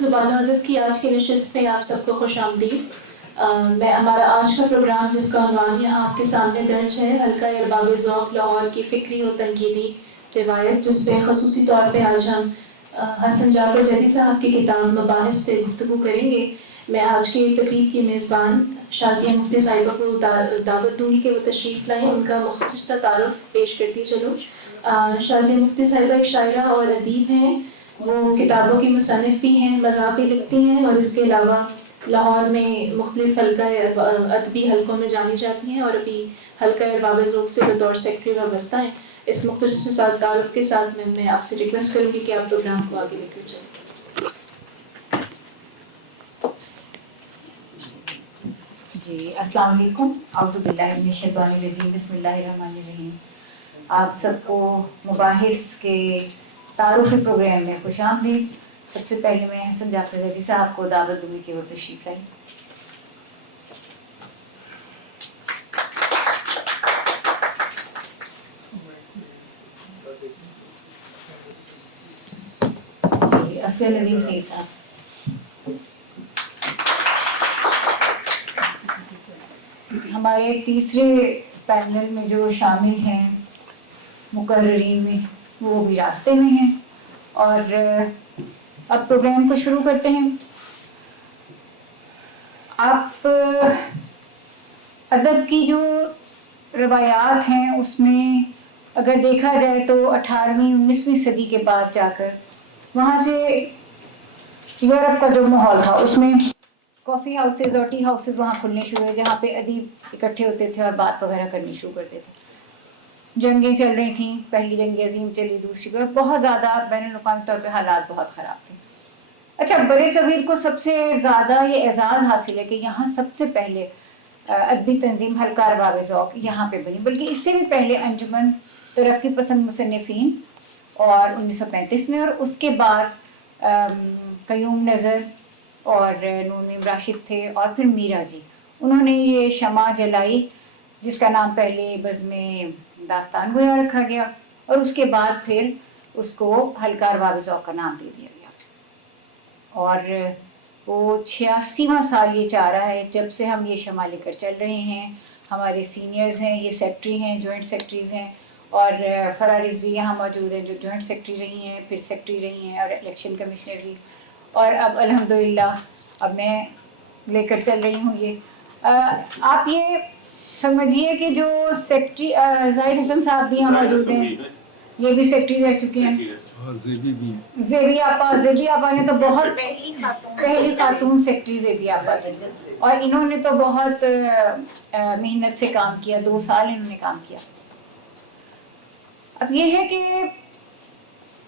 زبان و ادب کی آج کی نشست میں آپ سب کو خوش آمدید۔ ہمارا آج کا پروگرام جس کا عنوان یہاں آپ کے سامنے درج ہے، حلقہ ارباب ذوق لاہور کی فکری و تنقیدی روایت، جس پہ خصوصی طور پہ آج ہم حسن جعفر زیدی صاحب کی کتاب مباحث پہ گفتگو کریں گے۔ میں آج کی تقریب کی میزبان شازیہ مفتی صاحبہ کو دعوت دوں گی کہ وہ تشریف لائیں، ان کا مختصر سا تعارف پیش کرتی چلوں۔ شازیہ مفتی صاحبہ ایک شاعرہ اور ادیب ہیں، وہ کتابوں کی مصنف بھی ہیں، مزاح بھی لکھتی ہیں، اور اس کے علاوہ لاہور میں مختلف حلقہ ادبی حلقوں میں جانی جاتی ہیں، اور ابھی حلقہ ارباب ذوق سے بطور سیکرٹری وابستہ ہیں۔ اس مختصر تعارف کے ساتھ میں آپ سے ریکویسٹ کروں گی کہ آپ پروگرام کو آگے لے کر چلیں۔ جی السلام علیکم، اعوذ باللہ من الشیطان الرجیم، بسم اللہ الرحمن الرحیم۔ آپ سب کو مباحث کے تعارفی پروگرام میں خوش آمدید۔ سب سے پہلے میں حسن جعفر زیدی صاحب کو دعوت دوں گی کہ وہ تشریف لائیں۔ جی اصغر ندیم سید صاحب۔ ہمارے تیسرے پینل میں جو شامل ہیں مقررین میں، وہ بھی راستے میں ہیں، اور اب پروگرام کو شروع کرتے ہیں۔ آپ ادب کی جو روایات ہیں اس میں اگر دیکھا جائے تو 18ویں 19ویں صدی کے بعد جا کر وہاں سے یورپ کا جو ماحول تھا اس میں کافی ہاؤسز اور ٹی ہاؤسز وہاں کھلنے شروع ہوئے، جہاں پہ ادیب اکٹھے ہوتے تھے اور بات وغیرہ کرنی شروع کرتے تھے۔ جنگیں چل رہی تھیں، پہلی جنگ عظیم چلی، دوسری کو بہت زیادہ بین الاقوامی طور پہ حالات بہت خراب تھے۔ اچھا، بر صغیر کو سب سے زیادہ یہ اعزاز حاصل ہے کہ یہاں سب سے پہلے ادبی تنظیم حلقہ ارباب ذوق یہاں پہ بنی، بلکہ اس سے بھی پہلے انجمن ترقی پسند مصنفین اور 1935 میں، اور اس کے بعد قیوم نظر اور نور میم راشد تھے، اور پھر میرا جی، انہوں نے یہ شمع جلائی جس کا نام پہلے بزم داستان گویا رکھا گیا، اور اس کے بعد پھر اس کو حلقہ ارباب ذوق کا نام دے دیا گیا، اور وہ 86واں سال یہ چاہ رہا ہے جب سے ہم یہ شمع لے کر چل رہے ہیں۔ ہمارے سینئرز ہیں، یہ سیکٹری ہیں، جوائنٹ سیکٹریز ہیں، اور فرا رضوی یہاں موجود ہیں جو جوائنٹ سیکٹری رہی ہیں، پھر سیکٹری رہی ہیں، اور الیکشن کمشنر بھی، اور اب الحمدللہ اب میں لے کر چل رہی ہوں یہ۔ آپ یہ سمجھیے کہ جو سیکٹری زاہد حسن صاحب بھی یہاں موجود ہیں، یہ بھی سیکٹری رہ چکے ہیں۔ زیبی آپا نے تو بہت پہلی خاتون سیکٹری زیبی آپا تھی، اور انہوں نے تو بہت محنت سے کام کیا، 2 سال انہوں نے کام کیا۔ اب یہ ہے کہ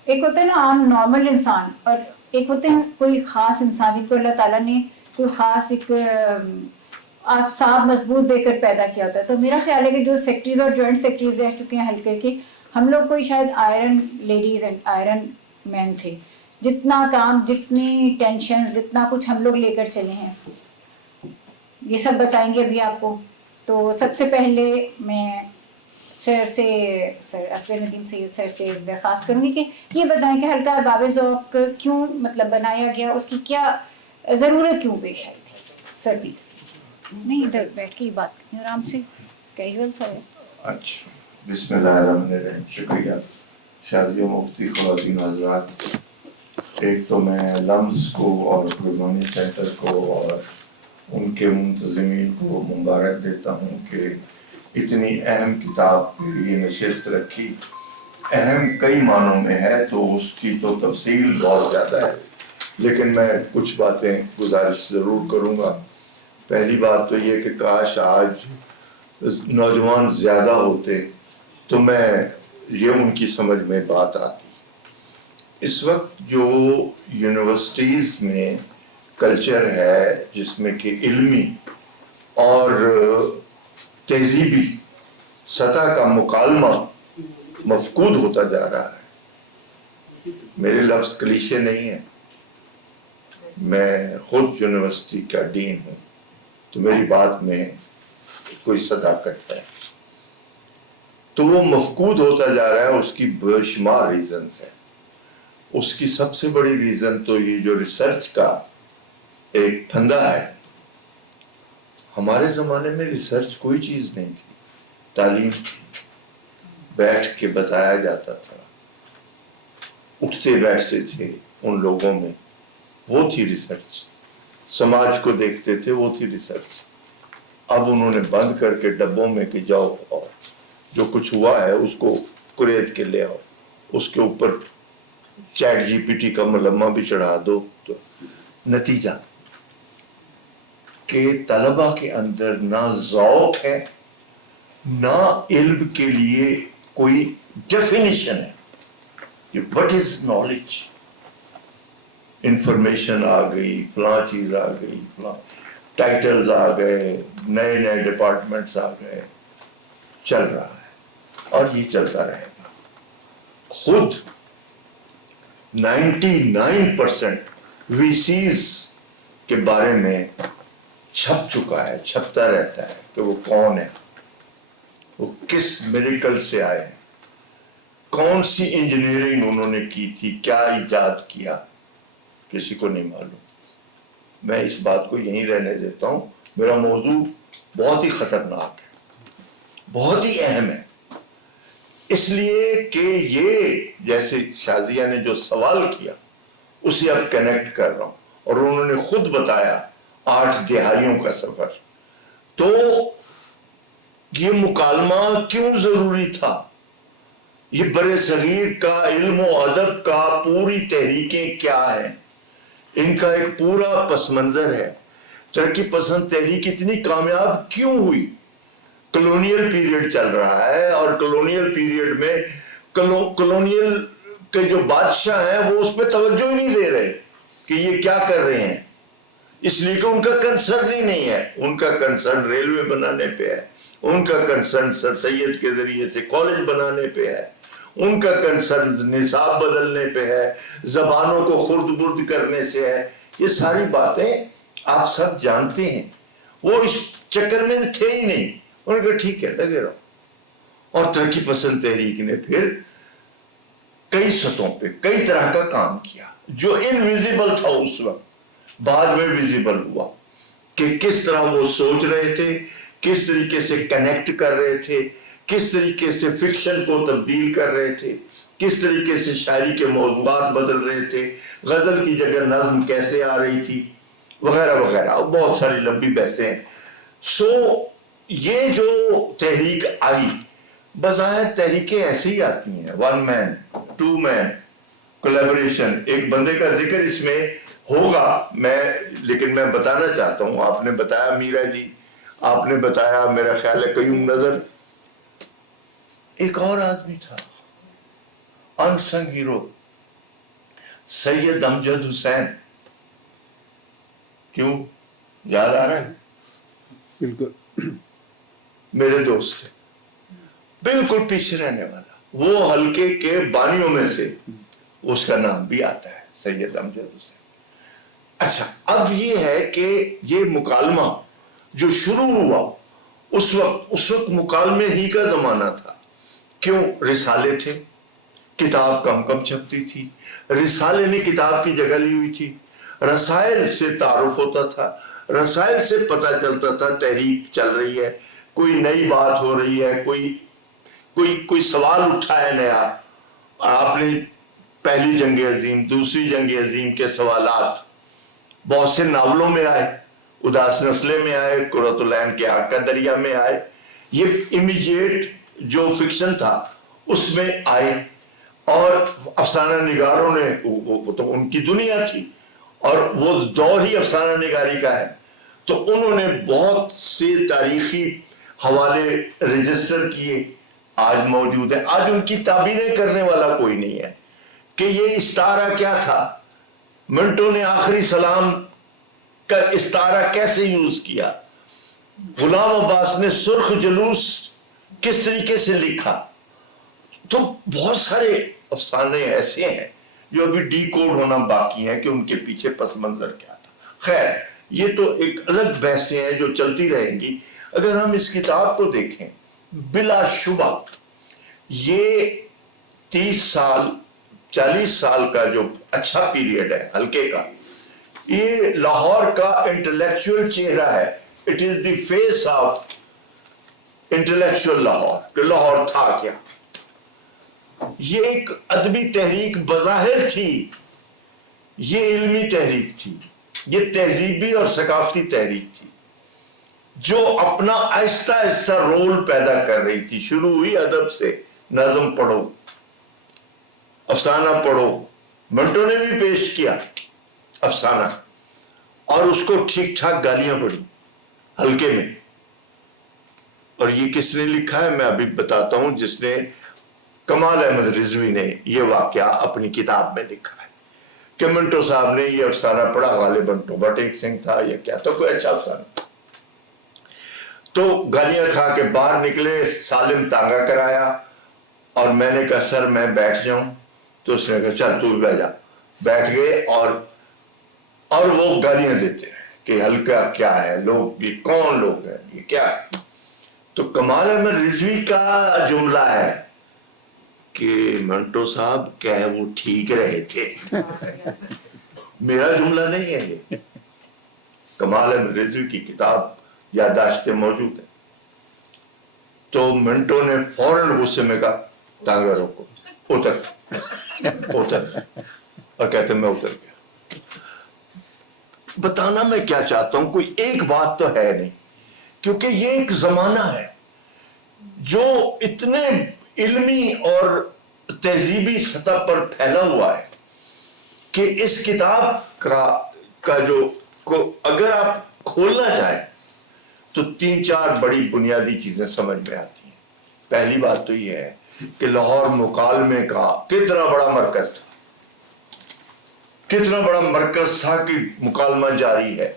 ایک ہوتا ہے نا عام نارمل انسان، اور ایک ہوتے ہیں کوئی خاص انسان جن کو اللہ تعالیٰ نے کوئی خاص ایک اعصاب مضبوط دے کر پیدا کیا ہوتا ہے۔ تو میرا خیال ہے کہ جو سیکٹریز اور جوائنٹ سیکٹریز رہ چکے ہیں حلقے کے، ہم لوگ کوئی شاید آئرن لیڈیز اینڈ آئرن مین تھے، جتنا کام، جتنی ٹینشن، جتنا کچھ ہم لوگ لے کر چلے ہیں، یہ سب بتائیں گے ابھی آپ کو۔ تو سب سے پہلے میں سر اصغر ندیم سید سر سے درخواست کروں گی کہ یہ بتائیں کہ حلقہ ارباب ذوق کیوں بنایا گیا، اس کی کیا ضرورت کیوں پیش آئی تھی؟ Sir please. نہیں، ادھر بیٹھ کے ہی بات کریں آرام سے، کیجول سا ہے۔ اچھا، بسم اللہ الرحمن الرحیم۔ شکریہ شازیہ مفتی، خواتین حضرات۔ ایک تو میں لمس کو اور قربانی سینٹر کو اور ان کے منتظمین کو مبارک دیتا ہوں کہ اتنی اہم کتاب پہ یہ نشست رکھی۔ اہم کئی معنوں میں ہے تو اس کی تو تفصیل بہت زیادہ ہے، لیکن میں کچھ باتیں گزارش ضرور کروں گا۔ پہلی بات تو یہ کہ کاش آج نوجوان زیادہ ہوتے تو میں یہ ان کی سمجھ میں بات آتی۔ اس وقت جو یونیورسٹیز میں کلچر ہے جس میں کہ علمی اور تہذیبی سطح کا مکالمہ مفقود ہوتا جا رہا ہے، میرے لفظ کلیشے نہیں ہیں، میں خود یونیورسٹی کا ڈین ہوں تو میری بات میں کوئی صداقت ہے، تو وہ مفقود ہوتا جا رہا ہے۔ اس کی بے شمار ریزنز ہیں۔ اس کی سب سے بڑی ریزن تو یہ جو ریسرچ کا ایک پھندا ہے. ہمارے زمانے میں ریسرچ کوئی چیز نہیں تھی, تعلیم بیٹھ کے بتایا جاتا تھا, اٹھتے بیٹھتے تھے ان لوگوں میں, وہ تھی ریسرچ. سماج کو دیکھتے تھے, وہ تھی ریسرچ. اب انہوں نے بند کر کے ڈبوں میں کہ جاؤ اور جو کچھ ہوا ہے اس کو کریت کے لے آؤ, اس کے اوپر چیٹ جی پی ٹی کا ملمہ بھی چڑھا دو. تو نتیجہ کہ طلبہ کے اندر نہ ذوق ہے, نہ علم کے لیے کوئی ڈیفینیشن ہے. What is knowledge? انفارمیشن آ گئی, فلاں چیز آ گئی, فلاں ٹائٹلز آ گئے, نئے نئے ڈپارٹمنٹس آ گئے, چل رہا ہے اور یہ چلتا رہے گا. خود 99% ویسیز کے بارے میں چھپ چکا ہے, چھپتا رہتا ہے کہ وہ کون ہے, وہ کس میریکل سے آئے ہیں, کون سی انجینئرنگ انہوں نے کی تھی, کیا ایجاد کیا, کسی کو نہیں معلوم. میں اس بات کو یہیں رہنے دیتا ہوں. میرا موضوع بہت ہی خطرناک ہے, بہت ہی اہم ہے, اس لیے کہ یہ جیسے شازیہ نے جو سوال کیا اسے اب کنیکٹ کر رہا ہوں, اور انہوں نے خود بتایا 8 دہائیوں کا سفر. تو یہ مکالمہ کیوں ضروری تھا؟ یہ برِ صغیر کا علم و ادب کا پوری تحریکیں کیا ہیں, ان کا ایک پورا پس منظر ہے. ترقی پسند تحریک اتنی کامیاب کیوں ہوئی؟ کلونیل پیریڈ چل رہا ہے, اور کلونیل پیریڈ میں کلونیل کے جو بادشاہ ہیں وہ اس پہ توجہ ہی نہیں دے رہے کہ یہ کیا کر رہے ہیں, اس لیے کہ ان کا کنسرن ہی نہیں ہے. ان کا کنسرن ریلوے بنانے پہ ہے, ان کا کنسرن سر سید کے ذریعے سے کالج بنانے پہ ہے, ان کا کنسرن نصاب بدلنے پہ ہے, زبانوں کو خرد برد کرنے سے ہے. یہ ساری باتیں آپ سب جانتے ہیں. وہ اس چکر میں تھے ہی نہیں. انہوں نے کہا ٹھیک ہے لگے رہو. اور ترقی پسند تحریک نے پھر کئی سطحوں پہ کئی طرح کا کام کیا جو انویزیبل تھا اس وقت, بعد میں ویزیبل ہوا کہ کس طرح وہ سوچ رہے تھے, کس طریقے سے کنیکٹ کر رہے تھے, کس طریقے سے فکشن کو تبدیل کر رہے تھے, کس طریقے سے شاعری کے موضوعات بدل رہے تھے, غزل کی جگہ نظم کیسے آ رہی تھی, وغیرہ وغیرہ. بہت ساری لمبی بحثیں ہیں. سو یہ جو تحریک آئی, بظاہر تحریکیں ایسے ہی آتی ہیں, 1 مین 2 مین کولیبریشن, ایک بندے کا ذکر اس میں ہوگا لیکن میں بتانا چاہتا ہوں. آپ نے بتایا میرا جی, آپ نے بتایا میرا خیال ہے قیوم نظر, ایک اور آدمی تھا انسنگ ہیرو, سید امجد حسین. کیوں یاد آ رہا ہے؟ بالکل میرے دوست تھے, بالکل پیچھے رہنے والا, وہ حلقے کے بانیوں میں سے اس کا نام بھی آتا ہے سید امجد حسین. اچھا, اب یہ ہے کہ یہ مکالمہ جو شروع ہوا اس وقت مکالمے ہی کا زمانہ تھا. کیوں؟ رسالے تھے, کتاب کم چھپتی تھی, رسالے نے کتاب کی جگہ لی ہوئی تھی, رسائل سے تعارف ہوتا تھا, رسائل سے پتہ چلتا تھا تحریک چل رہی ہے, کوئی نئی بات ہو رہی ہے, کوئی سوال اٹھا ہے نیا. آپ نے پہلی جنگ عظیم, دوسری جنگ عظیم کے سوالات بہت سے ناولوں میں آئے, اداس نسلے میں آئے, قرۃ العین کے آگ کا دریا میں آئے, یہ امیجیٹ جو فکشن تھا اس میں آئے, اور افسانہ نگاروں نے وہ تو ان کی دنیا تھی اور وہ دور ہی افسانہ نگاری کا ہے, تو انہوں نے بہت سے تاریخی حوالے رجسٹر کیے, آج موجود ہیں. آج ان کی تعبیریں کرنے والا کوئی نہیں ہے کہ یہ استعارہ کیا تھا, منٹو نے آخری سلام کا استعارہ کیسے یوز کیا, غلام عباس نے سرخ جلوس کس طریقے سے لکھا. تو بہت سارے افسانے ایسے ہیں جو ابھی ڈی کوڈ ہونا باقی ہیں کہ ان کے پیچھے پس منظر کیا تھا. خیر, یہ تو ایک الگ بحثیں ہیں جو چلتی رہیں گی. اگر ہم اس کتاب کو دیکھیں, بلا شبہ یہ 30 سال 40 साल का जो अच्छा पीरियड है हल्के का, ये लाहौर का इंटेलेक्चुअल चेहरा है। It is the face of intellectual Lahore, कि लाहौर था क्या। ये एक अदबी तहरीक बज़ाहिर थी, ये इल्मी तहरीक थी, ये तहजीबी और सकाफती तहरीक थी, जो अपना आहिस्ता आहिस्ता रोल पैदा कर रही थी। शुरू हुई अदब से, नज़म पढ़ो, अफसाना पढ़ो। मिंटो ने भी पेश किया अफसाना, और उसको ठीक ठाक गालियां पड़ी हल्के में। और ये किसने लिखा है मैं अभी बताता हूं, जिसने कमाल अहमद रिजवी ने ये वाकया अपनी किताब में लिखा है कि मिंटो साहब ने ये अफसाना पढ़ा, गालिबन टोबा टेक सिंह था या क्या, तो कोई अच्छा अफसाना। तो गालियां खा के बाहर निकले, सालिम तांगा कराया, और मैंने कहा सर मैं बैठ जाऊं, तो उसने कहा चल तू भी बैठ जा। बैठ गए, और वो गालियां देते हैं कि हल्का क्या है, लोग ये कौन लोग हैं, ये क्या है। तो कमाल अहमद रिजवी का जुमला है कि मंटो साहब क्या है वो ठीक रहे थे। मेरा जुमला नहीं है ये, कमाल अहमद रिजवी की किताब याददाश्तें मौजूद है। तो मिंटो ने फौरन गुस्से में कहा तांगा रोको, उतर उतर, और कहते मैं उतर गया। बताना मैं क्या चाहता हूं, कोई एक बात तो है नहीं, क्योंकि ये एक जमाना है जो इतने इल्मी और तहजीबी सतह पर फैला हुआ है कि इस किताब का जो को अगर आप खोलना चाहें तो 3-4 बड़ी बुनियादी चीजें समझ में आती हैं। पहली बात तो यह है कि लाहौर मुकालमे का कितना बड़ा मरकज था, कितना बड़ा मरकज था कि मुकालमा जारी है।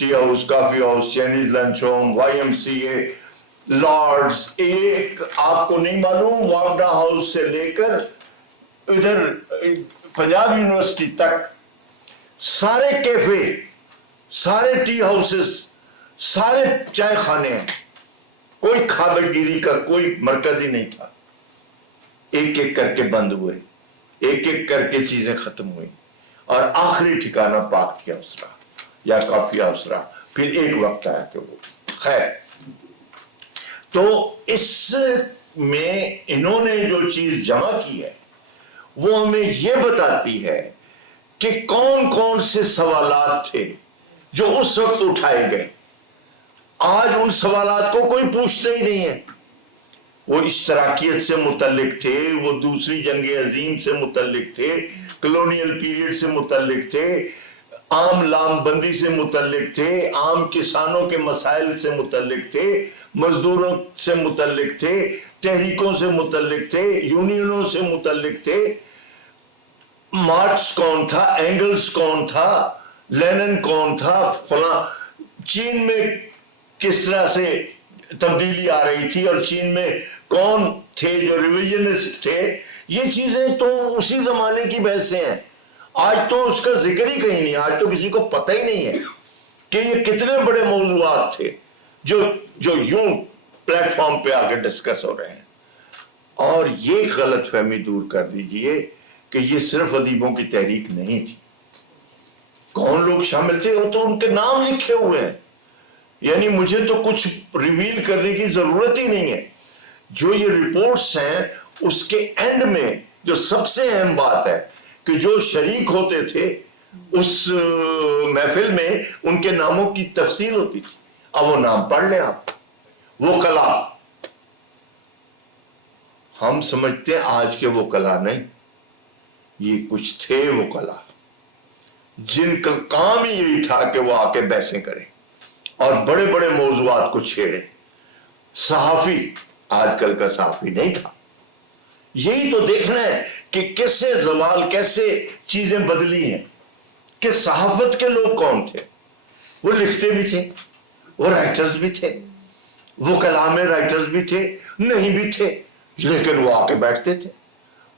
Tea house, coffee house, Chinese lunch home, YMCA, Lord's, एक आपको नहीं मालूम वामडा हाउस से लेकर इधर पंजाब यूनिवर्सिटी तक सारे कैफे, सारे टी हाउसेस, सारे चाय खाने हैं। कोई खाबगिरी का कोई मरकज ही नहीं था। एक एक करके बंद हुए, एक एक करके चीजें खत्म हुई, और आखिरी ठिकाना पाक की हाउस रहा या कॉफी हाउस रहा। फिर एक वक्त आया कि वो खैर। तो इसमें इन्होंने जो चीज जमा की है वो हमें यह बताती है कि कौन कौन से सवालात थे जो उस वक्त उठाए गए। आज उन सवालात को कोई पूछता ही नहीं है। वो इश्तराकियत से मुतल्लिक थे, वो दूसरी जंग अजीम से मुतल्लिक थे, कॉलोनियल पीरियड से मुतल्लिक थे, आम लामबंदी से मुतल्लिक थे, आम किसानों के मसाइल से मुतल्लिक थे, मजदूरों से मुतल्लिक थे, तहरीकों से मुतल्लिक थे, यूनियनों से मुतल्लिक थे। मार्क्स कौन था, एंगल्स कौन था, लेनिन कौन था, फला चीन में किस तरह से तब्दीली आ रही थी, और चीन में कौन थे जो रिविजनिस्ट थे। ये चीजें तो उसी जमाने की बहसें हैं। आज तो उसका जिक्र ही कहीं नहीं, आज तो किसी को पता ही नहीं है कि ये कितने बड़े मौजूआत थे जो यूं प्लेटफॉर्म पे आके डिस्कस हो रहे हैं। और ये गलत फहमी दूर कर दीजिए कि ये सिर्फ अदीबों की तहरीक नहीं थी। कौन लोग शामिल थे वो तो उनके नाम लिखे हुए हैं, यानी मुझे तो कुछ रिवील करने की जरूरत ही नहीं है। जो ये रिपोर्ट्स हैं उसके एंड में जो सबसे अहम बात है कि जो शरीक होते थे उस महफिल में उनके नामों की तफसील होती थी। अब वो नाम पढ़ लें आप। वो कला हम समझते हैं आज के वो कला नहीं, ये कुछ थे वो कला जिनका काम ही यही था कि वो आके बहसें करें और बड़े बड़े मौजूआत को छेड़े। सहाफी आजकल का सहाफी नहीं था। यही तो देखना है कि कैसे जवाल, कैसे चीजें बदली हैं, कि सहाफत के लोग कौन थे। वो लिखते भी थे, वो राइटर्स भी थे, वो कलामे राइटर्स भी थे, नहीं भी थे, लेकिन वो आके बैठते थे,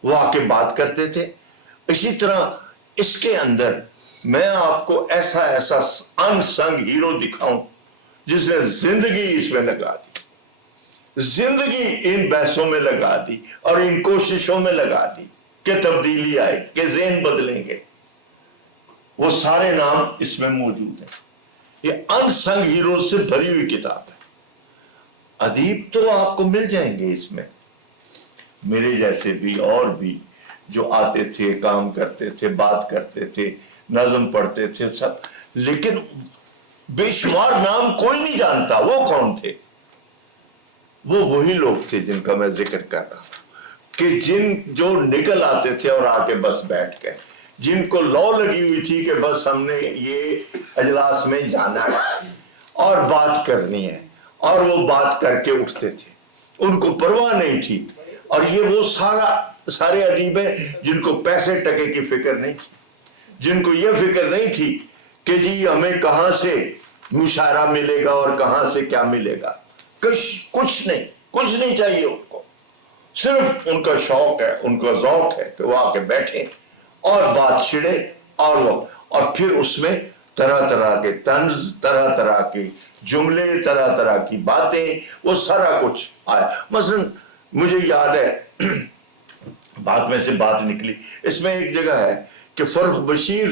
वो आके बात करते थे। इसी तरह इसके अंदर मैं आपको ऐसा ऐसा अनसंग हीरो दिखाऊं जिसने जिंदगी इसमें लगा दी, जिंदगी इन बहसों में लगा दी और इन कोशिशों में लगा दी کہ تبدیلی آئے, کہ ذہن بدلیں گے, وہ سارے نام اس میں موجود ہیں. یہ ان سنگ ہیرو سے بھری ہوئی کتاب ہے. ادیب تو آپ کو مل جائیں گے اس میں, میرے جیسے بھی اور بھی جو آتے تھے, کام کرتے تھے, بات کرتے تھے, نظم پڑھتے تھے سب, لیکن بے شمار نام کوئی نہیں جانتا وہ کون تھے. وہ وہی لوگ تھے جن کا میں ذکر کر رہا ہوں, کہ جو نکل آتے تھے اور آ کے بس بیٹھ گئے, جن کو لو لگی ہوئی تھی کہ بس ہم نے یہ اجلاس میں جانا ہے اور بات کرنی ہے, اور وہ بات کر کے اٹھتے تھے, ان کو پرواہ نہیں تھی. اور یہ وہ سارے ادیب ہیں جن کو پیسے ٹکے کی فکر نہیں تھی, جن کو یہ فکر نہیں تھی کہ جی ہمیں کہاں سے مشاعرہ ملے گا اور کہاں سے کیا ملے گا. کچھ نہیں چاہیے ان کو, صرف ان کا شوق ہے, ان کا ذوق ہے کہ وہ آ کے بیٹھیں اور بات چھڑے, اور پھر اس میں طرح طرح کے طنز, طرح طرح کے جملے, طرح طرح کی باتیں, وہ سارا کچھ آیا. مثلا مجھے یاد ہے, بات میں سے بات نکلی, اس میں ایک جگہ ہے کہ فرخ بشیر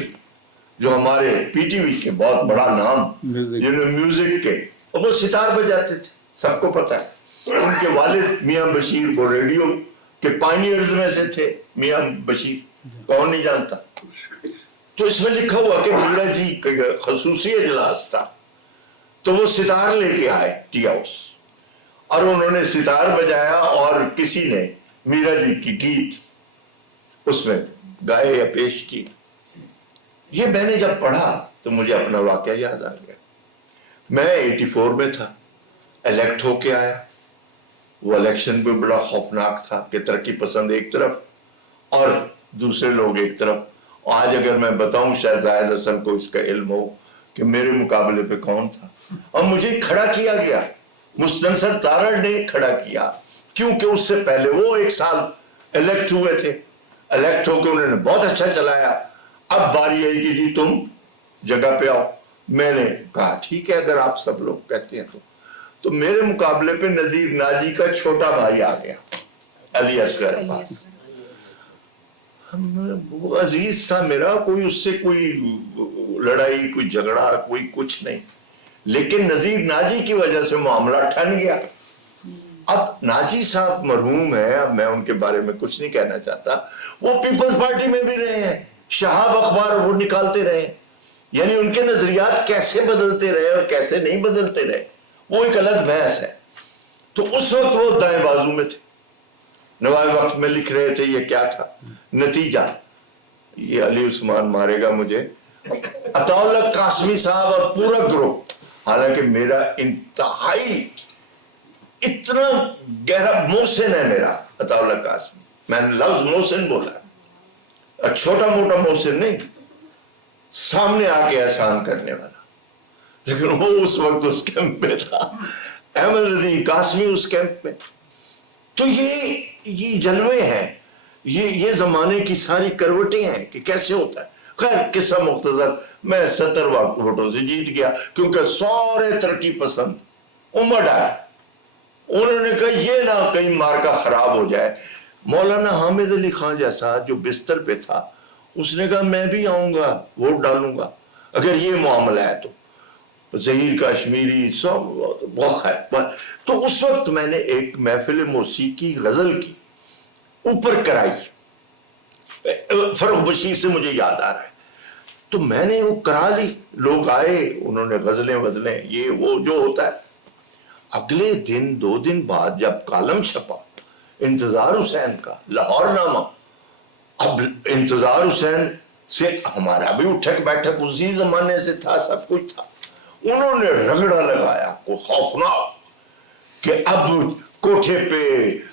جو ہمارے پی ٹی وی کے بہت بڑا نام, جنہوں میوزک کے, اور وہ ستار بجاتے تھے, سب کو پتا ہے. ان کے والد میاں بشیر وہ ریڈیو کے پائنیئرز میں سے تھے. میاں بشیر کون نہیں جانتا. تو اس میں لکھا ہوا کہ میرا جی کا خصوصی اجلاس تھا, تو وہ ستار لے کے آئے ٹی ہاؤس, اور انہوں نے ستار بجایا اور کسی نے میرا جی کی گیت اس میں گائے یا پیش کی. یہ میں نے جب پڑھا تو مجھے اپنا واقعہ یاد آ گیا. میں 84 میں تھا, الیکٹ ہو کے آیا. وہ الیکشن بھی بڑا خوفناک تھا کہ ترقی پسند ایک طرف اور دوسرے لوگ ایک طرف. آج اگر میں بتاؤں شاید زاہد حسن کو اس کا علم ہو کہ میرے مقابلے پہ کون تھا, اور مجھے کھڑا کیا گیا, مستنصر تارڑ نے کھڑا کیا, کیونکہ اس سے پہلے وہ 1 سال الیکٹ ہوئے تھے. الیکٹ ہو کے انہوں نے بہت اچھا چلایا. اب باری آئی کہ جی تم جگہ پہ آؤ. میں نے کہا ٹھیک ہے اگر آپ سب لوگ کہتے ہیں تو میرے مقابلے پہ نذیر ناجی کا چھوٹا بھائی آ گیا, علی اصغر. وہ عزیز تھا میرا, کوئی اس سے کوئی لڑائی, کوئی جھگڑا, کوئی کچھ نہیں, لیکن نذیر ناجی کی وجہ سے معاملہ ٹھن گیا. اب ناجی صاحب مرحوم ہے, اب میں ان کے بارے میں کچھ نہیں کہنا چاہتا. وہ پیپلز پارٹی میں بھی رہے ہیں, شہاب اخبار وہ نکالتے رہے, یعنی ان کے نظریات کیسے بدلتے رہے اور کیسے نہیں بدلتے رہے وہ ایک الگ بحث ہے. تو اس وقت وہ دائیں بازو میں تھے, نوائے وقت میں لکھ رہے تھے. یہ کیا تھا نتیجہ, یہ علی عثمان مارے گا مجھے, عطا اللہ قاسمی صاحب اور پورا گروپ, حالانکہ میرا انتہائی اتنا گہرا محسن ہے میرا عطا اللہ قاسمی, میں نے لفظ محسن بولا, چھوٹا موٹا محسن نہیں, سامنے آ کے احسان کرنے والا. لیکن وہ اس وقت اس کیمپ میں تھا, احمد ندیم قاسمی اس کیمپ میں. تو یہ جلوے ہیں, یہ زمانے کی ساری کروٹیں ہیں کہ کیسے ہوتا ہے. خیر قصہ مختصر, میں 70 ووٹوں سے جیت گیا کیونکہ سارے ترقی پسند امڑ آئے. انہوں نے کہا یہ نہ کہیں مارکا خراب ہو جائے. مولانا حامد علی خان جیسا جو بستر پہ تھا, اس نے کہا میں بھی آؤں گا, ووٹ ڈالوں گا اگر یہ معاملہ ہے تو. ظہیر کاشمیری سب بہت ہے. تو اس وقت میں نے ایک محفل موسیقی غزل کی اوپر کرائی, فرخ بشیر سے مجھے یاد آ رہا ہے. تو میں نے وہ کرا لی, لوگ آئے, انہوں نے غزلیں یہ وہ جو ہوتا ہے. اگلے دن 2 دن بعد جب کالم چھپا انتظار حسین کا لاہور نامہ, اب انتظار حسین سے ہمارا بھی اٹھک بیٹھک اسی زمانے سے تھا, سب کچھ تھا. انہوں نے رگڑا لگایا کو خوفناک کہ اب کوٹھے پہ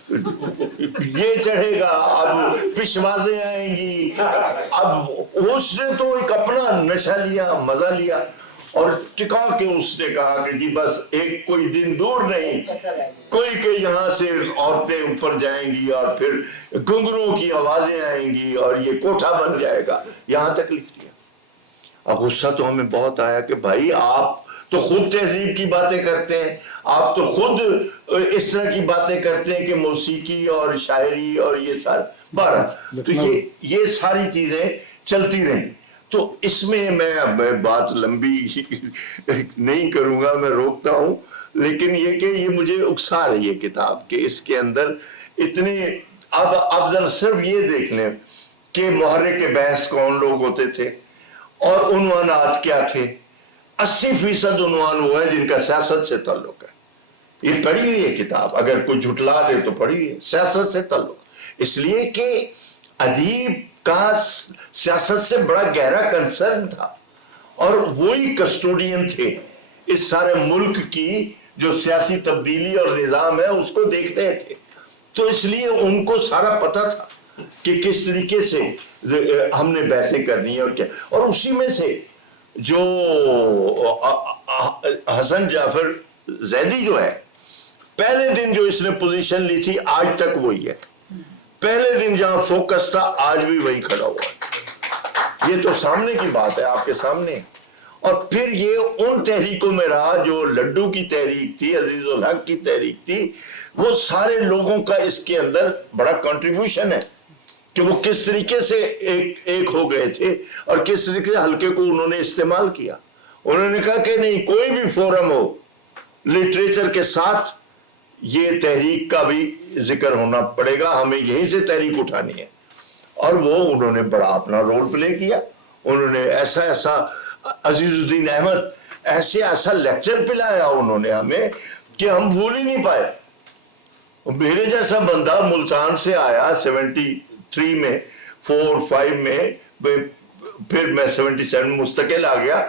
یہ چڑھے گا, اب پشوازیں آئیں گی. اب اس نے تو ایک اپنا نشہ لیا, مزہ لیا, اور ٹکا کے اس نے کہا کہ جی بس ایک کوئی دن دور نہیں, کوئی کہ یہاں سے عورتیں اوپر جائیں گی اور پھر گھنگروں کی آوازیں آئیں گی اور یہ کوٹھا بن جائے گا. یہاں تک لکھ دیا. اب غصہ تو ہمیں بہت آیا کہ بھائی آپ तो खुद तहजीब की बातें करते हैं, आप तो खुद इस तरह की बातें करते हैं कि मौसीकी और शायरी और ये सारा तो ये सारी चीजें चलती रहीं। तो इसमें मैं बात लंबी नहीं करूंगा, मैं रोकता हूं, लेकिन ये कि ये मुझे उकसा रही है किताब के इसके अंदर इतने। अब जरा सिर्फ ये देख लें कि मुहर्रिक बहस कौन लोग होते थे और उन्वानात क्या थे। 80% उन्वान वो है जिनका सियासत से ताल्लुक है। ये पढ़ी हुई है किताब, अगर कोई झुटला दे तो पढ़ी है, सियासत से ताल्लुक, इसलिए कि अदीब का सियासत से बड़ा गहरा कंसर्न था और वही कस्टोडियन थे इस सारे मुल्क की जो सियासी तब्दीली और निजाम है उसको देख रहे थे। तो इसलिए उनको सारा पता था कि किस तरीके से हमने बहसें करनी है और क्या। और उसी में से जो हसन जाफर जैदी जो है, पहले दिन जो इसने पोजीशन ली थी आज तक वही है। पहले दिन जहां फोकस था आज भी वही खड़ा हुआ है। ये तो सामने की बात है, आपके सामने। और फिर ये उन तहरीकों में रहा जो लड्डू की तहरीक थी, अजीजुल हक की तहरीक थी, वो सारे लोगों का इसके अंदर बड़ा कंट्रीब्यूशन है कि वो किस तरीके से एक हो गए थे और किस तरीके से हल्के को उन्होंने इस्तेमाल किया। उन्होंने कहा कि नहीं, कोई भी फोरम हो लिटरेचर के साथ ये तहरीक का भी जिक्र होना पड़ेगा, हमें यहीं से तहरीक उठानी है। और वो उन्होंने बड़ा अपना रोल प्ले किया। उन्होंने ऐसा अजीजुद्दीन अहमद ऐसा लेक्चर पिलाया उन्होंने हमें कि हम भूल ही नहीं पाए। मेरे जैसा बंदा मुल्तान से आया 73 में, 4-5 में, फिर मैं 77 मुस्तकिल आ गया,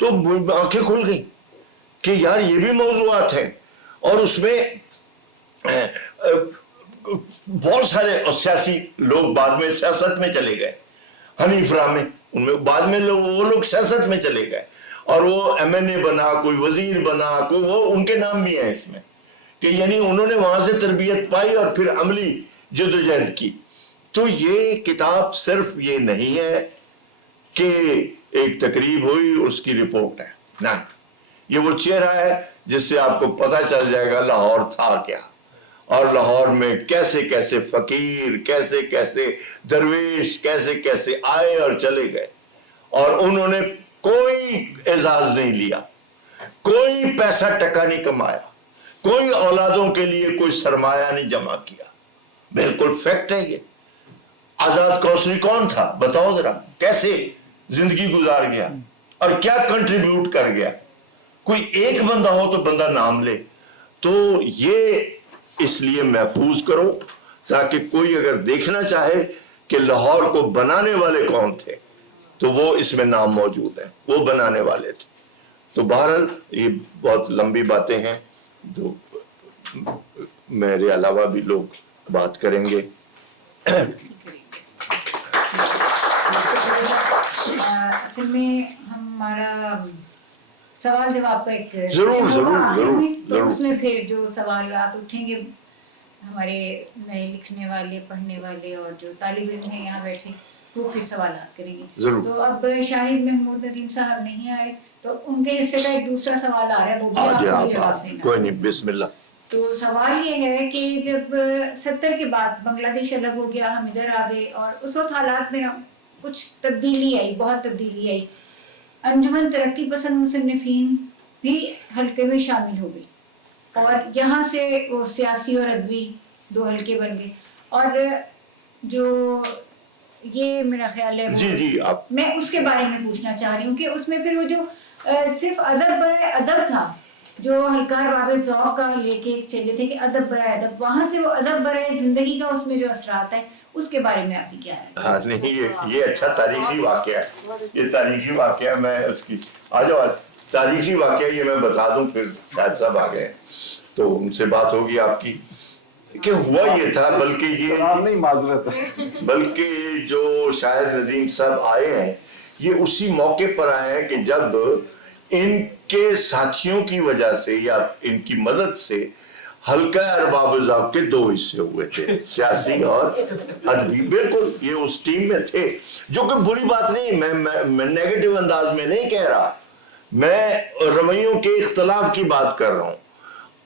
तो आंखें खुल गई कि यार ये भी मौजूआत हैं। और उसमें बहुत सारे सियासी लोग बाद में सियासत में चले गए, हनीफ रामे उनमें बाद में वो लोग सियासत में चले गए और वो MNA बना, कोई वजीर बना, कोई वो, उनके नाम भी हैं इसमें कि यानी उन्होंने वहां से तरबियत पाई और फिर अमली जदोजहद की। तो ये किताब सिर्फ ये नहीं है कि एक तकरीब हुई उसकी रिपोर्ट है ना, ये वो चेहरा है जिससे आपको पता चल जाएगा लाहौर था क्या और लाहौर में कैसे कैसे फकीर, कैसे कैसे दरवेश, कैसे कैसे आए और चले गए और उन्होंने कोई एजाज नहीं लिया, कोई पैसा टका नहीं कमाया, कोई औलादों के लिए कोई सरमाया नहीं जमा किया। बिल्कुल फैक्ट है ये। आजाद कौसरी कौन था बताओ जरा, कैसे जिंदगी गुजार गया और क्या कंट्रीब्यूट कर गया। कोई एक बंदा हो तो बंदा नाम ले। तो ये इसलिए महफूज करो ताकि कोई अगर देखना चाहे कि लाहौर को बनाने वाले कौन थे तो वो इसमें नाम मौजूद है, वो बनाने वाले थे। तो बहरहाल ये बहुत लंबी बातें हैं, तो मेरे अलावा भी लोग बात करेंगे। असल में हमारा सवाल जवाब का एक जरूर तो उसमें फिर जो सवाल उठेंगे हमारे नए लिखने वाले, पढ़ने वाले और जो तालिब इल्म हैं यहाँ बैठे वो फिर सवाल करेंगे। तो अब शाहिद महमूद नदीम साहब नहीं आए तो उनके हिस्से का एक दूसरा सवाल आ रहा है, वो भी आपको जवाब देना। कोई नहीं, बिस्मिल्लाह। तो सवाल ये है कि जब 70 के बाद बांग्लादेश अलग हो गया, हम इधर आ गए और उस वक्त हालात में कुछ तब्दीली आई, बहुत तब्दीली आई। अंजुमन तरक्की पसंद मुसन्निफीन भी हल्के में शामिल हो गई और यहाँ से वो सियासी और अदबी दो हल्के बन गए। और जो ये मेरा ख्याल है जी आप, मैं उसके बारे में पूछना चाह रही हूँ कि उसमें फिर वो जो सिर्फ अदब बराए अदब था जो हलकार बाबे ज़ौक़ का लेके चले थे कि अदब बराए अदब, वहाँ से वो अदब बराए ज़िंदगी का उसमें जो असरात है उसके बारे में आपकी क्या है? हाँ नहीं, ये अच्छा तारीखी वाक़या है, ये तारीखी वाक़या, मैं उसकी आ जाओ तारीखी वाक़या ये मैं बता दूं, फिर शायद साहब आ गए तो उनसे बात होगी आपकी कि हुआ ये था। बल्कि ये नहीं माजरत है, बल्कि जो शाहिद नदीम साहब आए हैं ये उसी मौके पर आए हैं कि जब इनके साथियों की वजह से या इनकी मदद से हल्का अरबाब ज़ौक़ के दो हिस्से हुए थे, सियासी और अदबी। बिल्कुल ये उस टीम में थे, जो कि बुरी बात नहीं, मैं नेगेटिव अंदाज में नहीं कह रहा میں رویوں کے اختلاف کی بات کر رہا ہوں.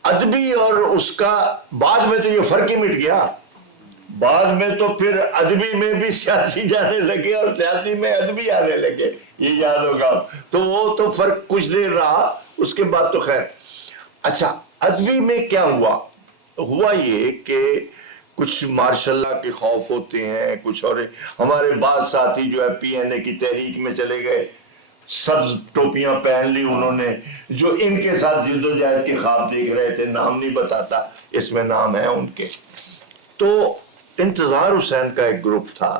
ادبی اور اس کا بعد میں تو یہ فرق ہی مٹ گیا. بعد میں تو پھر ادبی میں بھی سیاسی جانے لگے اور سیاسی میں ادبی آنے لگے, یہ یاد ہوگا. تو وہ تو فرق کچھ دیر رہا, اس کے بعد تو خیر. اچھا, ادبی میں کیا ہوا یہ کہ کچھ ماشاء اللہ کے خوف ہوتے ہیں, کچھ اور ہمارے بعض ساتھی جو ہے پی این اے کی تحریک میں چلے گئے, سبز ٹوپیاں پہن لی انہوں نے, جو ان کے ساتھ جدوجہد کے خواب دیکھ رہے تھے, نام نہیں بتاتا, اس میں نام ہے ان کے. تو انتظار حسین کا ایک گروپ تھا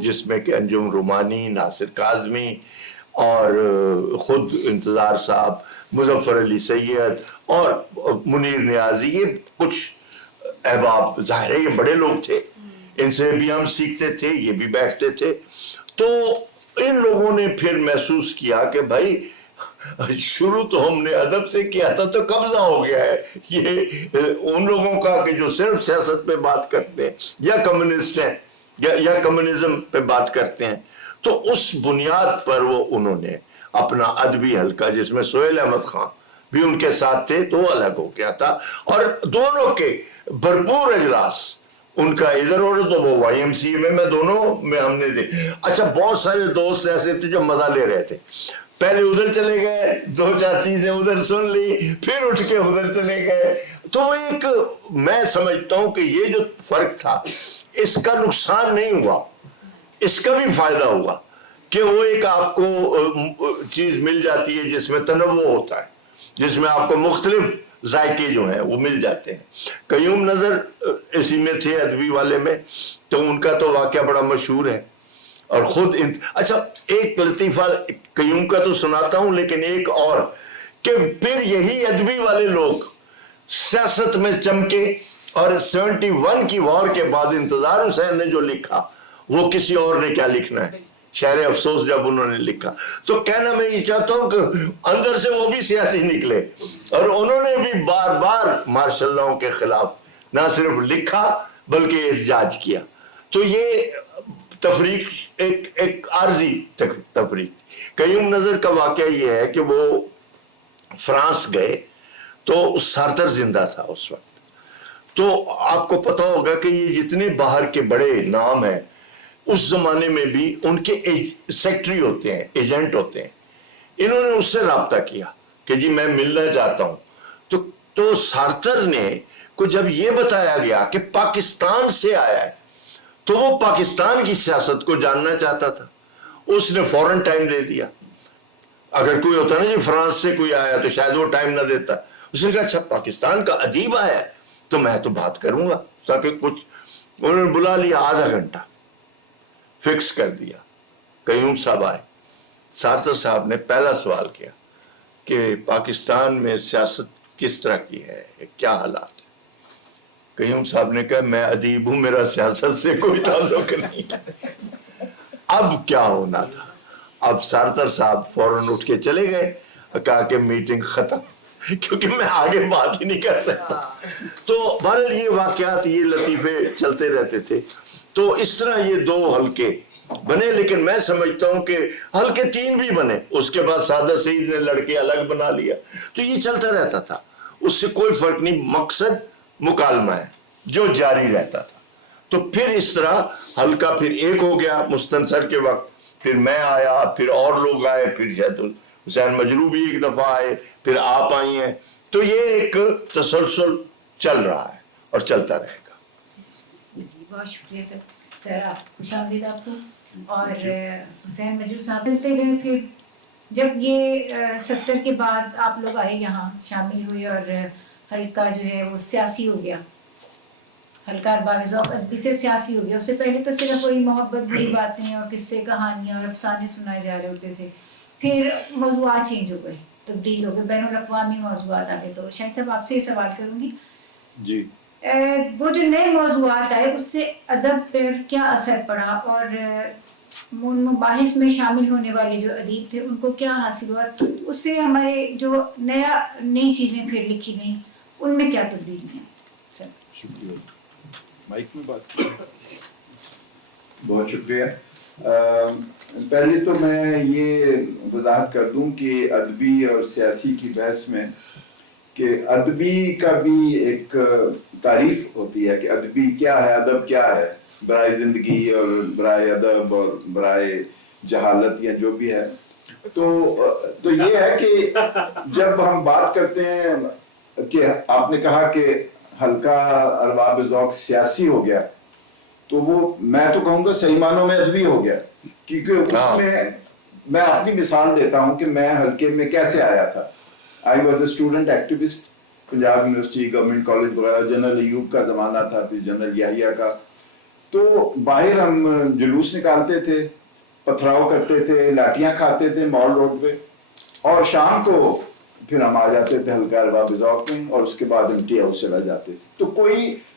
جس میں کہ انجم رومانی, ناصر کاظمی اور خود انتظار صاحب, مظفر علی سید اور منیر نیازی, یہ کچھ احباب, ظاہر ہے یہ بڑے لوگ تھے, ان سے بھی ہم سیکھتے تھے, یہ بھی بیٹھتے تھے. تو ان لوگوں نے پھر محسوس کیا کہ بھائی شروع تو ہم نے ادب سے کیا تھا, تو قبضہ ہو گیا ہے یہ ان لوگوں کا کہ جو صرف سیاست پہ بات کرتے ہیں یا کمیونسٹ ہیں یا کمیونزم پہ بات کرتے ہیں. تو اس بنیاد پر انہوں نے اپنا ادبی حلقہ, جس میں سہیل احمد خان بھی ان کے ساتھ تھے, تو الگ ہو گیا تھا, اور دونوں کے بھرپور اجلاس ان کا ادھر ہو رہا, تو وہ وائی ایم سی میں دونوں میں ہم نے دیکھ. اچھا, بہت سارے دوست ایسے تھے جو مزہ لے رہے تھے, پہلے ادھر چلے گئے, 2-4 چیزیں ادھر سن لی, پھر اٹھ کے ادھر چلے گئے. تو ایک میں سمجھتا ہوں کہ یہ جو فرق تھا, اس کا نقصان نہیں ہوا, اس کا بھی فائدہ ہوا کہ وہ ایک آپ کو چیز مل جاتی ہے جس میں تنوع ہوتا ہے, جس میں آپ کو مختلف ذائقے جو ہیں وہ مل جاتے ہیں. قیوم نظر اسی میں تھے, ادبی والے میں, تو ان کا تو واقعہ بڑا مشہور ہے. اور خود اچھا, ایک لطیفہ قیوم کا تو سناتا ہوں, لیکن ایک اور کہ پھر یہی ادبی والے لوگ سیاست میں چمکے, اور 71 کی وار کے بعد انتظار حسین نے جو لکھا وہ کسی اور نے کیا لکھنا ہے, شہر افسوس جب انہوں نے لکھا. تو کہنا میں یہ چاہتا ہوں کہ اندر سے وہ بھی سیاسی نکلے, اور انہوں نے بھی بار بار مارشل لاؤ کے خلاف نہ صرف لکھا بلکہ احتجاج کیا. تو یہ تفریق ایک عارضی تفریق. قیوم نظر کا واقعہ یہ ہے کہ وہ فرانس گئے, تو سارتر زندہ تھا اس وقت. تو آپ کو پتا ہوگا کہ یہ جتنے باہر کے بڑے نام ہیں اس زمانے میں بھی ان کے سیکٹری ہوتے ہیں, ایجنٹ ہوتے ہیں. انہوں نے اس سے رابطہ کیا کہ جی میں ملنا چاہتا ہوں. تو سارتر نے کو جب یہ بتایا گیا کہ پاکستان سے آیا ہے, تو وہ پاکستان کی سیاست کو جاننا چاہتا تھا, اس نے فوراً ٹائم دے دیا. اگر کوئی ہوتا نا جی فرانس سے کوئی آیا تو شاید وہ ٹائم نہ دیتا. اس نے کہا اچھا پاکستان کا ادیب آیا ہے تو میں تو بات کروں گا, تاکہ کچھ. انہوں نے بلا لیا, آدھا گھنٹہ فکس کر دیا. قیوم صاحب آئے, سارتر صاحب نے پہلا سوال کیا کہ پاکستان میں سیاست کس طرح کی ہے, کیا حالات ہے. قیوم صاحب نے کہا میں ادیب ہوں, میرا سیاست سے کوئی تعلق نہیں. اب کیا ہونا تھا, اب سارتر صاحب فوراً اٹھ کے چلے گئے, کہا کہ میٹنگ ختم, کیونکہ میں آگے بات ہی نہیں کر سکتا. تو بہرحال یہ واقعات, یہ لطیفے چلتے رہتے تھے. تو اس طرح یہ 2 حلقے بنے, لیکن میں سمجھتا ہوں کہ حلقے 3 بھی بنے. اس کے بعد سعادت سعید نے لڑکے الگ بنا لیا, تو یہ چلتا رہتا تھا, اس سے کوئی فرق نہیں. مقصد مکالمہ ہے جو جاری رہتا تھا. تو پھر اس طرح حلقہ پھر ایک ہو گیا مستنصر کے وقت, پھر میں آیا, پھر اور لوگ آئے, پھر شاید حسین مجروح بھی ایک دفعہ آئے, پھر آپ آئی ہیں. تو یہ ایک تسلسل چل رہا ہے اور چلتا رہے گا. جی بہت شکریہ سر, آپ خوش آمدید آپ کو. اور حسین مجروح صاحب ملتے گئے, پھر جب یہ 70 کے بعد آپ لوگ آئے یہاں شامل ہوئے, اور حلقہ جو ہے وہ سیاسی ہو گیا, حلقہ ارباب ذوق ادبی سے سیاسی ہو گیا. اس سے پہلے تو صرف وہی محبت بری باتیں اور قصے کہانیاں اور افسانے سنائے جا رہے ہوتے تھے. پھر موضوعات چینج ہو گئے, تبدیل ہو گئے, بین الاقوامی موضوعات آ گئے. تو شاہد صاحب آپ سے یہ سوال کروں گی, جی وہ جو نئے موضوعات آئے اس سے ادب پر کیا اثر پڑا, اور ان مباحث میں شامل ہونے والے جو ادیب تھے ان کو کیا حاصل ہوا, اس سے ہمارے جو نئی چیزیں پھر لکھی گئیں ان میں کیا تبدیلی ہیں سر؟ شکریہ. مائک میں بات کریں. بہت شکریہ. پہلے تو میں یہ وضاحت کر دوں کہ ادبی اور سیاسی کی بحث میں کہ ادبی کا بھی ایک تعریف ہوتی ہے کہ ادبی کیا ہے، ادب کیا ہے برائے زندگی اور برائے ادب اور برائے جہالت یا جو بھی ہے. تو یہ ہے کہ جب ہم بات کرتے ہیں کہ آپ نے کہا کہ حلقہ ارباب ذوق سیاسی ہو گیا، تو وہ میں تو کہوں گا صحیح معنوں میں ادبی ہو گیا، کیونکہ اس میں اپنی مثال دیتا ہوں کہ میں حلقے میں کیسے آیا تھا. I was a student activist, Punjab university government college بغیر، جنرل ایوب کا زمانہ تھا، پھر جنرل یحییٰ کا. تو باہر ہم جلوس نکالتے تھے، پتھراؤ کرتے تھے، لاٹیاں کھاتے تھے مال روڈ پہ، اور شام کو پھر ہم آ جاتے تھے حلقہ ارباب ذوق میں، اور اس کے بعد ہم ٹی ہاؤس چلا جاتے تھے. تو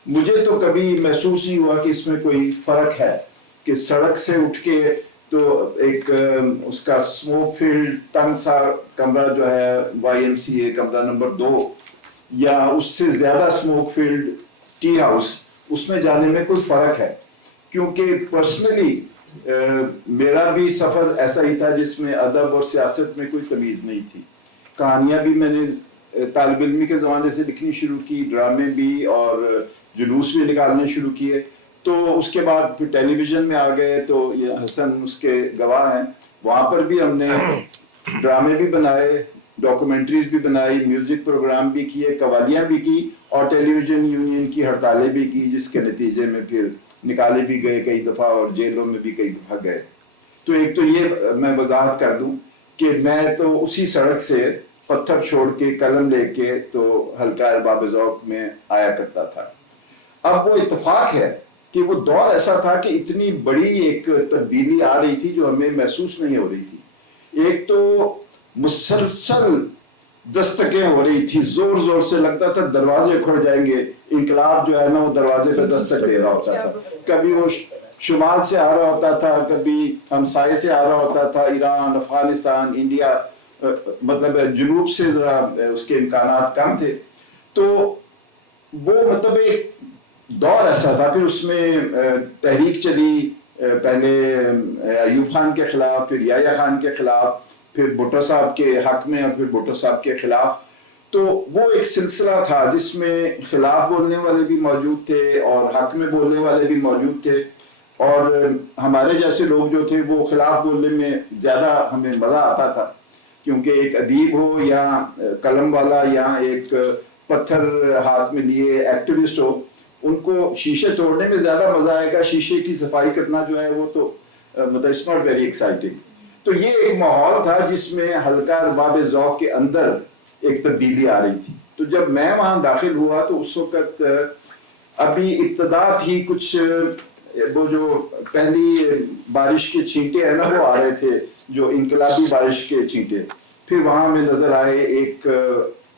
مجھے تو کبھی محسوس نہیں ہوا کہ اس میں کوئی فرق ہے کہ سڑک سے اٹھ کے تو ایک اس کا اسموک فیلڈ تنگ سا کمرہ جو ہے YMCA کمرہ نمبر 2 یا اس سے زیادہ اسموک فیلڈ ٹی ہاؤس، اس میں جانے میں کوئی فرق ہے. کیونکہ پرسنلی میرا بھی سفر ایسا ہی تھا جس میں ادب اور سیاست میں کوئی تمیز نہیں تھی. کہانیاں بھی میں نے طالب علمی کے زمانے سے لکھنی شروع کی، ڈرامے بھی اور جلوس بھی نکالنے شروع کیے. تو اس کے بعد پھر ٹیلی ویژن میں آ گئے، تو یہ حسن اس کے گواہ ہیں، وہاں پر بھی ہم نے ڈرامے بھی بنائے، ڈاکومنٹریز بھی بنائی، میوزک پروگرام بھی کیے، قوالیاں بھی کی، اور ٹیلی ویژن یونین کی ہڑتالیں بھی کی، جس کے نتیجے میں پھر نکالے بھی گئے کئی دفعہ اور جیلوں میں بھی کئی دفعہ گئے. تو ایک تو یہ میں وضاحت کر دوں کہ میں تو اسی سڑک سے پتھر چھوڑ کے قلم لے کے تو حلقہ ارباب ذوق میں آیا کرتا تھا. اب وہ اتفاق ہے کہ وہ دور ایسا تھا کہ اتنی بڑی ایک تبدیلی آ رہی تھی جو ہمیں محسوس نہیں ہو رہی تھی. ایک تو مسلسل دستکیں ہو رہی تھی، زور زور سے لگتا تھا دروازے کھل جائیں گے. انقلاب جو ہے نا وہ دروازے پہ دستک دے رہا ہوتا تھا، کبھی وہ شمال سے آ رہا ہوتا تھا، کبھی ہمسائے سے آ رہا ہوتا تھا، ایران، افغانستان، انڈیا، مطلب جنوب سے ذرا اس کے امکانات کم تھے. تو وہ مطلب ایک دور ایسا تھا. پھر اس میں تحریک چلی، پہلے ایوب خان کے خلاف، پھر یحییٰ خان کے خلاف، پھر بھٹو صاحب کے حق میں، اور پھر بھٹو صاحب کے خلاف. تو وہ ایک سلسلہ تھا جس میں خلاف بولنے والے بھی موجود تھے اور حق میں بولنے والے بھی موجود تھے. اور ہمارے جیسے لوگ جو تھے وہ خلاف بولنے میں زیادہ ہمیں مزہ آتا تھا، کیونکہ ایک ادیب ہو یا قلم والا یا ایک پتھر ہاتھ میں لیے ایکٹیوسٹ ہو، ان کو شیشے توڑنے میں زیادہ مزہ آئے گا. شیشے کی صفائی کرنا جو ہے وہ تو مطلب اٹس ناٹ ویری ایکسائٹنگ. تو یہ ایک ماحول تھا جس میں حلقہ ارباب ذوق کے اندر ایک تبدیلی آ رہی تھی. تو جب میں وہاں داخل ہوا تو اس وقت ابھی ابتدا تھی، کچھ وہ جو پہلی بارش کے چھینٹے ہیں نا وہ آ رہے تھے، جو انقلابی بارش کے چھینٹے. پھر وہاں میں نظر آئے ایک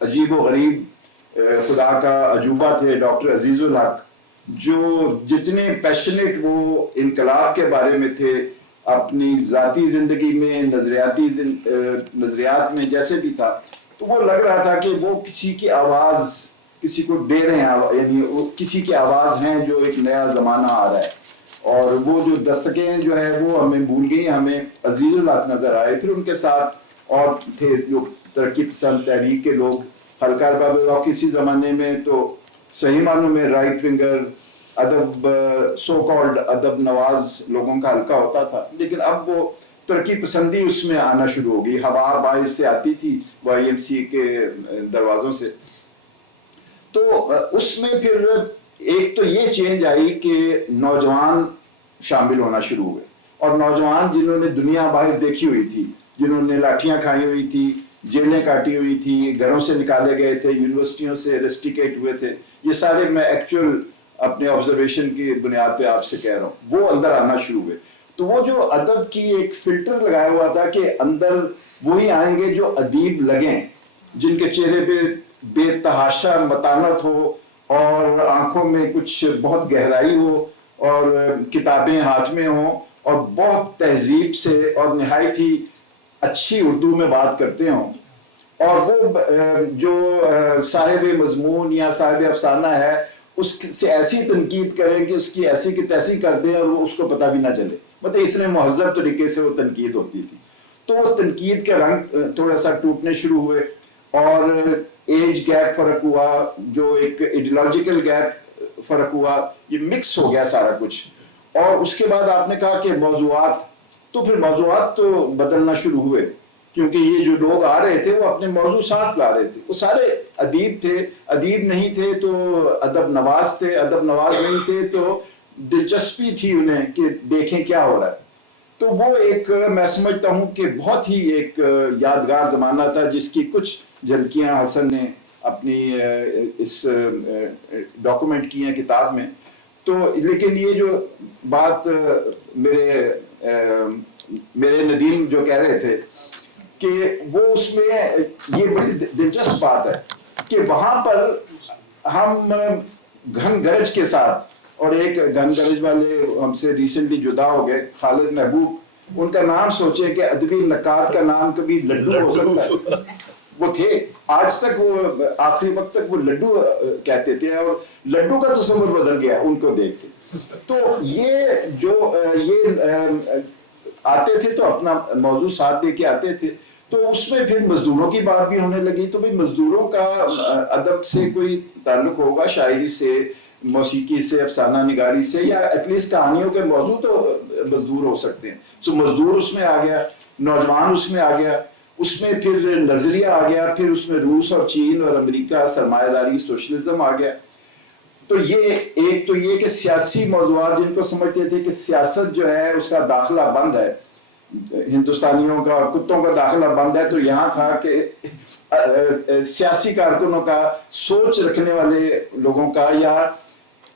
عجیب و غریب خدا کا عجوبہ تھے ڈاکٹر عزیز الحق، جو جتنے پیشنیٹ وہ انقلاب کے بارے میں تھے، اپنی ذاتی زندگی میں، نظریات میں جیسے بھی تھا، تو وہ لگ رہا تھا کہ وہ کسی کی آواز کسی کو دے رہے ہیں، یعنی وہ کسی کی آواز ہیں جو ایک نیا زمانہ آ رہا ہے. اور وہ جو دستکیں جو ہے وہ ہمیں بھول گئی، ہمیں عزیز الحق نظر آئے. پھر ان کے ساتھ اور تھے جو ترقی پسند تحریک کے لوگ. حلقہ ارباب ذوق کسی زمانے میں تو صحیح معنوں میں رائٹ ونگر، ادب سو کالڈ ادب نواز لوگوں کا حلقہ ہوتا تھا، لیکن اب وہ ترقی پسندی اس میں آنا شروع ہو گئی. ہوا باہر سے آتی تھی YMCA کے دروازوں سے. تو اس میں پھر ایک تو یہ چینج آئی کہ نوجوان شامل ہونا شروع ہوئے، اور نوجوان جنہوں نے دنیا باہر دیکھی ہوئی تھی، جنہوں نے لاٹھیاں کھائی ہوئی تھی، جیلیں کاٹی ہوئی تھی، گھروں سے نکالے گئے تھے، یونیورسٹیوں سے ریسٹیکیٹ ہوئے تھے، یہ سارے میں ایکچوئل اپنے آبزرویشن کی بنیاد پہ آپ سے کہہ رہا ہوں، وہ اندر آنا شروع ہوئے. تو وہ جو ادب کی ایک فلٹر لگایا ہوا تھا کہ اندر وہی آئیں گے جو ادیب لگیں، جن کے چہرے پہ بے تحاشا متانت ہو اور آنکھوں میں کچھ بہت گہرائی ہو اور کتابیں ہاتھ میں ہوں اور بہت تہذیب سے اور نہایت ہی اچھی اردو میں بات کرتے ہوں. اور وہ جو صاحب مضمون یا صاحب افسانہ ہے اس سے ایسی تنقید کریں کہ اس کی ایسی کی تیسی کر دیں اور وہ اس کو پتہ بھی نہ چلے. مطلب اتنے مہذب طریقے سے وہ تنقید ہوتی تھی. تو وہ تنقید کے رنگ تھوڑا سا ٹوٹنے شروع ہوئے اور ایج گیپ فرق ہوا, جو ایک ایڈیولوجیکل گیپ فرق ہوا, یہ مکس ہو گیا سارا کچھ. اور اس کے بعد آپ نے کہا کہ موضوعات, تو پھر موضوعات تو بدلنا شروع ہوئے, کیونکہ یہ جو لوگ آ رہے تھے وہ اپنے موضوع ساتھ لا رہے تھے. وہ سارے ادیب تھے, ادیب نہیں تھے تو ادب نواز تھے, ادب نواز نہیں تھے تو دلچسپی تھی انہیں کہ دیکھیں کیا ہو رہا ہے. تو وہ ایک میں سمجھتا ہوں کہ بہت ہی ایک یادگار زمانہ تھا, جس کی کچھ جھلکیاں حسن نے اپنی اس ڈاکومنٹ کی ہیں کتاب میں. تو لیکن یہ جو بات میرے ندیم جو کہہ رہے تھے کہ وہ اس میں یہ بڑی دلچسپ بات ہے کہ وہاں پر ہم گھن گرج کے ساتھ, اور ایک گھن گرج والے ہم سے ریسنٹلی جدا ہو گئے, خالد محبوب, ان کا نام سوچے کہ ادبی نقاد کا نام کبھی لڈو ہو سکتا ہے. وہ تھے, آج تک وہ آخری وقت تک وہ لڈو کہتے تھے, اور لڈو کا تصور بدل گیا ان کو دیکھ کے. تو یہ جو یہ آتے تھے تو اپنا موضوع ساتھ دے کے آتے تھے, تو اس میں پھر مزدوروں کی بات بھی ہونے لگی. تو بھئی مزدوروں کا ادب سے کوئی تعلق ہوگا, شاعری سے, موسیقی سے, افسانہ نگاری سے, یا ایٹ لیسٹ کہانیوں کے موضوع تو مزدور ہو سکتے ہیں. سو مزدور اس میں آ گیا, نوجوان اس میں آ گیا, اس میں پھر نظریہ آ گیا, پھر اس میں روس اور چین اور امریکہ, سرمایہ داری, سوشلزم آ گیا. تو یہ ایک تو یہ کہ سیاسی موضوعات جن کو سمجھتے تھے کہ سیاست جو ہے اس کا داخلہ بند ہے, ہندوستانیوں کا کتوں کا داخلہ بند ہے, تو یہاں تھا کہ سیاسی کارکنوں کا, سوچ رکھنے والے لوگوں کا, یا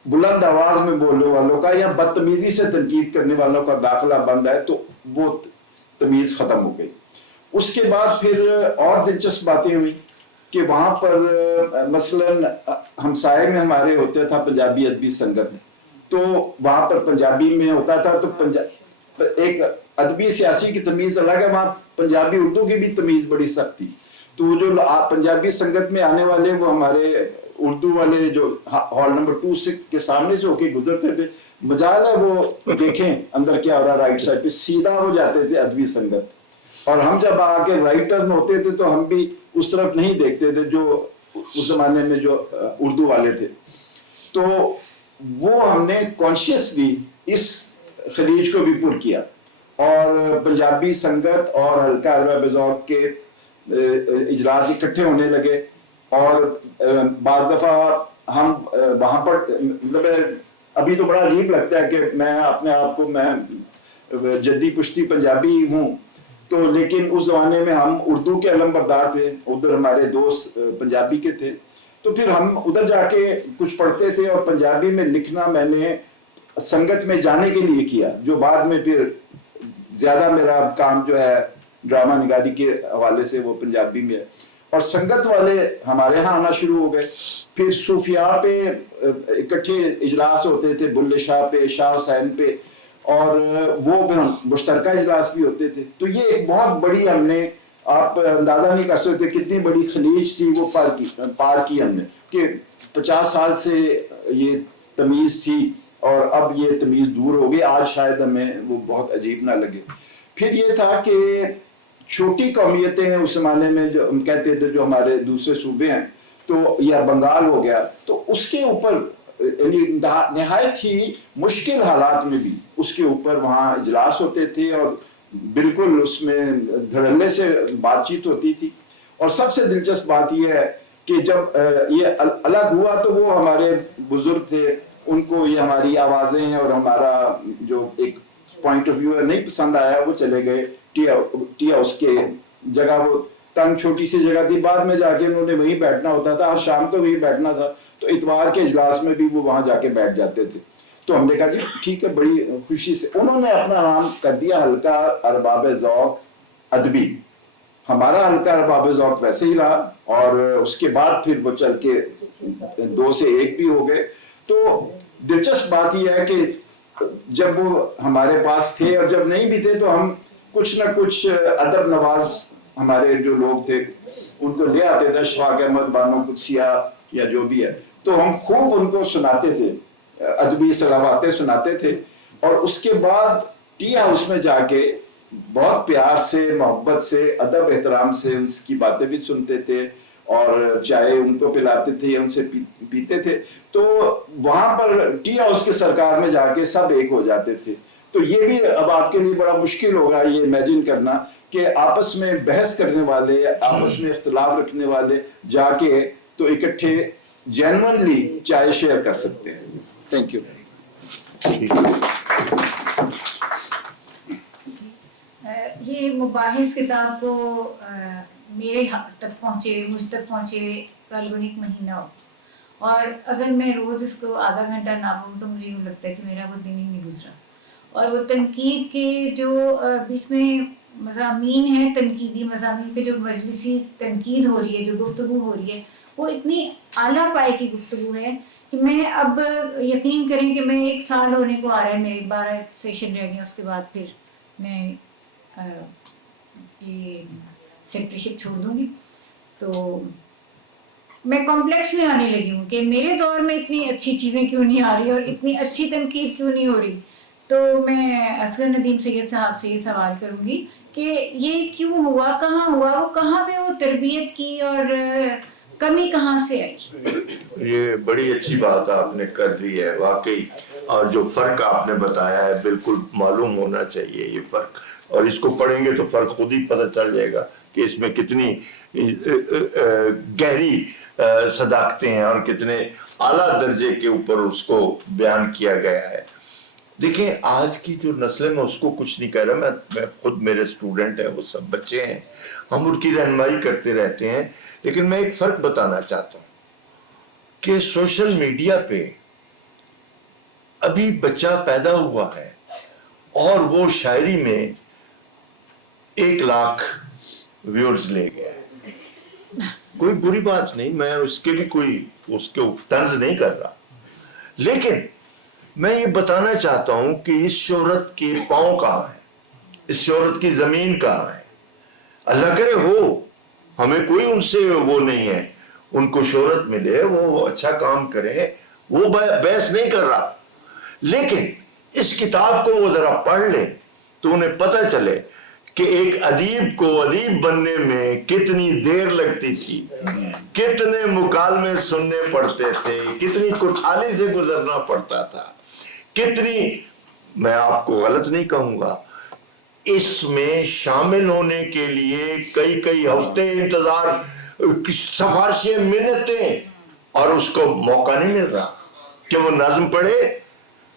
بلند آواز میں بولنے والوں کا, یا بدتمیزی سے تنقید کرنے والوں کا داخلہ بند ہے, تو وہ تمیز ختم ہو گئی. اس کے بعد پھر اور دلچسپ باتیں ہوئی کہ وہاں پر مثلاً ہمسائے میں ہمارے ہوتا تھا پنجابی ادبی سنگت, تو وہاں پر پنجابی میں ہوتا تھا, تو ایک ادبی سیاسی کی تمیز الگ ہے, وہاں پنجابی اردو کی بھی تمیز بڑی سخت تھی. تو جو پنجابی سنگت میں آنے والے وہ ہمارے اردو والے جو ہال نمبر 2 کے سامنے سے ہو کے گزرتے تھے, مجال ہے وہ دیکھیں اندر کیا ہو رہا, رائٹ سائڈ پہ سیدھا ہو جاتے تھے ادبی سنگت. اور ہم جب آ کے رائٹ ٹرن ہوتے تھے تو ہم بھی اس طرف نہیں دیکھتے تھے جو اس زمانے میں جو اردو والے تھے. تو وہ ہم نے کانشیسلی اس خلیج کو بھی پر کیا, اور پنجابی سنگت اور حلقہ ارباب ذوق کے اجلاس اکٹھے ہونے لگے. اور بعض دفعہ ہم وہاں پر, مطلب ابھی تو بڑا عجیب لگتا ہے کہ میں اپنے آپ کو, میں جدی پشتی پنجابی ہوں, تو لیکن اس زمانے میں ہم اردو کے علم بردار تھے, ادھر ہمارے دوست پنجابی کے تھے, تو پھر ہم ادھر جا کے کچھ پڑھتے تھے. اور پنجابی میں لکھنا میں نے سنگت میں جانے کے لیے کیا, جو بعد میں پھر زیادہ میرا کام جو ہے ڈرامہ نگاری کے حوالے سے وہ پنجابی میں ہے. اور سنگت والے ہمارے ہاں آنا شروع ہو گئے. پھر صوفیاء پہ اکٹھے اجلاس ہوتے تھے, بلے شاہ پہ, شاہ حسین پہ, اور وہ پھر مشترکہ اجلاس بھی ہوتے تھے. تو یہ ایک بہت بڑی ہم نے, آپ اندازہ نہیں کر سکتے کتنی بڑی خلیج تھی وہ پار کی ہم نے, کہ 50 سال سے یہ تمیز تھی اور اب یہ تمیز دور ہو گئی. آج شاید ہمیں وہ بہت عجیب نہ لگے. پھر یہ تھا کہ چھوٹی قومیتیں ہیں اس زمانے میں, جو ہم کہتے تھے جو ہمارے دوسرے صوبے ہیں, تو یا بنگال ہو گیا, تو اس کے اوپر نہایت ہی مشکل حالات میں بھی اس کے اوپر وہاں اجلاس ہوتے تھے, اور بالکل اس میں دھڑلے سے بات چیت ہوتی تھی. اور سب سے دلچسپ بات یہ ہے کہ جب یہ الگ ہوا تو وہ ہمارے بزرگ تھے, ان کو یہ ہماری آوازیں ہیں اور ہمارا جو ایک پوائنٹ آف ویو ہے نہیں پسند آیا, وہ چلے گئے ٹی ہاؤس کے جگہ, وہ تنگ چھوٹی سی جگہ تھی. بعد میں جا کے انہوں نے وہیں بیٹھنا ہوتا تھا, ہر شام کو وہیں بیٹھنا تھا, تو اتوار کے اجلاس میں بھی وہ وہاں جا کے بیٹھ جاتے تھے. تو ہم نے کہا جی ٹھیک ہے, بڑی خوشی سے انہوں نے اپنا نام کر دیا حلقہ ارباب ذوق ادبی. ہمارا حلقہ ارباب ذوق ویسے ہی رہا, اور اس کے بعد پھر وہ چل کے 2 سے 1 بھی ہو گئے. تو دلچسپ بات یہ ہے کہ جب وہ ہمارے پاس تھے اور جب نہیں بھی تھے, تو ہم کچھ نہ کچھ ادب نواز ہمارے جو لوگ تھے ان کو لے آتے تھے, اشفاق احمد, بانو قدسیہ یا جو بھی ہے. तो हम खूब उनको सुनाते थे, अदबी सलावातें सुनाते थे, और उसके बाद टी हाउस में जाके बहुत प्यार से, मोहब्बत से, अदब एहतराम से उनकी बातें भी सुनते थे और चाय उनको पिलाते थे या उनसे पीते थे। तो वहां पर टी हाउस के सरकार में जाके सब एक हो जाते थे। तो ये भी अब आपके लिए बड़ा मुश्किल होगा ये इमेजिन करना कि आपस में बहस करने वाले, आपस में इख्तिलाफ रखने वाले जाके तो इकट्ठे जेन्युइनली चाय शेयर कर सकते हैं। Thank you. ये मुबाहिस किताब को मेरे तक पहुँचे, मुझ तक पहुँचे करीबन 1 महीना हो, और अगर मैं रोज़ इसको आधा घंटा ना पढूं तो मुझे यूँ लगता है कि मेरा वो दिन ही नहीं गुजरा। और वो तनकीद के जो बीच में मज़ामीन है, तनकीदी मज़ामीन पे जो मजलिसी तनकीद हो रही है, जो गुफ्तगू हो रही है, वो इतनी आला पाए की गुफ्तगू है कि मैं अब यकीन करें कि मैं 1 साल होने को आ रहा है, मेरे 12 सेशन रह गए, उसके बाद फिर मैं ये सेक्रेटरीशिप छोड़ दूंगी। तो मैं कॉम्प्लेक्स में आने लगी हूँ कि मेरे दौर में इतनी अच्छी चीज़ें क्यों नहीं आ रही और इतनी अच्छी तनकीद क्यों नहीं हो रही। तो मैं असगर नदीम सैयद साहब से ये सवाल करूँगी कि ये क्यों हुआ, कहाँ हुआ, वो कहाँ पे वो तरबियत की और कमी कहाँ से आई? ये बड़ी अच्छी बात आपने कर दी है वाकई, और जो फ़र्क आपने बताया है बिल्कुल मालूम होना चाहिए ये फ़र्क, और इसको पढ़ेंगे तो फ़र्क खुद ही पता चल जाएगा कि इसमें कितनी गहरी सदाकतें हैं और कितने आला दर्जे के ऊपर उसको बयान किया गया है। देखिए आज की जो नस्ल है, मैं उसको कुछ नहीं कह रहा, मैं खुद, मेरे स्टूडेंट हैं, वो सब बच्चे हैं, हम उनकी रहनुमाई करते रहते हैं, लेकिन मैं एक फ़र्क बताना चाहता हूँ कि सोशल मीडिया पे अभी बच्चा पैदा हुआ है और वो शायरी में 1 लाख व्यूअर्स ले गया है। कोई बुरी बात नहीं, मैं उसके भी कोई उसके तंज नहीं कर रहा, लेकिन मैं ये बताना चाहता हूं कि इस शोहरत के पांव कहाँ है, इस शोहरत की जमीन कहाँ है। अल्लाह करे हो, हमें कोई उनसे वो नहीं है, उनको शोहरत मिले, वो अच्छा काम करें, वो बहस नहीं कर रहा, लेकिन इस किताब को वो जरा पढ़ ले तो उन्हें पता चले कि एक अदीब को अदीब बनने में कितनी देर लगती थी, कितने मुकालमे सुनने पड़ते थे, कितनी कुठाली से गुजरना पड़ता था, कितनी, मैं आपको गलत नहीं कहूंगा, इसमें शामिल होने के लिए कई कई हफ्ते इंतजार, सिफारिशें, मिन्नतें, और उसको मौका नहीं मिल रहा कि वो नज़्म पढ़े,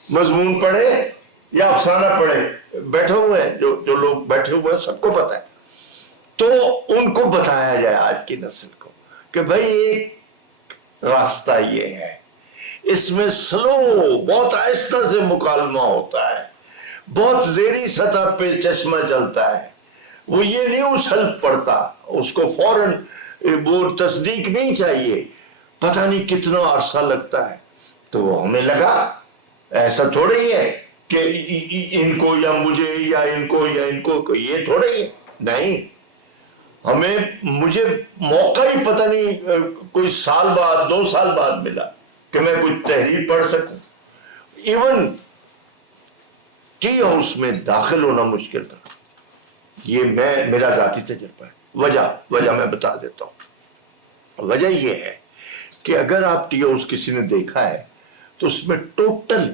मजमून पढ़े या अफसाना पढ़े। बैठे हुए हैं जो लोग बैठे हुए हैं, सबको पता है। तो उनको बताया जाए आज की नस्ल को कि भाई एक रास्ता ये है, इसमें स्लो, बहुत आहिस्ता से मुकालमा होता है, बहुत ज़ेरी सतह पे चश्मा चलता है, वो ये नहीं उछल पड़ता, उसको फौरन वो तस्दीक नहीं चाहिए, पता नहीं कितना अरसा लगता है। तो हमें लगा ऐसा थोड़ा ही है कि इनको या मुझे या इनको ये थोड़ा ही है, नहीं, मुझे मौका ही पता नहीं कोई साल बाद, 2 साल बाद मिला कि मैं कोई तहरीर पढ़ सकूं। इवन टी हाउस में दाखिल होना मुश्किल था। ये मेरा जाती तजुर्बा है। वजह मैं बता देता हूं। वजह ये है कि अगर आप टी हाउस किसी ने देखा है तो उसमें टोटल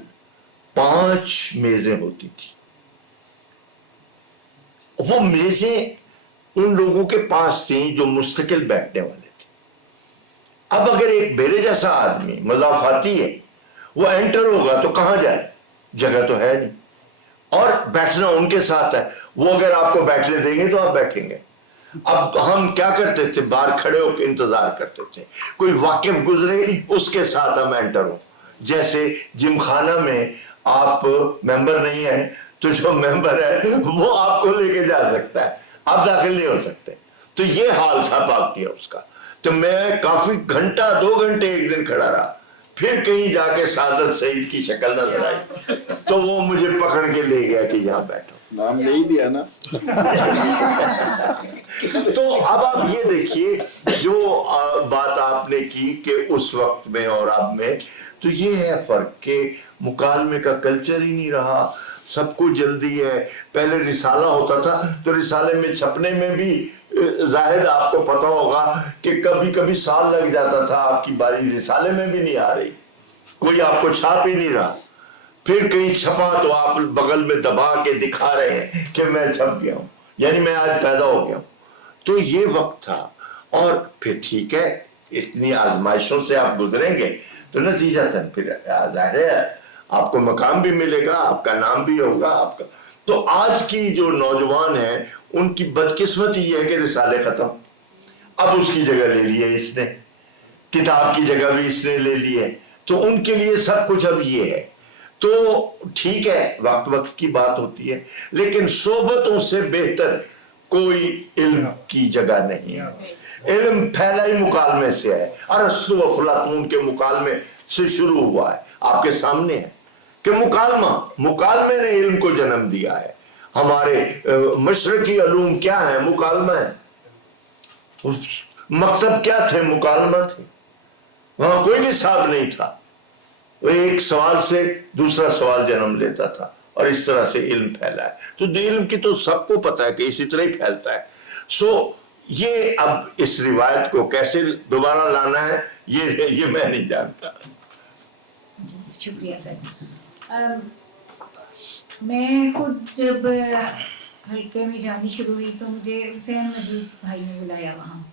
5 मेजें होती थी। वो मेजें उन लोगों के पास थी जो मुस्तकिल बैठने वाले थे। अब अगर एक मेरे जैसा आदमी मजाफाती है, वो एंटर होगा तो कहां जाए, जगह तो है नहीं, और बैठना उनके साथ है, वो अगर आपको बैठने देंगे तो आप बैठेंगे। अब हम क्या करते थे, बाहर खड़े होकर इंतजार करते थे, कोई वाकिफ गुजरे उसके साथ हम एंटर हो। जैसे जिम खाना में आप मेंबर नहीं है तो जो मेंबर है वो आपको लेके जा सकता है, आप दाखिल नहीं हो सकते। तो ये हाल था पाक टी हाउस का। तो मैं काफी घंटा 2 घंटे एक दिन खड़ा रहा फिर कहीं जाके सादत सईद की शक्ल नजर आई, तो वो मुझे पकड़ के ले गया कि यहाँ बैठो। नाम नहीं दिया ना। तो अब आप ये देखिए जो बात आपने की कि उस वक्त में और अब में, तो ये है फर्क के मुकालमे का कल्चर ही नहीं रहा, सबको जल्दी है। पहले रिसाला होता था तो रिसाले में छपने में भी जाहिर आपको पता होगा कि कभी कभी साल लग जाता था, आपकी बारी रिसाले में भी नहीं आ रही, कोई आपको छाप ही नहीं रहा। फिर कहीं छपा तो आप बगल में दबा के दिखा रहे हैं कि मैं छप गया हूं, यानी मैं आज पैदा हो गया हूं। तो ये वक्त था। और फिर ठीक है, इतनी आजमाइशों से आप गुजरेंगे तो नतीजतन फिर जाहिर है आपको मकाम भी मिलेगा, आपका नाम भी होगा आपका। तो आज की जो नौजवान है उनकी बदकिस्मती ये है कि रिसाले खत्म, अब उसकी जगह ले ली है इसने, किताब की जगह भी इसने ले ली है, तो उनके लिए सब कुछ अब ये है। तो ठीक है, वक्त वक्त की बात होती है, लेकिन सोबतों से बेहतर कोई इल्म की जगह नहीं है। इल्म फैला ही मुकालमे से है, अरस्तु व अफलातून के मुकालमे से शुरू हुआ है, आपके सामने है कि मुकालमे ने इल्म को जन्म दिया है। हमारे मशरकी अलूम क्या है? मुकालमा है। मकतब क्या थे? मुकालमा थे। वहां कोई निसाब नहीं था, वो एक सवाल से दूसरा सवाल जन्म लेता था और इस तरह से इल्म फैला है। तो इल्म की तो सबको पता है कि इसी तरह ही फैलता है। सो ये अब इस रिवायत को कैसे दोबारा लाना है ये मैं नहीं जानता। शुक्रिया सर। मैं खुद जब हल्के में जानी शुरू हुई तो मुझे हुसैन मजीद भाई ने बुलाया वहाँ,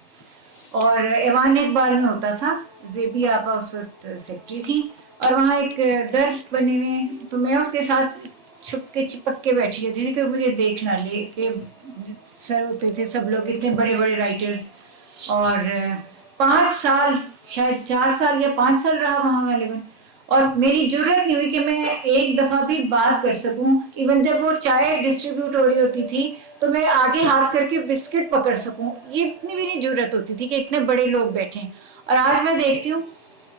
और ऐवान इकबाल में होता था, ज़ेबी आपा उस वक्त सेक्रेटरी थी, और वहाँ एक दर बने हुए, तो मैं उसके साथ छुप के चिपक के बैठी रहती थी कि मुझे देख ना ले, कि सर होते थे सब लोग इतने बड़े बड़े राइटर्स। और 5 साल, शायद 4 साल या 5 साल रहा वहाँ गालिबन, और मेरी जरूरत नहीं हुई कि मैं एक दफ़ा भी बात कर सकूं। इवन जब वो चाय डिस्ट्रीब्यूट हो रही होती थी तो मैं आगे हाथ करके बिस्किट पकड़ सकूं, ये इतनी भी नहीं जरूरत होती थी कि इतने बड़े लोग बैठे हैं। और आज मैं देखती हूँ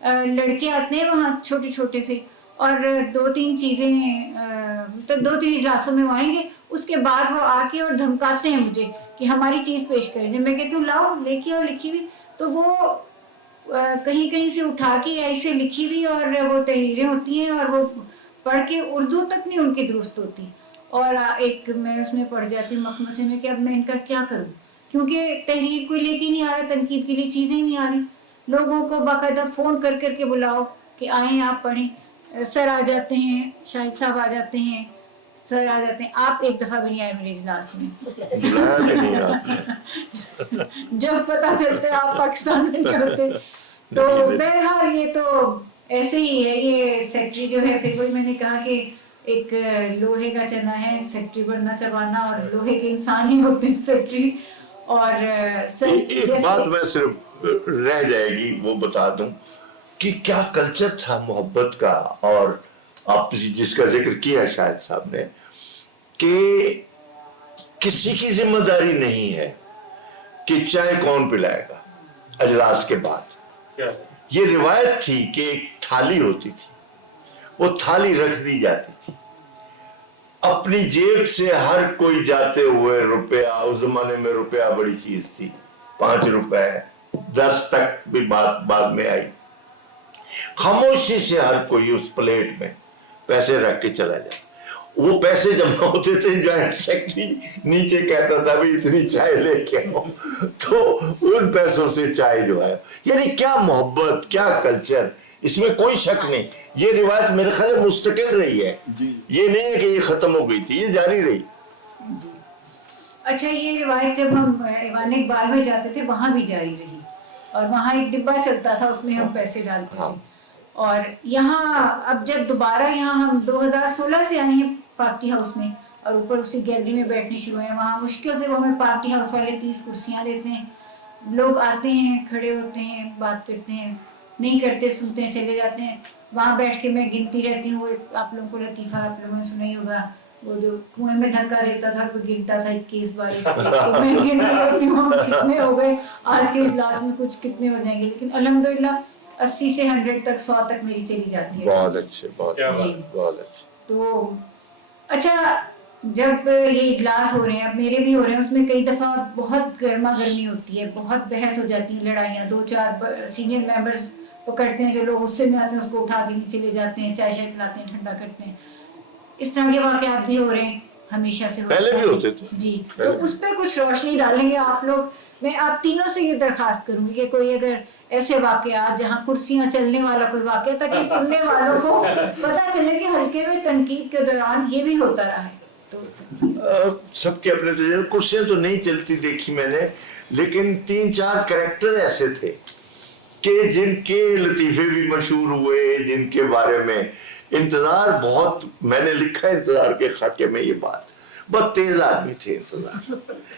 लड़के आते हैं वहाँ छोटे छोटे से, और 2-3 चीज़ें तो 2-3 इजलासों में वो आएंगे, उसके बाद वो आके और धमकाते हैं मुझे कि हमारी चीज़ पेश करें। जब मैं कहती हूँ लाओ लेके आओ लिखी हुई, तो वो कहीं कहीं से उठा के ऐसे लिखी हुई, और वो तहरीरें होती हैं और वो पढ़ के उर्दू तक नहीं उनकी दुरुस्त होती। और एक मैं उसमें पढ़ जाती हूँ मखमसे में कि अब मैं इनका क्या करूँ, क्योंकि तहरीर कोई लेके नहीं आ रहा, तनकीद के लिए चीज़ें ही नहीं आ रही। लोगों को बाकायदा फ़ोन कर करके बुलाओ कि आएँ आप पढ़ें। सर आ जाते हैं, शाहिद साहब आ जाते हैं, सर आ जाते हैं। आप एक दफ़ा भी नहीं आए मेरे इजलास में। जब पता चलता है आप पाकिस्तान में नहीं होते। तो बहरहाल ये तो ऐसे ही है, ये सेक्रेटरी जो है, फिर वही मैंने कहा कि एक लोहे का चना है सेक्रेटरी बनना चबाना, और लोहे के इंसान ही होते हैं सेक्रेटरी। और एक बात मैं सिर्फ रह जाएगी वो बता दूं कि क्या कल्चर था मोहब्बत का, और आप जिसका जिक्र किया शाहिद साहब ने, कि किसी की जिम्मेदारी नहीं है कि चाय कौन पिलाएगा अजलास के बाद। ये रिवायत थी कि एक थाली होती थी, वो थाली रख दी जाती थी, अपनी जेब से हर कोई जाते हुए रुपया, उस जमाने में रुपया बड़ी चीज थी, 5 रुपए 10 तक भी बात बाद में आई, खामोशी से हर कोई उस प्लेट में पैसे रख के चला जाता। वो पैसे जमा होते थे, जॉइंट सेक्रेटरी नीचे कहता था भी इतनी चाय लेके आओ, तो उन पैसों से चाय जो है, यानी क्या मोहब्बत, क्या कल्चर, इसमें कोई शक नहीं। ये रिवायत मेरे ख्याल मुस्तकिल रही है, ये नहीं है कि ये खत्म हो गई थी, ये जारी रही। अच्छा, ये रिवायत जब हम ऐवान इकबाल में जाते थे वहाँ भी जारी रही, और वहाँ एक डिब्बा चलता था, उसमें हम पैसे डालते थे। और यहाँ अब जब दोबारा यहाँ हम 2016 से आए हैं पार्टी हाउस में, और ऊपर उसी गैलरी में बैठने शुरू हुए हैं, वहाँ मुश्किल से वो हमें पार्टी हाउस वाले 30 कुर्सियाँ देते हैं। लोग आते हैं, खड़े होते हैं, बात करते हैं, नहीं करते, सुनते हैं, चले जाते हैं। वहाँ बैठ के मैं गिनती रहती हूँ। वो आप लोगों को लतीफ़ा आप लोगों ने सुना ही होगा, वो जो कुएं में धक्का देता था, वो गिनता था 21-22, तो मैं गिन रही होती हूँ कितने हो गए, आज के इजलास में कुछ कितने हो जाएंगे। लेकिन अल्हम्दुलिल्लाह 80 سے 100 تک 100 تک میری چلی جاتی ہے. بہت اچھے، بہت جی. بہت اچھے. تو اچھا جب یہ اجلاس ہو رہے ہیں، اب میرے بھی ہو رہے ہیں، اس میں کئی دفعہ بہت گرما گرمی ہوتی ہے، بہت بحث ہو جاتی ہیں، لڑائیاں، 2-4 سینئر ممبرز پکڑتے ہیں، جو لوگ غصے میں آتے ہیں اس کو اٹھا کے نیچے لے جاتے ہیں، چائے شائے پلاتے ہیں، ٹھنڈا کرتے ہیں. اس طرح کے واقعات بھی ہو رہے ہیں، ہمیشہ سے ہوتے ہیں. پہلے بھی ہوتے تھے. جی. تو اس پہ کچھ روشنی ڈالیں گے آپ لوگ؟ میں آپ تینوں سے یہ درخواست کروں گی کہ کوئی اگر ایسے واقعات جہاں کرسیاں چلنے والا کوئی واقعہ، تاکہ سننے والوں کو پتہ چلے کہ حلقے میں تنقید کے دوران یہ بھی ہوتا رہا ہے. تو سب کے اپنے تجربے. کرسیاں تو نہیں چلتی دیکھی میں نے، لیکن 3-4 کریکٹر ایسے تھے کہ جن کے لطیفے بھی مشہور ہوئے، جن کے بارے میں انتظار بہت، میں نے لکھا انتظار کے خاکے میں یہ بات، بہت تیز آدمی تھے انتظار.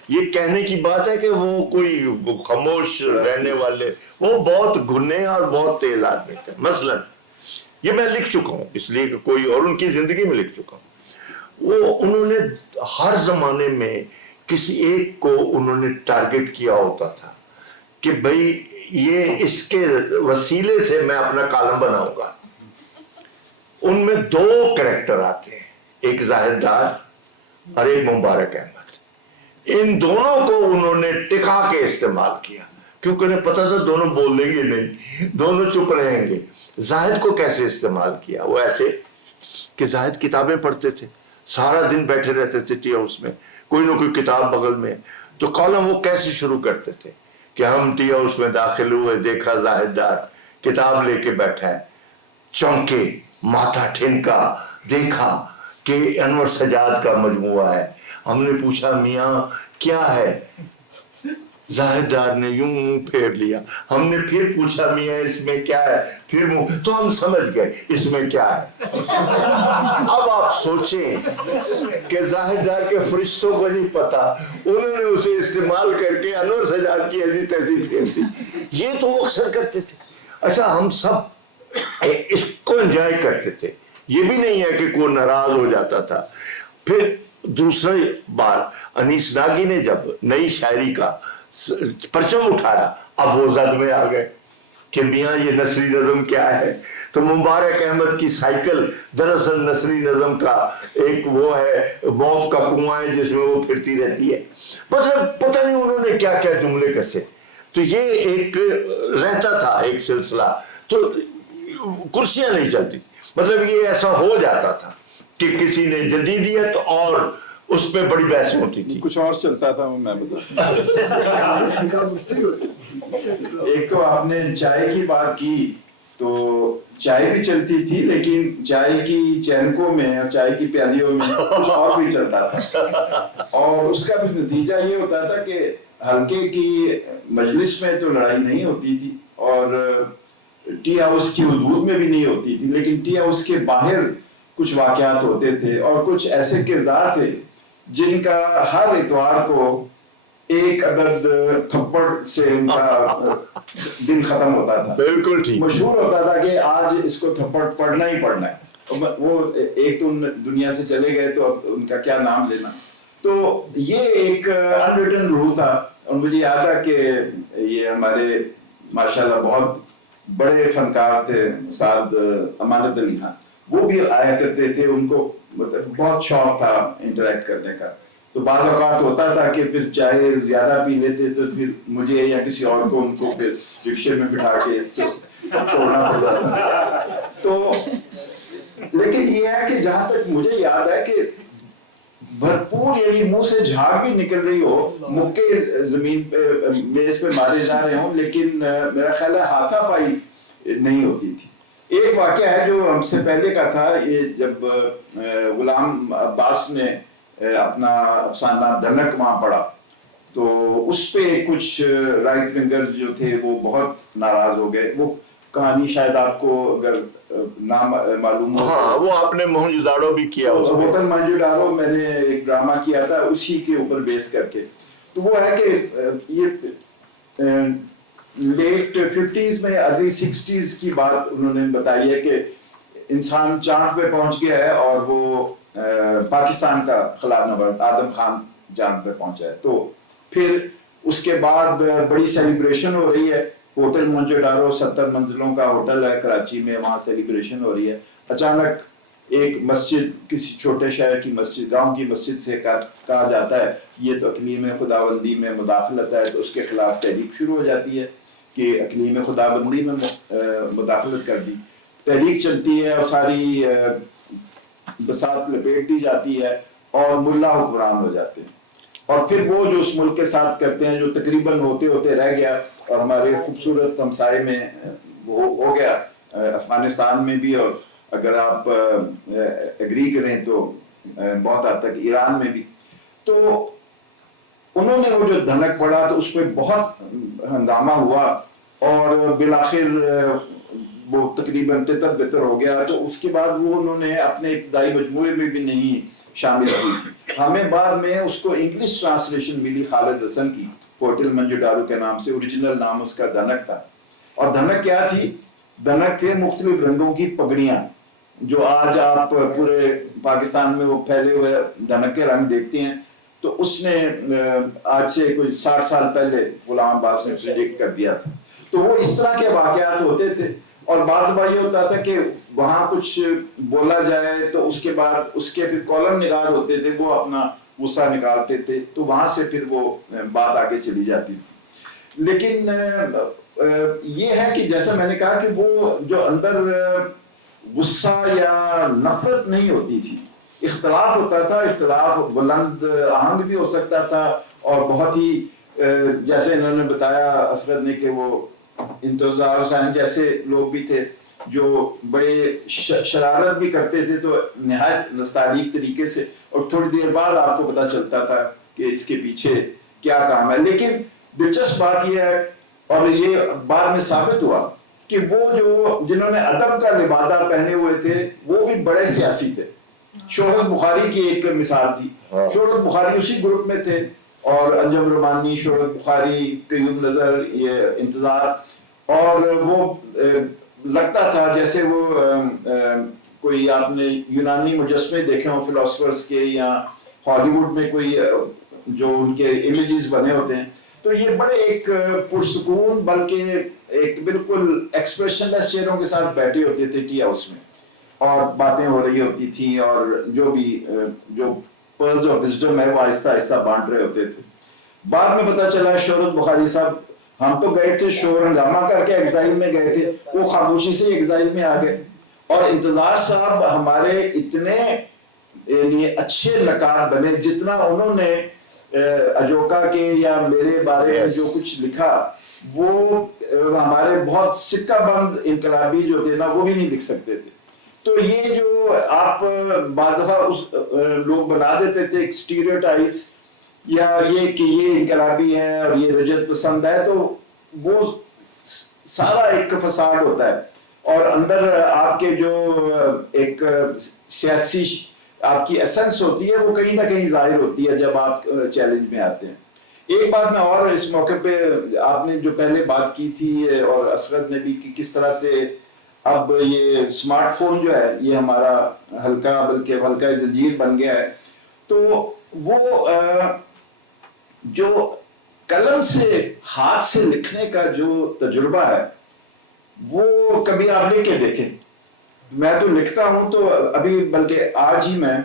یہ کہنے کی بات ہے کہ وہ کوئی خاموش رہنے والے، وہ بہت گھنے اور بہت تیز آدمی تھے. مثلا یہ میں لکھ چکا ہوں اس لیے کہ کوئی اور ان کی زندگی میں لکھ چکا ہوں. وہ انہوں نے ہر زمانے میں کسی ایک کو انہوں نے ٹارگٹ کیا ہوتا تھا کہ بھئی یہ اس کے وسیلے سے میں اپنا کالم بناؤں گا. ان میں 2 کریکٹر آتے ہیں، ایک زاہد ڈار اور ایک مبارک احمد. ان دونوں کو انہوں نے ٹکا کے استعمال کیا کیونکہ انہیں پتہ تھا دونوں بول لیں گے نہیں، دونوں چپ رہیں گے. زاہد کو کیسے استعمال کیا؟ وہ ایسے کہ زاہد کتابیں پڑھتے تھے، سارا دن بیٹھے رہتے تھے ٹی ہاؤس میں، کوئی نہ کوئی کتاب بغل میں. تو کالم وہ کیسے شروع کرتے تھے کہ ہم ٹی ہاؤس میں داخل ہوئے، دیکھا زاہد ڈار کتاب لے کے بیٹھا ہے، چونکے ماتھا ٹھنکا، دیکھا کہ انور سجاد کا مجموعہ ہے. ہم نے پوچھا میاں کیا ہے؟ زاہد ڈار نے یوں پھیر لیا. ہم نے پھر پوچھا میاں اس میں کیا ہے؟ پھر تو ہم سمجھ گئے اس میں کیا ہے. اب آپ سوچیں کہ زاہد ڈار کے فرشتوں کو نہیں پتا، انہوں نے اسے استعمال کر کے انور سجاد کی ایسی تیسی پھیر دی. یہ تو وہ اکثر کرتے تھے. اچھا ہم سب اس کو انجوائے کرتے تھے، یہ بھی نہیں ہے کہ کوئی ناراض ہو جاتا تھا. پھر دوسری بار انیس ناگی نے جب نئی شاعری کا پرچم اٹھایا، اب وہ زد میں آ گئے کہ میاں یہ نثری نظم کیا ہے. تو مبارک احمد کی سائیکل دراصل نثری نظم کا ایک وہ ہے، موت کا کنواں ہے جس میں وہ پھرتی رہتی ہے. مطلب پتہ نہیں انہوں نے کیا کیا جملے کسے. تو یہ ایک رہتا تھا ایک سلسلہ. تو کرسیاں نہیں چلتی، مطلب یہ ایسا ہو جاتا تھا کہ کسی نے جدیدیت اور اس پہ بڑی بحث ہوتی تھی. کچھ اور چلتا تھا میں بتا. ایک تو آپ نے چائے کی بات کی، تو چائے بھی چلتی تھی، لیکن چائے کی چینکوں میں اور چائے کی پیالیوں میں کچھ اور بھی چلتا تھا. اور اس کا بھی نتیجہ یہ ہوتا تھا کہ حلقے کی مجلس میں تو لڑائی نہیں ہوتی تھی اور ٹی ہاؤس کی حدود میں بھی نہیں ہوتی تھی، لیکن ٹی ہاؤس کے باہر کچھ واقعات ہوتے تھے اور کچھ ایسے کردار تھے جن کا ہر اتوار کو ایک عدد تھپڑ سے ان کا دن ختم ہوتا تھا. بالکل ٹھیک. مشہور ہوتا تھا کہ آج اس کو تھپڑ پڑھنا ہی پڑھنا ہے. وہ ایک تو دنیا سے چلے گئے تو اب ان کا کیا نام لینا. تو یہ ایک انریٹن رول تھا. اور مجھے یاد ہے کہ یہ ہمارے ماشاءاللہ بہت بڑے فنکار تھے استاد امانت علی خان، وہ بھی آیا کرتے تھے. ان کو مطلب بہت شوق تھا انٹریکٹ کرنے کا. تو بعض اوقات ہوتا تھا کہ پھر چائے زیادہ پی لیتے تو پھر مجھے یا کسی اور کو ان کو پھر رکشے میں بٹھا کے چھوڑنا پڑتا تھا. تو لیکن یہ ہے کہ جہاں تک مجھے یاد ہے کہ بھرپور یعنی منہ سے جھاگ بھی نکل رہی ہو، مکے زمین پہ میز پہ مارے جا رہے ہوں، لیکن میرا خیال ہے ہاتھا پائی نہیں ہوتی تھی. ایک واقعہ ہے جو ہم سے پہلے کا تھا، یہ جب غلام عباس نے اپنا افسانہ دھنک وہاں پڑھا تو اس پہ کچھ رائٹ ونگر جو تھے وہ بہت ناراض ہو گئے. وہ کہانی شاید آپ کو اگر نام معلوم ہو. ہاں وہ آپ نے موہنجو بھی کیا. ہوٹل موہنجو میں نے ایک ڈرامہ کیا تھا اسی کے اوپر بیس کر کے. تو وہ ہے کہ یہ لیٹ 50s میں ارلی 60s کی بات انہوں نے بتائی ہے کہ انسان چاند پہ پہنچ گیا ہے اور وہ پاکستان کا خلا نورد آدم خان چاند پہ پہنچا ہے. تو پھر اس کے بعد بڑی سیلیبریشن ہو رہی ہے होटल मोंजेडारो 70 मंजिलों का होटल है कराची में, वहाँ सेलिब्रेशन हो रही है। अचानक एक मस्जिद, किसी छोटे शहर की मस्जिद, गांव की मस्जिद से कहा जाता है ये तो अक़लीम खुदाबंदी में मुदाखलत है, तो उसके खिलाफ तहरीक शुरू हो जाती है कि अक़लीम खुदाबंदी में मुदाखलत कर दी। तहरीक चलती है और सारी बसात लपेट दी जाती है और मुल्ला हुक्मरान हो जाते हैं। और फिर वो जो उस मुल्क के साथ करते हैं, जो तकरीबन होते होते रह गया और हमारे खूबसूरत हमसाए में वो हो गया, अफगानिस्तान में भी, और अगर आप एग्री करें तो बहुत हद तक ईरान में भी। तो उन्होंने वो जो धनक पड़ा तो उस पर बहुत हंगामा हुआ और बिलाखिर वो तकरीबन तितर बितर हो गया। तो उसके बाद वो उन्होंने अपने इब्तदाई मजमूए में भी नहीं शामिल की थी। हमें बाद में उसको इंग्लिश ट्रांसलेशन मिली खालिद हसन की, होटल मोंजेडारो के नाम से, ओरिजिनल नाम उसका धनक था। और धनक क्या थी? धनक थे मुख्तलिफ रंगों की पगड़ियाँ, जो आज आप पूरे पाकिस्तान में वो फैले हुए धनक के रंग देखते हैं। तो उसने आज से कोई 60 साल पहले गुलाम अब्बास ने प्रेडिक्ट कर दिया था। तो वो इस तरह के वाक़यात होते थे। और बाज़ बार ये होता था कि वहाँ कुछ बोला जाए तो उसके बाद उसके फिर कॉलम निगार होते थे, वो अपना गुस्सा निकालते थे, तो वहाँ से फिर वो बात आगे चली जाती थी। लेकिन ये है कि जैसा मैंने कहा कि वो जो अंदर गुस्सा या नफरत नहीं होती थी, इख्तलाफ होता था। इख्तलाफ बुलंद आहंग भी हो सकता था और बहुत ही जैसे इन्होंने बताया असगर ने कि वो इंतजार हुसैन जैसे लोग भी थे जो बड़े शरारत भी करते थे, तो निहायत नस्तालिक तरीके से, और थोड़ी देर बाद आपको पता चलता था कि इसके पीछे क्या काम है। लेकिन दिलचस्प बात यह है, और ये बाद में साबित हुआ, कि वो जो जिन्होंने अदब का लिबादा पहने हुए थे वो भी बड़े सियासी थे। शोहरत बुखारी की एक मिसाल थी। शोहरत बुखारी उसी ग्रुप में थे, और अंजुम रमानी, शोहरत बुखारी, क़य्यूम नज़र, ये इंतज़ार, और वो लगता था जैसे वो कोई आपने यूनानी मुजस्मे देखे हों फिलोसफर्स के, या हॉलीवुड में कोई जो उनके इमेजेस बने होते हैं, तो ये बड़े एक पुरसुकून बल्कि एक बिल्कुल एक्सप्रेशनलेस चेहरों के साथ बैठे होते थे टी हाउस में, और बातें हो रही होती थी, और जो भी जो पर्ल्स ऑफ विजडम है वो आहिस्ता आहिस्ता बांट रहे होते थे। बाद में पता चला शोहरत बुखारी साहब, हम तो गए थे शोर हंगामा करके एग्जाइल में गए थे, वो खामोशी से एग्जाइल में आ गए। और इंतजार साहब हमारे इतने अच्छे नकार बने, जितना उन्होंने अजोका के या मेरे बारे में जो कुछ लिखा, वो हमारे बहुत सिक्का बंद इनकलाबी जो थे ना, वो भी नहीं लिख सकते थे। तो ये जो आप बाज़ दफ़ा उस लोग बना देते थे स्टीरियोटाइप्स, या ये कि ये इनकलाबी है और ये रजत पसंद है, तो वो सारा एक फसाड होता है। और अंदर आपके जो एक सियासी आपकी एसेंस होती है, वो कहीं ना कहीं जाहिर होती है जब आप चैलेंज में आते हैं। एक बात मैं और इस मौके पे, आपने जो पहले बात की थी और असगद ने भी, कि किस तरह से अब ये स्मार्टफोन जो है ये हमारा हल्का, बल्कि हल्का जंजीर बन गया है। तो वो जो कलम से हाथ से लिखने का जो तजुर्बा है, वो कभी आप लिख के देखें। मैं तो लिखता हूं, तो अभी बल्कि आज ही मैं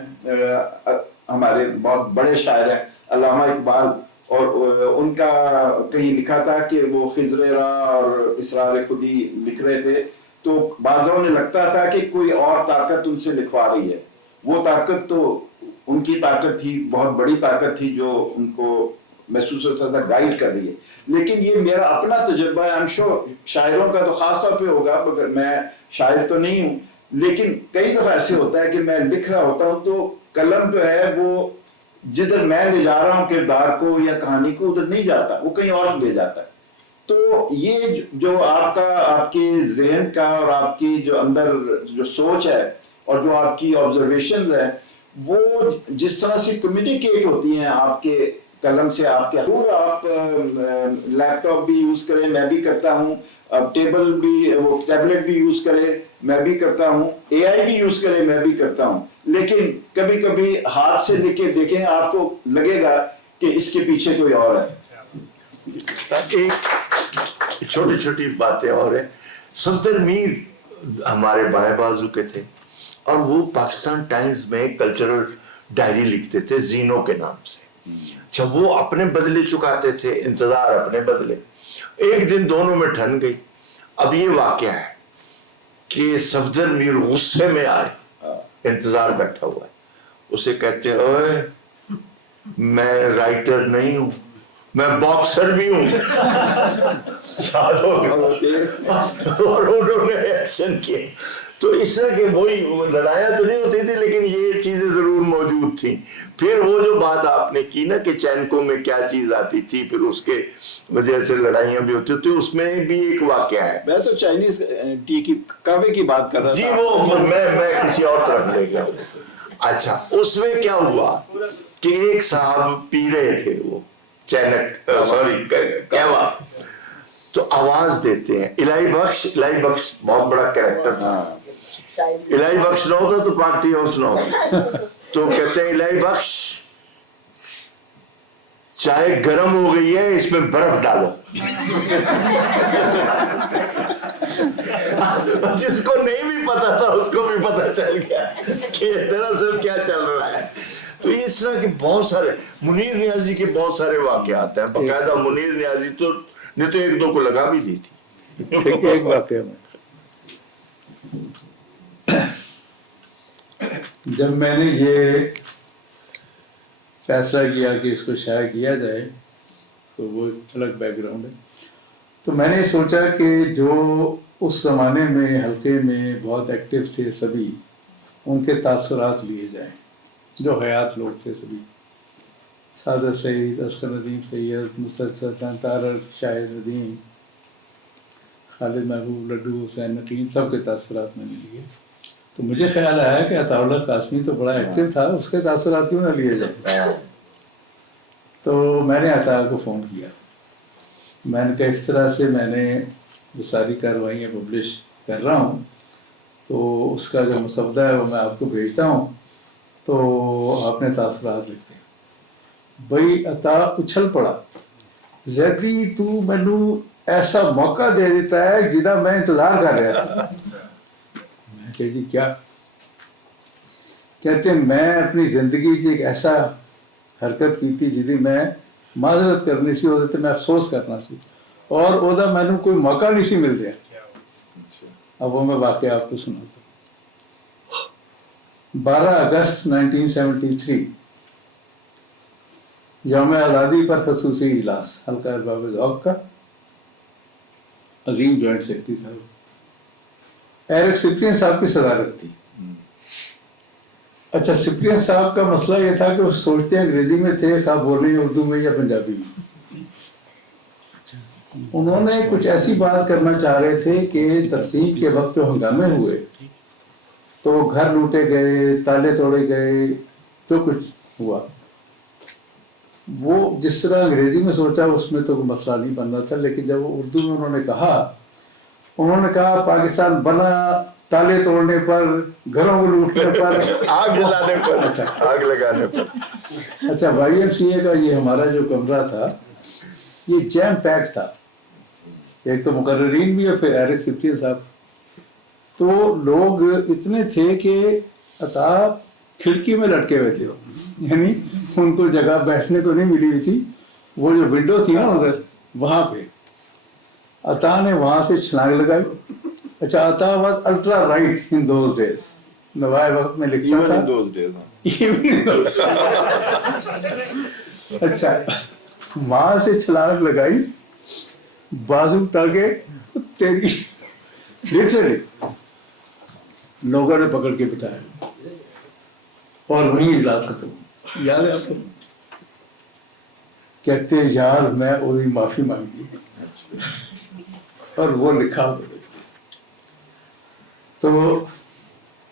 हमारे बहुत बड़े शायर हैं अल्लामा इकबाल, और उनका कहीं लिखा था कि वो खिजरेरा और इसरार खुदी लिख रहे थे, तो बाज़ों ने लगता था कि कोई और ताकत उनसे लिखवा रही है। वो ताकत तो उनकी ताकत थी, बहुत बड़ी ताकत थी, जो उनको महसूस होता था गाइड कर रही है। लेकिन ये मेरा अपना तजुर्बा है। शायरों का तो खास तौर पे होगा, मगर मैं शायर तो नहीं हूँ, लेकिन कई दफा ऐसे होता है कि मैं लिख रहा होता हूँ, तो कलम जो है वो जिधर मैं ले जा रहा हूँ किरदार को या कहानी को, उधर नहीं जाता, वो कहीं और ले जाता है। तो ये जो आपके जहन का और आपकी जो अंदर जो सोच है और जो आपकी ऑब्जर्वेशंस है, वो जिस तरह से कम्युनिकेट होती हैं आपके कलम से, आपके पूरा, आप लैपटॉप भी यूज करें, मैं भी करता हूँ, टैबलेट भी यूज करें, मैं भी करता हूँ, AI भी यूज करें, मैं भी करता हूँ, लेकिन कभी कभी हाथ से लिख के देखें, आपको लगेगा कि इसके पीछे कोई और है। एक छोटी छोटी बातें और हैं। सफदर मीर हमारे बाएं बाजू के थे और वो पाकिस्तान टाइम्स में कल्चरल डायरी लिखते थे जीनो के नाम से। जब वो अपने बदले चुकाते थे, इंतजार अपने बदले। एक दिन दोनों में ठन गई। अब ये वाकया है कि सफदर मीर गुस्से में आए, इंतजार बैठा हुआ है, उसे कहते हैं ओए मैं राइटर नहीं हूं, मैं बॉक्सर भी हूं। याद हो गया। और उन्होंने एक्शन किए। तो इस तरह के वही लड़ाइयाँ तो नहीं होती थी, लेकिन ये चीजें जरूर मौजूद थी। फिर वो जो बात आपने की ना कि चैनको में क्या चीज आती थी, फिर उसके वजह से लड़ाइयाँ भी होती थी, उसमें भी एक वाकया है। मैं तो चाइनीज टी की कहवे की बात कर रहा जी था। वो मैं किसी और तरफ ले गया। अच्छा, उसमें क्या हुआ कि एक साहब पी रहे थे, वो कहवा, तो आवाज देते हैं इलाही बख्श बहुत बड़ा कैरेक्टर था। इलाही बख्श ना होता तो पार्टी हाउस ना होता। तो कहते हैं इलाही बख्श चाय गर्म हो गई है, इसमें बर्फ डालो। जिसको नहीं भी पता था उसको भी पता चल गया कि दरअसल क्या चल रहा है। तो इस तरह के बहुत सारे, मुनीर नियाजी के बहुत सारे वाकयात हैं। बकायदा मुनीर नियाजी तो नहीं तो एक दो को लगा भी दी थी। एक वाकया में जब मैंने ये फैसला किया कि इसको शाया किया जाए, तो वो अलग बैकग्राउंड है। तो मैंने सोचा कि जो उस ज़माने में हल्के में बहुत एक्टिव थे सभी, उनके तासुरात लिए जाएं, जो हयात लोग थे सभी, सादत सईद, असगर नदीम सैयद, मुस्तफा सुल्तान तारक, शाहिद नदीम, खालिद महबूब, लड्डू, हुसैन नकीन, सब के तासुरात मैंने लिए। तो मुझे ख्याल आया कि अताउल्लाह कासमी तो बड़ा एक्टिव था, उसके तासुरात क्यों ना लिए जाए। तो मैंने अता को फ़ोन किया, मैंने कहा इस तरह से मैंने जो सारी कार्रवाइयाँ पब्लिश कर रहा हूँ, तो उसका जो मसवदा है वो मैं आपको भेजता हूँ, तो आपने तासुरात लिख दें। भाई अता उछल पड़ा, जैदी तू मैनू ऐसा मौका दे देता है जिदा मैं इंतजार कर रहा था। मैं कह जी क्या? कहते मैं अपनी जिंदगी च एक ऐसा हरकत की थी जिदी मैं माजरत करनी सी, ਉਹਦੇ ਤੇ मैं अफसोस करना सी, और ਉਹਦਾ मैनू कोई मौका नहीं सी मिल रहा। अब वो मैं वाकया आपको सुनाता हूँ। 12 अगस्त 1973 यौम आज़ादी पर खसूसी इजलास, हल्का अरबाब ज़ौक़ का, अजीम जॉइंट सेक्रेटरी साहब, एरिक सिप्रियन साहब की सदारत थी। अच्छा, सिप्रियन साहब का मसला ये था कि वो सोचते अंग्रेजी में थे, खा बोले उर्दू में या पंजाबी में। उन्होंने कुछ ऐसी बात करना चाह रहे थे कि तकसीम के वक्त जो हंगामे हुए, तो घर लूटे गए, ताले तोड़े गए, जो कुछ हुआ, वो जिस तरह अंग्रेजी में सोचा उसमें तो मसला नहीं बन रहा था। लेकिन जब वो उर्दू में उन्होंने कहा पाकिस्तान बना ताले तोड़ने पर, घरों को लूटने पर, आग जलाने पर, आग लगाने पर। अच्छा, YMCA का ये हमारा जो कमरा था, ये जैम पैक था। एक तो मुकर्रीन भी है, फिर एरिक सिप्रियन साहब। तो लोग इतने थे कि अता खिड़की में लटके हुए थे, यानी उनको जगह बैठने को नहीं मिली हुई थी। वो जो विंडो थी ना उधर, वहाँ पे अता ने वहाँ से छलांग लगाई। अच्छा, Ata was ultra right in those days, Nawa-i-Waqt में लिखता था। Even in those days, हाँ। Even in those days। अच्छा, वहाँ से छलांग लगाई, बाजू टांगे, तेरी लिटरली लोगों ने पकड़ के बिठाया और वहीं इजलास खत्म। याद है आपको? कहते यार मैं उसकी माफी मांगी और वो लिखा। तो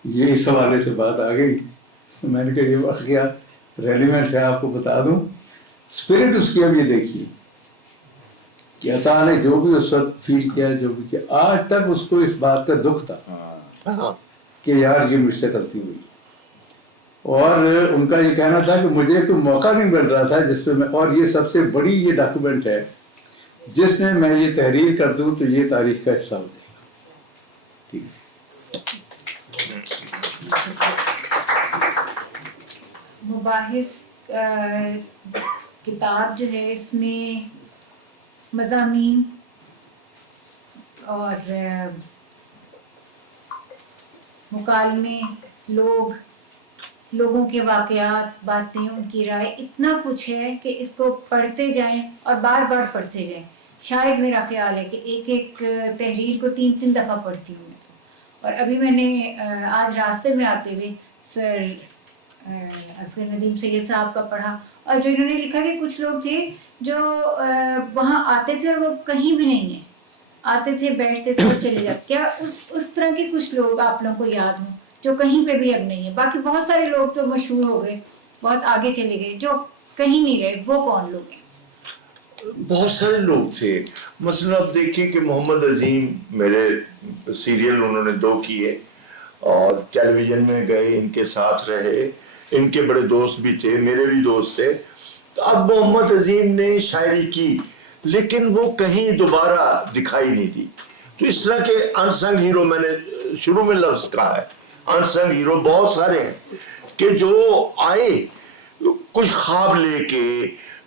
ये इस हवाले से बात आ गई, तो मैंने कहा ये वाकया रेलिवेंट है, आपको बता दूं। स्पिरिट उसकी अब ये देखिए कि अता ने जो भी उस वक्त फील किया, जो भी किया, आज तक उसको इस बात का दुख था कि यार ये मुझसे गलती हुई। और उनका ये कहना था कि मुझे कोई मौका नहीं मिल रहा था जिसमें मैं, और ये सबसे बड़ी ये डॉक्यूमेंट है جس میں میں یہ تحریر کر دوں تو یہ تاریخ کا حصہ ہو جائے گا. ٹھیک مباحث کتاب جو ہے اس میں مضامین اور مکالمے، لوگوں کے واقعات، باتیں، ان کی رائے، اتنا کچھ ہے کہ اس کو پڑھتے جائیں اور بار بار پڑھتے جائیں. شاید میرا خیال ہے کہ ایک تحریر کو 3 دفعہ پڑھتی ہوں میں. اور ابھی میں نے آج راستے میں آتے ہوئے سر اصغر ندیم سید صاحب کا پڑھا، اور جو انہوں نے لکھا کہ کچھ لوگ تھے جو وہاں آتے تھے اور وہ کہیں بھی نہیں ہیں، آتے تھے، بیٹھتے تھے اور چلے جاتے. کیا اس طرح کے کچھ لوگ آپ لوگوں کو یاد ہوں جو کہیں پہ بھی اب نہیں ہیں؟ باقی بہت سارے لوگ تو مشہور ہو گئے، بہت آگے چلے گئے، جو کہیں نہیں رہے، وہ کون لوگ ہیں؟ بہت سارے لوگ تھے. مثلا اب دیکھیے کہ محمد عظیم، میرے سیریل انہوں نے 2 کیے اور ٹیلی ویژن میں گئے، ان کے ساتھ رہے، ان کے بڑے دوست بھی تھے، میرے بھی دوست تھے. تو اب محمد عظیم نے شاعری کی لیکن وہ کہیں دوبارہ دکھائی نہیں دی. تو اس طرح کے انسنگ ہیرو، میں نے شروع میں لفظ کہا ہے، انسنگ ہیرو بہت سارے ہیں کہ جو آئے کچھ خواب لے کے،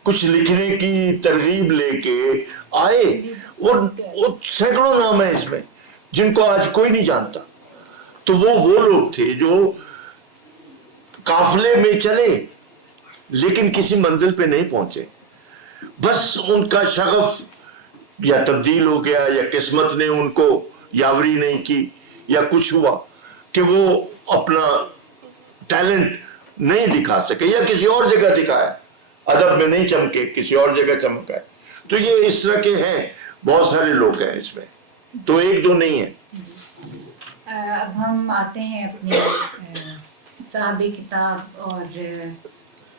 کچھ لکھنے کی ترغیب لے کے آئے. وہ سینکڑوں نام ہیں اس میں جن کو آج کوئی نہیں جانتا. تو وہ لوگ تھے جو قافلے میں چلے لیکن کسی منزل پہ نہیں پہنچے. بس ان کا شغف یا تبدیل ہو گیا، یا قسمت نے ان کو یاوری نہیں کی، یا کچھ ہوا کہ وہ اپنا ٹیلنٹ نہیں دکھا سکے، یا کسی اور جگہ دکھایا، ادب میں نہیں چمکے، کسی اور جگہ چمکا ہے. تو یہ اس طرح کے ہیں، بہت سارے لوگ ہیں اس میں، تو 1-2 نہیں ہیں. اب ہم آتے ہیں اپنے صاحب کتاب اور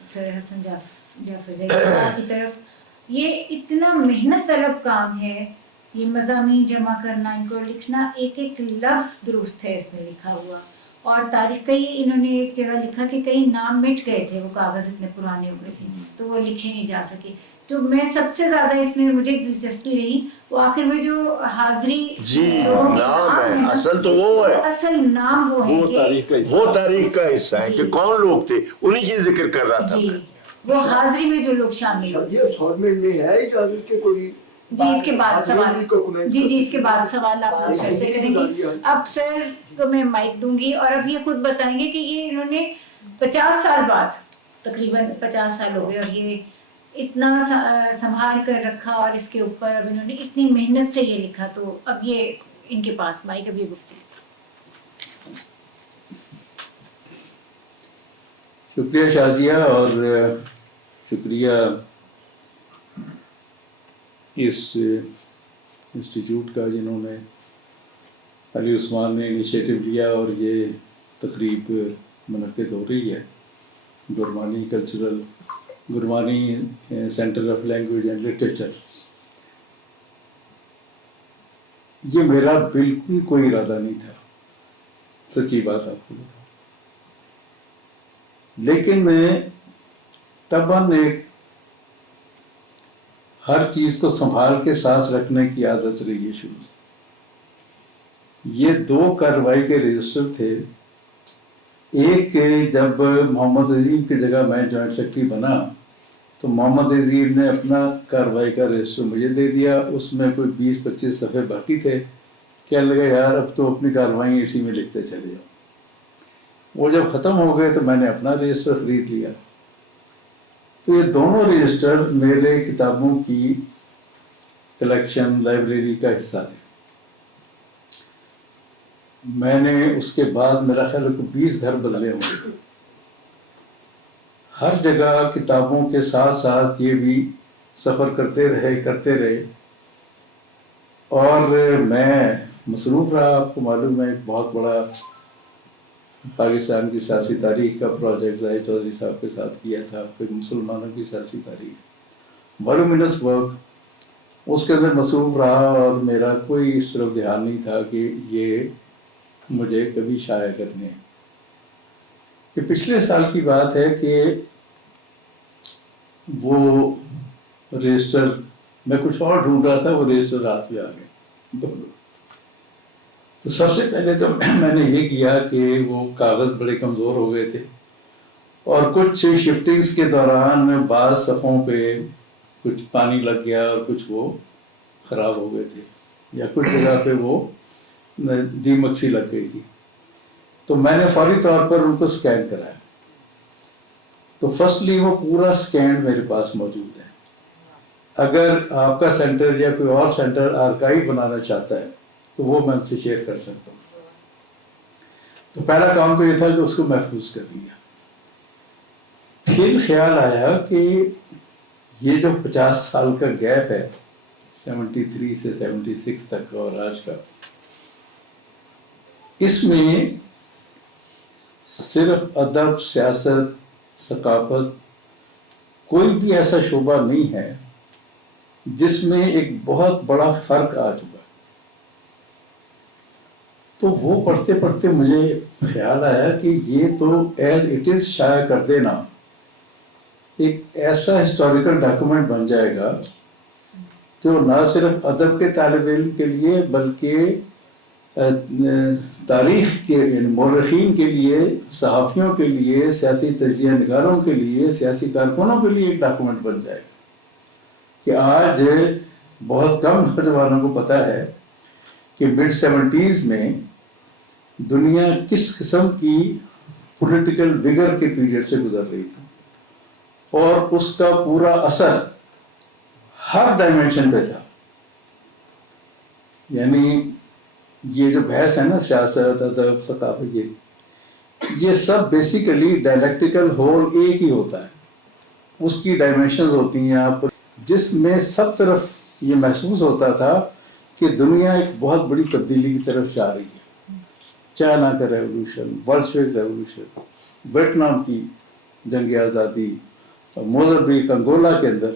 سر حسن جعفر زئی صاحب کی طرف. یہ اتنا محنت طلب کام ہے، یہ مضامین جمع کرنا، ان کو لکھنا، ایک لفظ درست ہے اس میں لکھا ہوا. اور تاریخ کئی انہوں نے ایک جگہ لکھا کہ کئی نام مٹ گئے تھے، وہ کاغذ اتنے پرانے ہو گئے تھے تو وہ لکھے نہیں جا سکے. تو میں سب سے زیادہ اس میں مجھے دلچسپی رہی وہ آخر میں جو حاضری جی نام ہے، اصل تو وہ ہے، اصل نام وہ ہے کہ وہ تاریخ کا حصہ ہے کہ کون لوگ تھے، انہی کی ذکر کر رہا تھا. جی وہ حاضری میں جو لوگ شامل ہوتے یہ فارمیٹ میں ہے اجازت کے کوئی؟ جی اس کے بعد سوال، جی اس کے بعد سوال آپ سر سے کریں گے. اب سر کو میں مائک دوں گی اور اب یہ خود بتائیں گے کہ یہ انہوں نے 50 سال بعد، تقریباً 50 سال ہو گئے، اور یہ اتنا سنبھال کر رکھا اور اس کے اوپر اب انہوں نے اتنی محنت سے یہ لکھا. تو اب یہ ان کے پاس مائک، اب یہ گفتگو. شکریہ شازیہ، اور شکریہ اس انسٹیٹیوٹ کا جنہوں نے، علی عثمان نے انیشیٹو لیا اور یہ تقریب منعقد ہو رہی ہے. Gurmani centre of language and literature. یہ میرا بالکل کوئی ارادہ نہیں تھا، سچی بات آپ کو بتاؤں، لیکن میں طبعاً ایک ہر چیز کو سنبھال کے ساتھ رکھنے کی عادت رہی ہے شروع سے. یہ 2 کارروائی کے رجسٹر تھے. ایک جب محمد عظیم کی جگہ میں جوائنٹ سیکرٹری بنا تو محمد عظیم نے اپنا کارروائی کا رجسٹر مجھے دے دیا، اس میں کوئی 20-25 صفحے باقی تھے. کہنے لگا یار اب تو اپنی کارروائیں اسی میں لکھتے چلے جاؤ. وہ جب ختم ہو گئے تو میں نے اپنا رجسٹر خرید لیا. تو یہ دونوں رجسٹر میرے کتابوں کی کلیکشن لائبریری کا حصہ تھے. میں نے اس کے بعد میرا خیال ہے 20 گھر بدلے ہوں گے. ہر جگہ کتابوں کے ساتھ ساتھ یہ بھی سفر کرتے رہے اور میں مصروف رہا. آپ کو معلوم ہے ایک بہت بڑا پاکستان کی سیاسی تاریخ کا پروجیکٹ ظاہر چودھری صاحب کے ساتھ کیا تھا، پھر مسلمانوں کی سیاسی تاریخ، والومینس ورک، اس کے اندر مصروف رہا اور میرا کوئی اس طرف دھیان نہیں تھا کہ یہ مجھے کبھی شائع کرنے. یہ پچھلے سال کی بات ہے کہ وہ رجسٹر मैं कुछ और ढूंढ रहा था, वो रजिस्टर हाथ में आ गए दोनों। तो सबसे पहले तो मैंने ये किया कि वो कागज़ बड़े कमज़ोर हो गए थे और कुछ शिफ्टिंग्स के दौरान बाज़ सफ़ों पे कुछ पानी लग गया और कुछ वो ख़राब हो गए थे, या कुछ जगह पे वो दीमक सी लग गई थी। तो मैंने फौरी तौर पर उनको स्कैन कराया। तो फर्स्टली वो पूरा स्कैन मेरे पास मौजूद है। अगर आपका सेंटर या कोई और सेंटर आर्काइव बनाना चाहता है तो वो मैं उनसे शेयर कर सकता हूँ। तो पहला काम तो ये था कि उसको महफूज कर दिया। फिर ख्याल आया कि ये जो 50 साल का गैप है 73 से 76 तक और आज का, इसमें सिर्फ अदब, सियासत, सकाफत, कोई भी ऐसा शोबा नहीं है जिसमें एक बहुत बड़ा फर्क आ चुका। तो वो पढ़ते पढ़ते मुझे ख्याल आया कि ये तो एज इट इज शाया कर देना एक ऐसा हिस्टोरिकल डॉक्यूमेंट बन जाएगा जो ना सिर्फ अदब के तालिब इल्म के लिए बल्कि तारीख के मौरखीन के लिए, सहाफ़ियों के लिए, सियासी तजिया निगारों के लिए, सियासी कारकुनों के लिए एक डॉक्यूमेंट बन जाएगा कि आज बहुत कम नौजवानों को पता है कि मिड 70s में दुनिया किस किस्म की पॉलिटिकल विगर के पीरियड से गुजर रही थी और उसका पूरा असर हर डायमेंशन पे था। यानी ये जो बहस है ना, सियासत, अदब, सकाफत, ये सब बेसिकली डायलेक्टिकल होल एक ही होता है। उसकी डायमेंशंस होती हैं आपको, जिसमें सब तरफ ये महसूस होता था कि दुनिया एक बहुत बड़ी तब्दीली की तरफ जा रही है। चाइना का रेवोल्यूशन, बल्शेविक रेवोल्यूशन, वियतनाम की जंग आज़ादी, मोज़ाम्बिक, अंगोला के अंदर,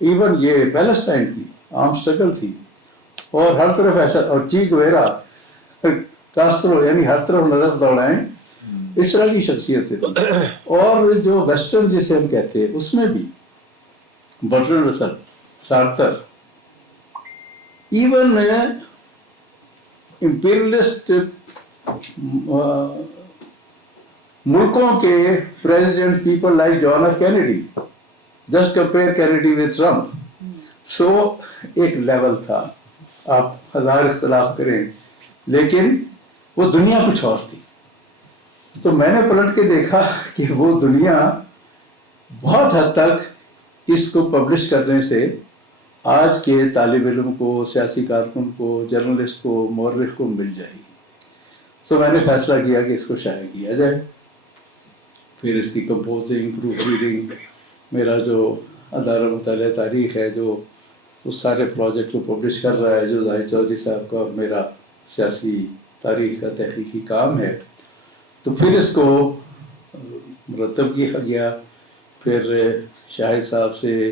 इवन ये पैलेस्टाइन की आर्म स्ट्रगल थी और हर तरफ ऐसा, और ची गुवेरा, कास्ट्रो, यानी हर तरफ नजर दौड़ाएं, इस तरह की शख्सियतें थी। और जो वेस्टर्न जिसे हम कहते हैं उसमें भी Bertrand Russell, Sartre, even imperialist मुल्कों के president, people like John F Kennedy, just compare Kennedy with Trump. So एक लेवल था, आप हजार इख्तलाफ करें, लेकिन वो दुनिया कुछ और थी। तो मैंने पलट के देखा कि वो दुनिया बहुत हद तक इसको पब्लिश करने से आज के तालिब इल्म को, सियासी कारकुन को, जर्नलिस्ट को, मौर्रिख को मिल जाएगी। तो मैंने फैसला किया कि इसको शाया किया जाए। फिर इसकी कंपोजिंग, प्रूफ रीडिंग, मेरा जो अदारा मुतालिया तारीख है जो उस सारे प्रोजेक्ट को पब्लिश कर रहा है, जो जाहिद चौधरी साहब का और मेरा सियासी तारीख का तहकीकी काम है, तो फिर इसको मुरतब किया गया। फिर शाहिद साहब से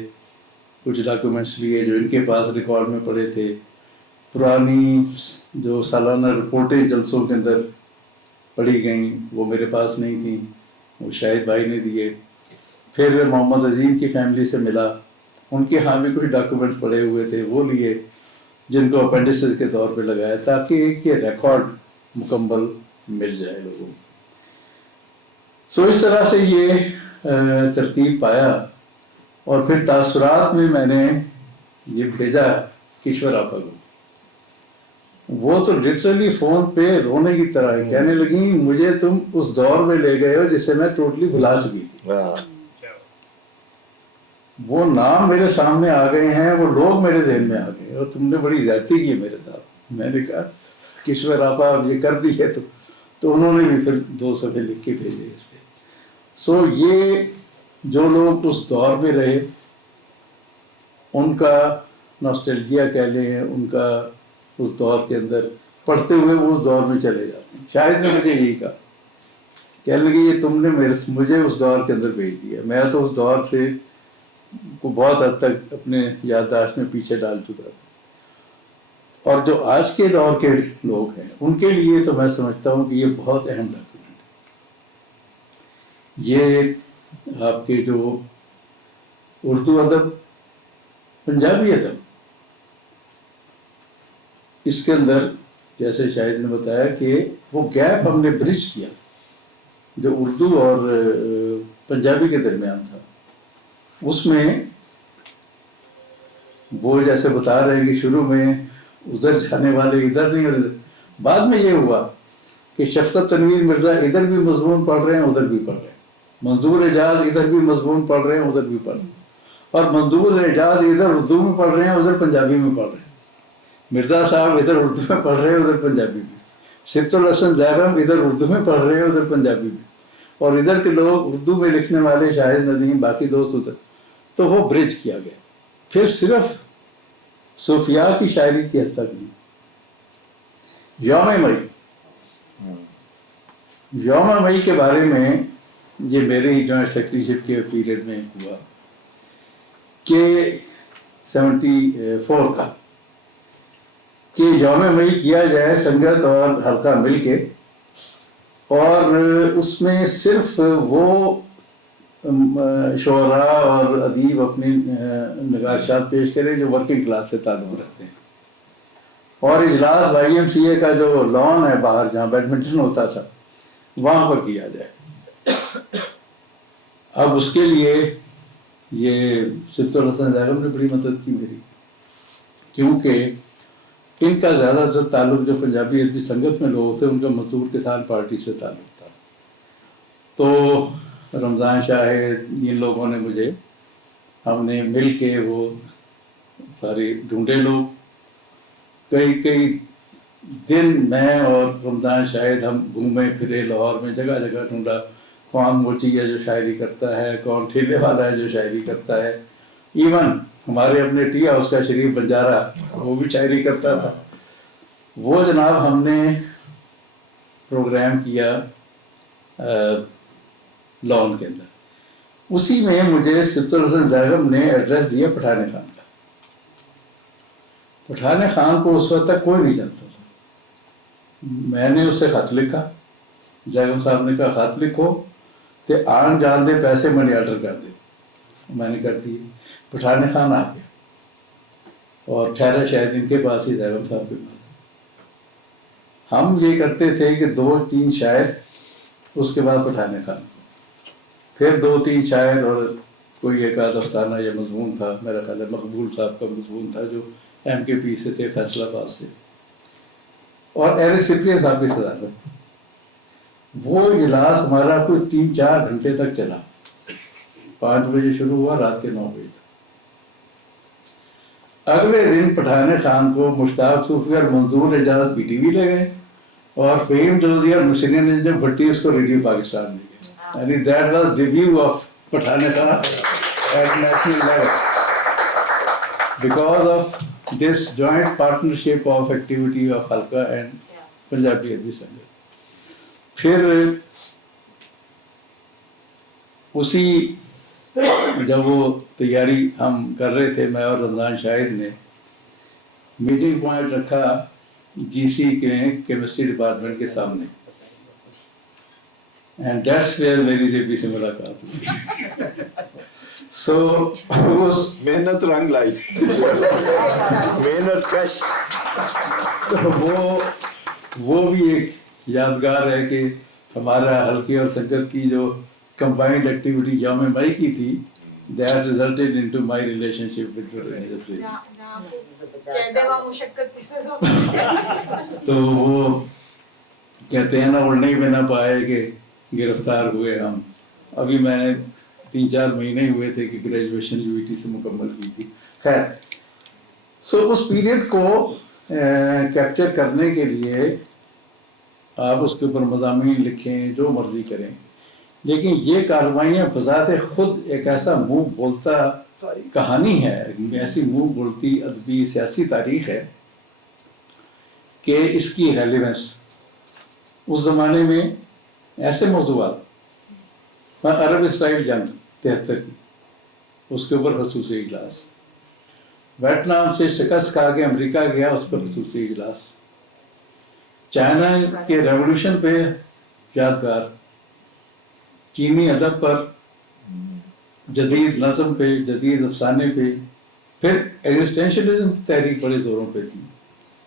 कुछ डॉक्यूमेंट्स लिए जो इनके पास रिकॉर्ड में पड़े थे, पुरानी जो सालाना रिपोर्टें जलसों के अंदर पढ़ी गई वो मेरे पास नहीं थी, वो शाहिद भाई ने दिए। फिर मोहम्मद अजीम की फैमिली से मिला, उनके यहाँ भी कुछ डॉक्यूमेंट्स पड़े हुए थे, वो लिए, जिनको अपेंडिसेस के तौर पे लगाया ताकि एक ये रिकॉर्ड मुकम्मल मिल जाए लोगों को। सो इस तरह से ये तरतीब पाया और फिर तासुरात में मैंने ये भेजा किश्वर आपा को। वो तो लिटरली फोन पे रोने की तरह कहने लगी, मुझे तुम उस दौर में ले गए हो जिसे मैं टोटली भुला चुकी थी। वो नाम मेरे सामने आ गए हैं, वो लोग मेरे जहन में आ गए और तुमने बड़ी ज्यादती की मेरे साथ। मैंने कहा किश्वर आपा अब ये कर दी है तो उन्होंने भी फिर 2 सफ़े लिख के भेजे इस पे। सो ये जो लोग उस दौर में रहे उनका नॉस्टैल्जिया कह लें, उनका उस दौर के अंदर पढ़ते हुए वो उस दौर में चले जाते हैं। शायद ने मुझे यही कहा, कहने लगी ये तुमने मुझे उस दौर के अंदर भेज दिया, मैं तो उस दौर से को बहुत हद तक अपने याददाश्त में पीछे डाल चुका था। और जो आज के दौर के लोग हैं उनके लिए तो मैं समझता हूँ कि ये बहुत अहम डॉक्यूमेंट है। ये आपके जो उर्दू अदब, पंजाबी अदब اس کے اندر جیسے شاہد نے بتایا کہ وہ گیپ ہم نے برج کیا جو اردو اور پنجابی کے درمیان تھا. اس میں وہ جیسے بتا رہے ہیں کہ شروع میں ادھر جانے والے ادھر نہیں اور بعد میں یہ ہوا کہ شفقت تنویر مرزا ادھر بھی مضمون پڑھ رہے ہیں ادھر بھی پڑھ رہے ہیں, منظور اعجاز ادھر بھی مضمون پڑھ رہے ہیں ادھر بھی پڑھ رہے ہیں, اور منظور اعجاز ادھر اردو میں پڑھ رہے ہیں ادھر پنجابی میں پڑھ رہے ہیں, مرزا صاحب ادھر اردو میں پڑھ رہے ہیں ادھر پنجابی میں, سبط الحسن زیرم ادھر اردو میں پڑھ رہے ہیں ادھر پنجابی میں, اور ادھر کے لوگ اردو میں لکھنے والے شاہد ندیم باقی دوست ادھر. تو وہ برج کیا گیا. پھر صرف صوفیاء کی شاعری کی حد تک نہیں. یوم مئی کے بارے میں یہ میرے ہی جوائنٹ سیکریٹریشپ کے پیریڈ میں ہوا کہ 74 کا کہ یوم مئی کیا جائے سنگت اور حلقہ مل کے, اور اس میں صرف وہ شعراء اور ادیب اپنی نگارشات پیش کریں جو ورکنگ کلاس سے تعلق رکھتے ہیں, اور اجلاس وائی ایم سی اے کا جو لان ہے باہر جہاں بیڈمنٹن ہوتا تھا وہاں پر کیا جائے. اب اس کے لیے یہ سبط الحسن زیرم نے بڑی مدد کی میری, کیونکہ ان کا زیادہ تر تعلق جو پنجابی ادبی سنگت میں لوگ تھے ان کا مزدور کسان پارٹی سے تعلق تھا. تو رمضان شاہد ان لوگوں نے مجھے, ہم نے مل کے وہ سارے ڈھونڈے لوگ, کئی دن میں اور رمضان شاہد ہم گھومے پھرے لاہور میں, جگہ جگہ ڈھونڈا کون موچی ہے جو شاعری کرتا ہے, کون ٹھیلے والا ہے جو شاعری کرتا ہے. ایون ہمارے اپنے ٹی ہاؤس کا شریف بنجارہ وہ بھی شاعری کرتا تھا. وہ جناب ہم نے پروگرام کیا لان کے اندر. اسی میں مجھے سبط الحسن زیرم نے ایڈریس دیا پٹھان خان کا. پٹھان خان کو اس وقت تک کوئی نہیں جانتا تھا. میں نے اسے خط لکھا, زیرم صاحب نے کہا خط لکھو تو آن جان دے پیسے منی آرڈر کر دے. میں نے کر دی. پٹھان خان آ گیا اور ٹھہرا شاید ان کے پاس ہی زیرم صاحب کے پاس. ہم یہ کرتے تھے کہ 2-3 شاعر, اس کے بعد پٹھان خان, پھر 2-3 شاعر, اور کوئی ایک آدھ افسانہ یا مضمون تھا, میرا خیال ہے مقبول صاحب کا مضمون تھا جو ایم کے پی سے تھے, فیصلہ آباد سے, اور ایرے سپریہ صاحب کی صدارت. وہ اجلاس ہمارا کوئی 3-4 گھنٹے تک چلا. 5 بجے شروع ہوا, رات کے 9 بجے تک. اگلے دن پٹھان خان کو مشتاق صوفی اور منظور اعجاز پی ٹی وی لے گئے, اور فہیم جوزی اور نسرین نجم بھٹی اس کو ریڈیو پاکستان لے گئے. یعنی that was debut of Pathan Khan at national level because of this joint partnership of activity of Halqa and Punjabi Adabi Sangat. پھر اسی جب وہ تیاری ہم کر رہے تھے, میں اور رمضان شاہد نے میٹنگ پوائنٹ رکھا جی سی کے کیمسٹری ڈپارٹمنٹ کے سامنے, اینڈ دیٹس ویئر میری جے پی سے ملاقات ہوئی. سو محنت رنگ لائی, محنت کش. وہ بھی ایک یادگار ہے کہ ہمارا حلقے اور سنگت کی جو کمبائنڈ ایکٹیویٹی یوم مئی کی تھی, that resulted into my relationship with the تو وہ کہتے ہیں نا اڑنے ہی میں نہ پائے کہ گرفتار ہوئے ہم. ابھی میں نے 3-4 مہینے ہوئے تھے کہ گریجویشن یو ٹی سے مکمل کی تھی. خیر, سو اس پیریڈ کو کیپچر کرنے کے لیے آپ اس کے اوپر مضامین لکھیں, جو مرضی کریں, لیکن یہ کارروائیاں بذات خود ایک ایسا منہ بولتا کہانی ہے, ایسی منہ بولتی ادبی سیاسی تاریخ ہے کہ اس کی ریلیونس اس زمانے میں ایسے موضوعات, عرب اسرائیل جنگ 73 کی, اس کے اوپر خصوصی اجلاس, ویتنام سے شکست کھا کے امریکہ گیا, اس پر خصوصی اجلاس, چائنا کے ریولوشن پہ یادگار, چینی ادب پر, جدید نظم پہ, جدید افسانے پہ, پھر ایگزسٹینشلزم کی تحریک بڑے زوروں پہ تھی,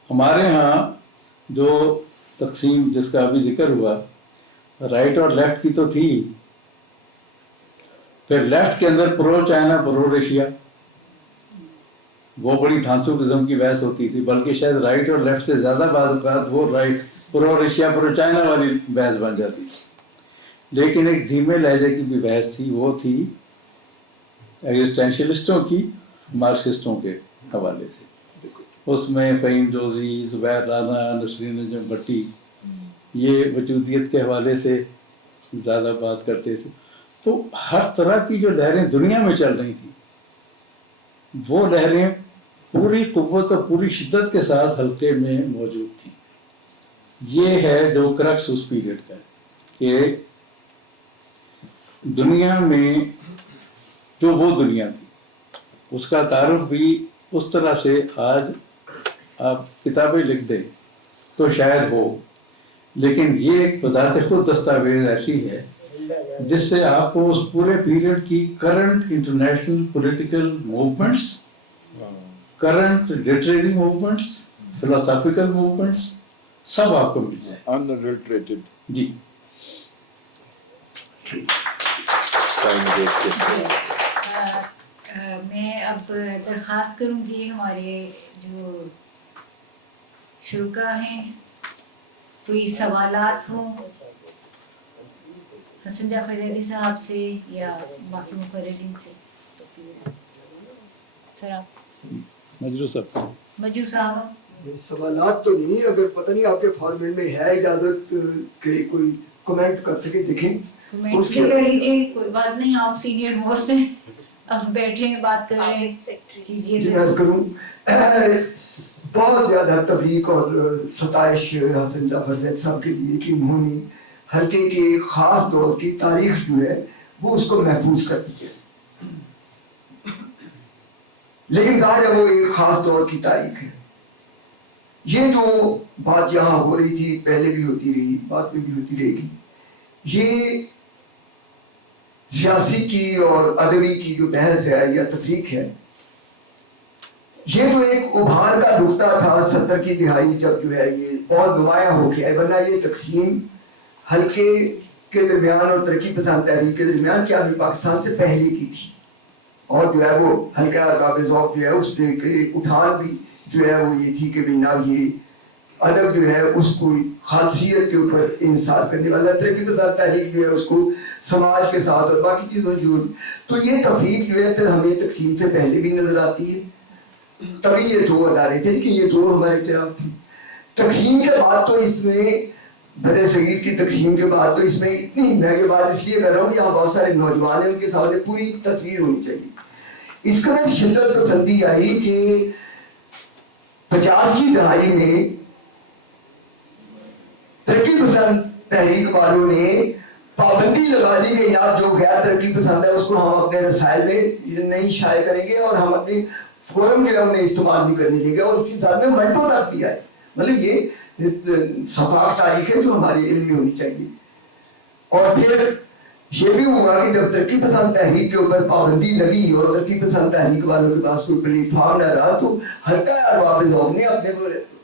हमारे यहाँ जो तकसीम जिसका अभी जिक्र हुआ, राइट और लेफ्ट की तो थी, फिर लेफ्ट के अंदर प्रो चाइना प्रो रशिया, वो बड़ी धांसू किस्म की बहस होती थी, बल्कि शायद राइट और लेफ्ट से ज़्यादा बात वो right pro Russia pro China वाली बहस बन जाती थी। लेकिन एक धीमे लहजे की भी बहस थी, वो थी एग्जिस्टेंशलिस्टों की मार्क्सिस्टों के हवाले से। उसमें फ़हीम जोशी, ज़ुबैर राना, नसरीन नजम भट्टी ये वजूदियत के हवाले से ज़्यादा बात करते थे। तो हर तरह की जो लहरें दुनिया में चल रही थी, वो लहरें पूरी कुव्वत और पूरी शिद्दत के साथ हल्के में मौजूद थी। ये है जो क्रक्स उस पीरियड का, कि दुनिया में जो वो दुनिया थी, उसका तारुफ भी उस तरह से आज आप किताबें लिख दें तो शायद हो, लेकिन ये एक बज़ाते खुद दस्तावेज ऐसी है जिससे आपको उस पूरे पीरियड की current international political movements, current literary movements, philosophical movements सब आपको मिल जाए अनअडल्टरेटेड। जी। मैं अब दरख्वास्त करूंगी हमारे जो शुरुका हैं, कोई सवालात हों हसन जाफर जैदी साहब से या बाकी मुकर्रिरीन से, तो प्लीज़ सर आप। मजरू साहब। सवालात तो नहीं, अगर पता नहीं आपके फॉर्मेट में है इजाजत के कोई कमेंट कर सके, देखें कमेंट भी कर लीजिए, कोई बात नहीं, आप सीनियर मोस्ट हैं, अब बैठे हैं बात कर रहे हैं, कीजिए जी मैं करूं। बहुत ज़्यादा तबरीक और सताइश हसन जाफर जैद साहब के लिए कि उन्होंने हल्के के एक ख़ास दौर की तारीख जो है वो उसको महफूज कर दी है, लेकिन ज़ाहिर है वो एक ख़ास दौर की तारीख है। ये जो बात यहाँ हो रही थी, पहले भी होती रही, बाद में भी होती रहेगी, ये सियासी की और अदबी की जो बहस है या तफरीक है, ये जो एक उभार का नुकता था 70 की दिहाई जब जो है ये बहुत नुमाया हो गया है, वरना ये तकसीम हल्के के दरमियान और तरक्की पसंद तहरीक के दरमियान क्या भी पाकिस्तान से पहले की थी, और जो है वो हल्का अरबाब ज़ौक़ जो है उसमें उठान भी जो है वो ये थी कि बिना ये अदब जो है उसको खासियत के ऊपर इंसार करने वाला, तरक्की पसंद तहरीक जो है उसको समाज के साथ और बाकी चीज़ों जो, तो ये तफरीक जो है तो हमें तकसीम से पहले भी नजर आती है, तभी ये दो अदारे थे कि ये दो हमारे खिलाफ थी। तकसीम के बाद तो इसमें बड़े सगीर की तकसीम के बाद तो इसमें इतनी, मैं ये बात इसलिए कर रहा हूँ, यहाँ बहुत सारे नौजवान हैं, उनके सामने पूरी तस्वीर होनी चाहिए। इस कदर शिद्दत पसंदी आई कि 50 की दहाई में तरक्की पसंद तहरीक वालों ने पाबंदी लगा दी कि आप जो गैर तरक्की पसंद है उसको हम अपने रसायल में नहीं शाये करेंगे और हम अपने फोरम जो है उन्हें इस्तेमाल भी करने देंगे, और उसके साथ में मंटो तक भी आए। मतलब ये सफाक तारीख है जो हमारे इल्म में होनी चाहिए। और फिर ये भी हुआ कि जब तरक्की पसंद तहरीक के ऊपर पाबंदी लगी और तरक्की पसंद तहरीक वालों के पास कोई प्लेटफॉर्म न रहा, तो हल्का अरबाब ज़ौक़ ने अपने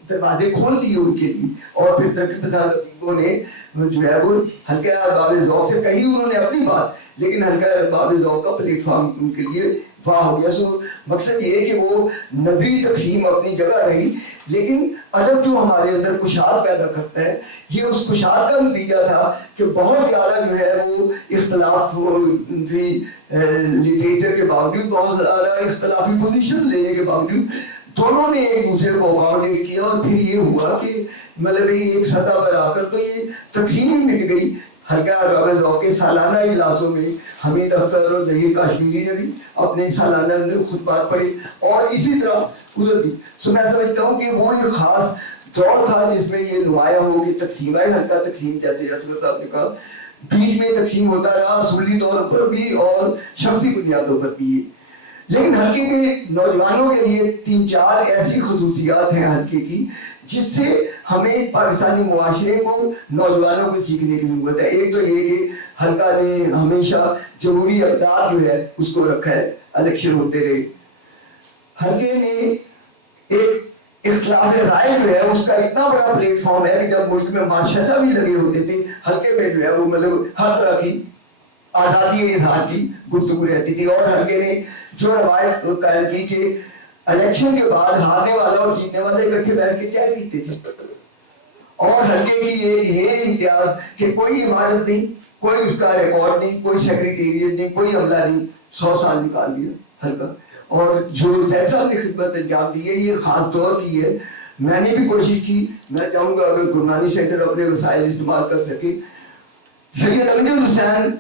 दरवाजे खोल दिए उनके लिए, और फिर तरक्की पसंद अदीबों ने जो है वो हल्का अरबाब ज़ौक़ से कही उन्होंने अपनी बात, लेकिन हल्का अरबाब ज़ौक़ का प्लेटफॉर्म उनके लिए वाह हो गया। सो मकसद ये है कि वो नजरी तकसीम अपनी जगह रही, लेकिन अदब जो हमारे अंदर कुशाद पैदा करता है, ये उस कुशाद का नतीजा था कि बहुत ज़्यादा जो है वो इख्तलाफ भी लिटरेचर के बावजूद, बहुत ज़्यादा इख्तलाफी पोजीशन लेने के बावजूद दोनों ने एक दूसरे को अकोमोडेट किया, और फिर ये हुआ कि मतलब एक सतह पर आकर तो ये तकसीम मिट गई। हल्का अरबाब ज़ौक़ के सालाना इजलासों में हमीद अख्तर और ज़हीर काश्मीरी ने भी अपने सालाना खुतबात पढ़े, और इसी तरह उधर भी। सो मैं समझता हूँ कि वो एक ख़ास दौर था जिसमें ये नुमाया हो कि तकसीम है, हल्का तकसीम जैसे असगर साहब ने कहा, बीच में तकसीम होता रहा असूली तौर पर भी और शख्सी बुनियादों पर भी। लेकिन हल्के के नौजवानों के लिए 3-4 ऐसी खसूसियात हैं हल्के की जिससे हमें पाकिस्तानी मुआशरे को, नौजवानों को सीखने की जरूरत है। एक तो ये कि हल्का ने हमेशा जमहूरी अक़दार जो है उसको रखा है, इलेक्शन होते रहे। हल्के ने एक इख्तिलाफ राय जो है उसका इतना बड़ा प्लेटफॉर्म है कि जब मुल्क में माशाल्लाह भी लगे होते थे, हल्के में जो है वो मतलब हर तरह की आज़ादी इजहार की गुफ्तगू रहती थी। और हल्के ने जो रवायत कायम की कि इलेक्शन के बाद हारने वाला और जीतने वाला इकट्ठे बैठ के चाय पीते थे। और हल्के की ये इम्तियाज कि कोई इमारत नहीं, कोई उसका रिकॉर्ड नहीं, कोई सेक्रेटेरिएट नहीं, कोई अमला नहीं, 100 साल निकाल दिया हल्का। और जो जैद साहब ने खिदमत अंजाम दी है ये खास तौर की है। मैंने भी कोशिश की, मैं चाहूँगा अगर गुरमानी सेंटर अपने वसाइल इस्तेमाल कर सके। सैयद अमजद हुसैन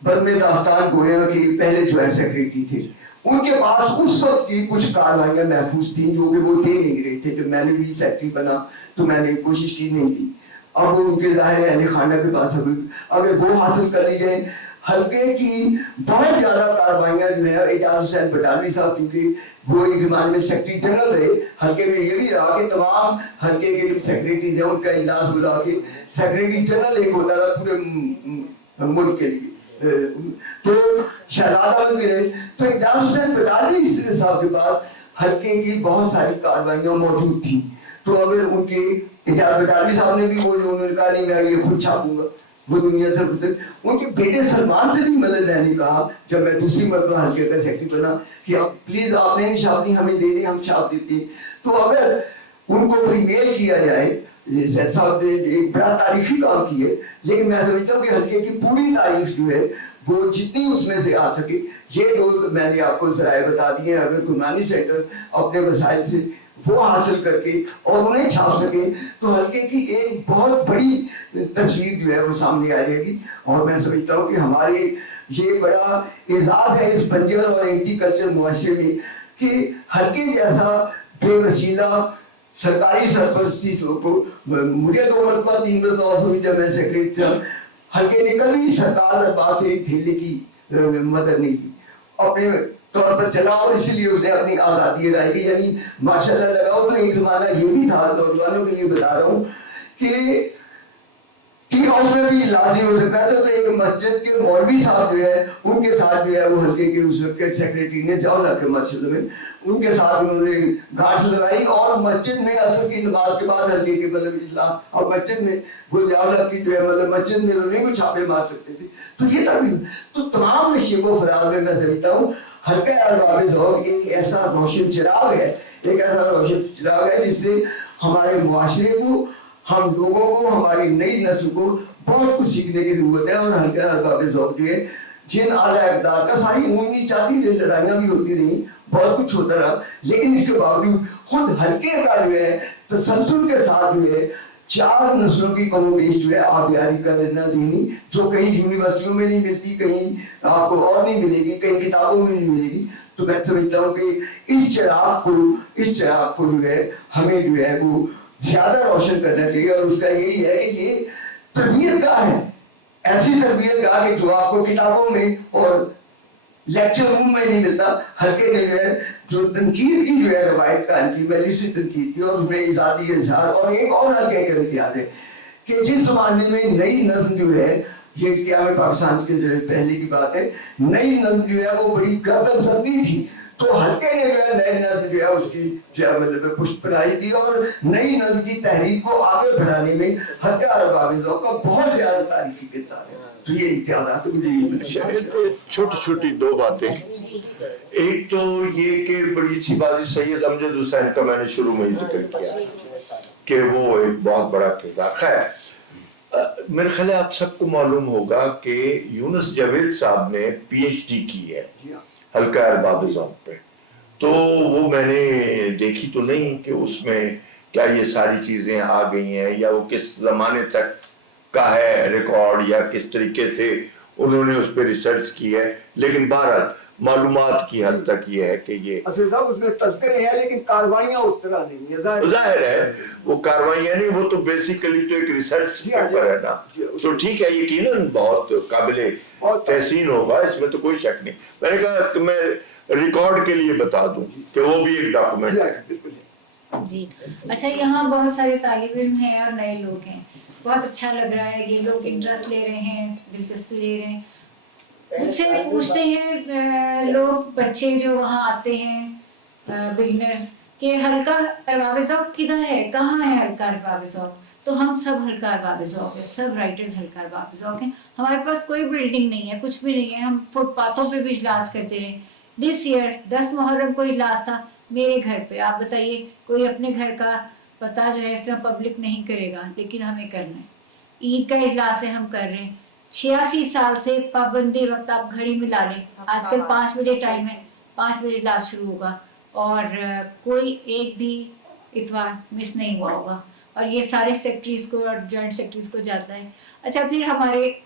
बल्मे दास्तान गोया के पहले ज्वाइंट सेक्रेटरी थे, उनके पास उस वक्त की कुछ कार्रवाइयाँ महफूज थी जो कि वो दे नहीं रहे थे। जब मैंने भी सेक्रेटरी बना तो मैंने कोशिश की नहीं थी। अब वो उनके ज़ाहिर अहले खाना के पास अगर वो हासिल कर ली जाए, हल्के की बहुत ज़्यादा कार्रवाइयाँ जो है एजाज हुसैन बटालवी साहब, क्योंकि वो एक ज़माने में सेक्रेटरी जनरल रहे, हल्के में ये भी रहा कि तमाम हल्के के जो सेक्रेटरीज हैं उनका इजलास बुला के सेक्रेटरी जनरल एक होता था पूरे मुल्क के लिए। तो शहजादा भी रहे, तो एजाज हुसैन बटालवी साहब के पास हल्के की बहुत सारी कार्रवाइयाँ मौजूद थी। तो अगर उनके एजाज बटालवी साहब ने भी वो उन्होंने कहा नहीं मैं ये खुद छापूंगा, वो दुनिया से उनके बेटे सलमान से भी मतलब मैंने कहा जब मैं दूसरी मरतबा हल्के का सेक्रेटरी बना कि अब प्लीज आपने नहीं छापनी, हमें दे दें, हम छाप देते हैं। तो अगर उनको प्रीवेल किया जाए, जैद साहब ने एक बड़ा तारीखी काम किया है, लेकिन मैं समझता हूँ कि हल्के की पूरी तारीख जो है वो जितनी उसमें से आ सके, ये लोग मैंने आपको जराए बता दिए, अगर गुरमानी सेंटर अपने वसाइल से वो हासिल करके और उन्हें छाप सके तो हल्के की एक बहुत बड़ी तस्वीर जो है वो सामने आ जाएगी। और मैं समझता हूँ कि हमारे ये बड़ा एजाज है इस बंजर और एंटी कल्चर मुआशरे में कि हल्के जैसा बेवसीला सरकारी सरपरस्ती को मुझे 2 मरतबा 3 मरतबा हुई जब मैं सेक्रेटरी था, हल्के ने कभी सरकार दरबार से एक थैले की मदद नहीं की, अपने तौर पर चला और इसलिए उसने अपनी आज़ादी राय की। यानी माशाल्लाह लगाओ तो एक जमाना ये भी था, नौजवानों के लिए बता रहा हूँ कि टी हाउस में भी लाजिम हो सकता है। तो एक मस्जिद के मौलवी साहब जो है उनके साथ जो है वो हल्के के उस वक्त के सेक्रेटरी ने जौला के मस्जिद में उनके साथ उन्होंने गांठ लगाई और मस्जिद में असर की नमाज के बाद हल्के के मतलब इजलास और मस्जिद में वो जौला की जो है मतलब मस्जिद में उन्हें को छापे मार सकते थे। तो ये तभी तो तमाम नशीबो फराज में मैं समझता हूँ हल्का अरबाब ज़ौक़ एक ऐसा रोशन चिराग है, एक ऐसा रोशन चिराग है जिससे हमारे मुआशरे को, हम लोगों को, हमारी नई नस्ल को बहुत कुछ सीखने की जरूरत है। और हल्का अरबाब ज़ौक़ जो है जिन आला इक़्तिदार का सारी उम्मीद चाहती रही, लड़ाइयाँ भी होती रही, बहुत कुछ होता रहा, लेकिन इसके बावजूद खुद हल्के का जो है तसल्सल के साथ जो है 4 नस्लों की कमोबेश जो है आबियारी का लेना दीनी जो कहीं यूनिवर्सिटियों में नहीं मिलती, कहीं आपको और नहीं मिलेगी, कहीं किताबों में नहीं मिलेगी। तो मैं समझता हूँ कि इस चिराग को जो है हमें जो है वो ज्यादा रोशन करना चाहिए। और उसका यही है कि ये तरबियत गाह है, ऐसी तरबियत गाह कि जो आपको किताबों में और लेक्चर रूम में नहीं मिलता। हल्के ने जो है जो तनकीद की जो है रवायत कायम की, वैली से तनकीद की और उसमें इजादी इजहार। और एक और हल्के का इम्तियाज है कि जिस जमाने में नई नस्ल जो है, ये क्या में पाकिस्तान के पहले की बात है, नई नस्ल जो है वो बड़ी गर्दन सर्दी थी, तो हल्के ने जो है नई नस्ल जो है उसकी जो है मतलब पुष्ट बनाई थी और नई नस्ल की तहरीक को आगे बढ़ाने में हल्का अरबाब ज़ौक़ का बहुत ज्यादा तारीखी किरदार है। तो ये इम्तियाज़ात मुझे छोटी छोटी 2 बातें। एक तो ये कि बड़ी अच्छी बात है, सैयद अमजद हुसैन का मैंने शुरू में ही जिक्र किया कि वो एक बहुत बड़ा किरदार। खैर मेरे ख्याल है आप सबको मालूम होगा कि यूनुस जावेद साहब ने PhD की है हल्का अरबाब ज़ौक़ पे, तो वो मैंने देखी तो नहीं कि उसमें क्या ये सारी चीज़ें आ गई हैं या वो किस ज़माने तक का है रिकॉर्ड या किस तरीके से उन्होंने उस पर रिसर्च की है, लेकिन बहरहाल मालूमात की हद तक ये है कि ये असद साहब उसमें तस्करे हैं लेकिन कार्रवाइयाँ उस तरह नहीं है। जाहिर है वो कार्रवाइयाँ नहीं, वो तो बेसिकली तो एक रिसर्च पेपर है ना, तो ठीक है यकीनन बहुत काबिले तहसीन होगा, इसमें तो कोई शक नहीं। मैंने कहा कि मैं रिकॉर्ड के लिए बता दूं कि वो भी एक डॉक्यूमेंट है। जी अच्छा, यहाँ बहुत सारे तालिब इल्म हैं और नए लोग हैं, बहुत अच्छा लग रहा है, ये लोग इंटरेस्ट ले रहे हैं, दिलचस्पी ले रहे हैं। मुझसे पूछते हैं लोग, बच्चे जो वहाँ आते हैं बिगिनर्स, کہ حلقہ ارباب ذوق کدھر ہے, کہاں ہے حلقہ ارباب ذوق. تو ہم سب حلقہ ارباب ذوق ہے, سب رائٹرز حلقہ ارباب ذوق ہیں. ہمارے پاس کوئی بلڈنگ نہیں ہے, کچھ بھی نہیں ہے, ہم فٹ پاتھوں پہ بھی اجلاس کرتے رہے. دس ایئر 10 محرم کو اجلاس تھا میرے گھر پہ. آپ بتائیے, کوئی اپنے گھر کا پتہ جو ہے اس طرح پبلک نہیں کرے گا, لیکن ہمیں کرنا ہے. عید کا اجلاس ہے, ہم کر رہے ہیں. 86 سال سے پابندی وقت آپ گھڑی میں لا لیں, آج کل 5 بجے ٹائم ہے, 5 بجے اجلاس شروع ہوگا, اور کوئی ایک بھی اتوار مس نہیں ہوا ہوگا, اور یہ سارے سیکٹریز کو اور جوائنٹ سیکٹریز کو جاتا ہے. اچھا, پھر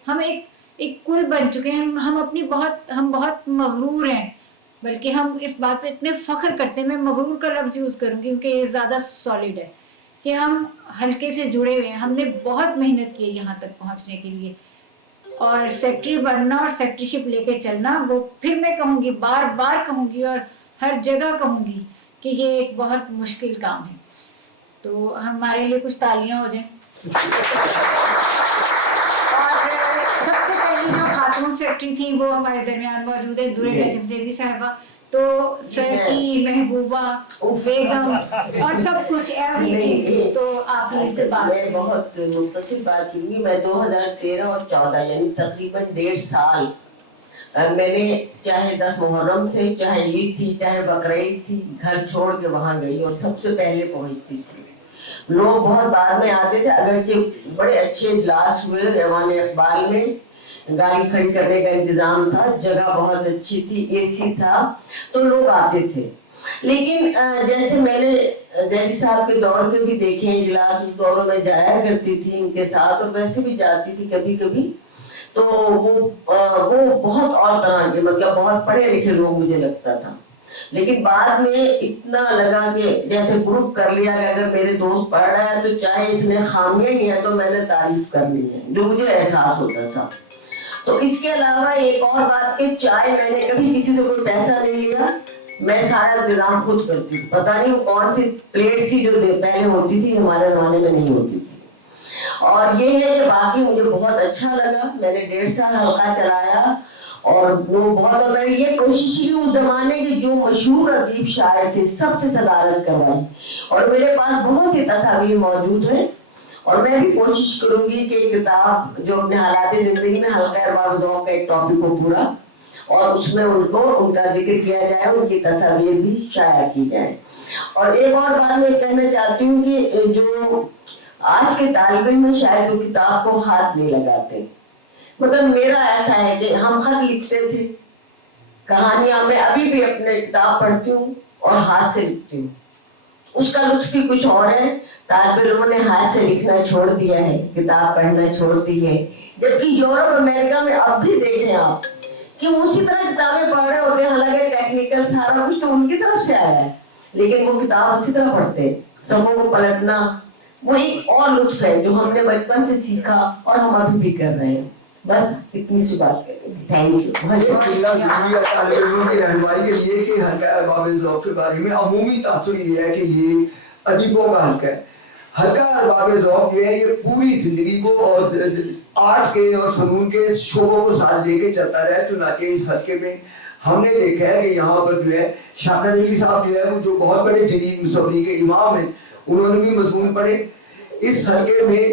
ہم ایک کل بن چکے ہیں. ہم بہت مغرور ہیں, بلکہ ہم اس بات پہ اتنے فخر کرتے ہیں, میں مغرور کا لفظ یوز کروں گی کیونکہ یہ زیادہ سالڈ ہے, کہ ہم حلقے سے جڑے ہوئے ہیں. ہم نے بہت محنت کی ہے یہاں تک پہنچنے کے لیے, اور سیکٹری بننا اور سیکٹری شپ لے کے چلنا, وہ پھر میں کہوں گی, بار بار کہوں گی اور ہر جگہ کہوں گی کہ یہ ایک بہت مشکل کام ہے. تو ہمارے لیے کچھ تالیاں ہو جائیں. اور سب سے پہلی جو خاتون سیکٹری تھی وہ ہمارے درمیان موجود ہے, درے نجم زیبی صاحبہ. تو سر کی محبوبہ بیگم اور سب کچھ ایوری تھنگ. تو آپ اس سے بات, میں بہت مختصر بات کروں گی. میں 2013 اور 14 یعنی تقریباً 1.5 سال میں نے, چاہے 10 محرم تھے, چاہے عید تھی, چاہے بقرعید تھی, گھر چھوڑ کے وہاں گئی اور سب سے پہلے پہنچتی تھی. لوگ بہت بعد میں آتے تھے, اگرچہ بڑے اچھے اجلاس ہوئے ایوان اقبال میں, گاڑی کھڑی کرنے کا انتظام تھا, جگہ بہت اچھی تھی, اے سی تھا, تو لوگ آتے تھے. لیکن جیسے میں نے ذیلی صاحب کے دور میں بھی دیکھے اجلاس, اس دوروں میں جایا کرتی تھی ان کے ساتھ, اور ویسے بھی جاتی تھی کبھی کبھی. تو وہ بہت اور طرح کے, مطلب بہت پڑھے لکھے لوگ مجھے لگتا تھا. لیکن بعد میں اتنا لگا کہ جیسے گروپ کر لیا کہ اگر میرے دوست پڑھ رہا ہے تو چاہے اتنے خامیاں ہی ہیں تو میں نے تعریف کر لی ہے, جو مجھے احساس ہوتا تھا. تو اس کے علاوہ ایک اور بات کہ چائے میں نے کبھی کسی سے کوئی پیسہ نہیں لیا, میں سارا انتظام خود کرتی تھی. پتہ نہیں وہ کون سی پلیٹ تھی جو پہلے ہوتی تھی, ہمارے زمانے میں نہیں ہوتی تھی. اور یہ ہے کہ باقی مجھے بہت اچھا لگا. میں نے 1.5 سال حلقہ چلایا, اور وہ بہت, اور میں نے یہ کوشش کی اس زمانے کے جو مشہور ادیب شاعر تھے سب سے صدارت کروائی, اور میرے پاس بہت ہی تصاویر موجود ہیں. اور میں بھی کوشش کروں گی کہ کتاب جو اپنے حالات زندگی میں حلقہ ارباب ذوق کا ایک ٹاپک ہو پورا, اور اس میں ان کا ذکر کیا جائے, ان کی تصاویر بھی شائع کی جائیں. اور ایک اور بات میں کہنا چاہتی ہوں کہ جو آج کے طالب علم شاید وہ کتاب کو ہاتھ نہیں لگاتے. مطلب میرا ایسا ہے کہ ہم خط لکھتے تھے, کہانیاں میں ابھی بھی اپنے کتاب پڑھتی ہوں اور ہاتھ سے لکھتی ہوں, اس کا لطف ہی کچھ اور ہے. طالب علموں نے ہاتھ سے لکھنا چھوڑ دیا ہے, کتاب پڑھنا چھوڑ دی ہے. جبکہ یورپ امریکہ میں اب بھی دیکھیں آپ کہ اسی طرح کتابیں پڑھ رہے ہوتے ہیں, حالانکہ ٹیکنیکل سارا کچھ تو ان کی طرف سے آیا ہے, لیکن وہ کتاب اسی طرح پڑھتے ہیں. صفوں کو پلٹنا وہ ایک اور لطف ہے جو ہم نے بچپن سے سیکھا اور ہم ابھی بھی کر رہے ہیں. بس اتنی سی بات کریں. Thank you. شکریہ طالب علموں کی رہنمائی کے لیے کہ حلقہ ارباب ذوق کے بارے میں عمومی تاثر یہ ہے کہ یہ ادیبوں کا حلقہ ہے. حلقہ ارباب ذوق یہ ہے, یہ پوری زندگی کو اور آرٹ کے اور فنون کے شعبوں کو ساتھ لے کے چلتا رہا ہے. چنانچہ اس حلقے میں ہم نے دیکھا ہے کہ یہاں پر جو ہے شاکر علی صاحب جو ہے وہ جو بہت بڑے جدید مصوری کے امام ہیں, انہوں نے بھی مضمون پڑھے. اس حلقے میں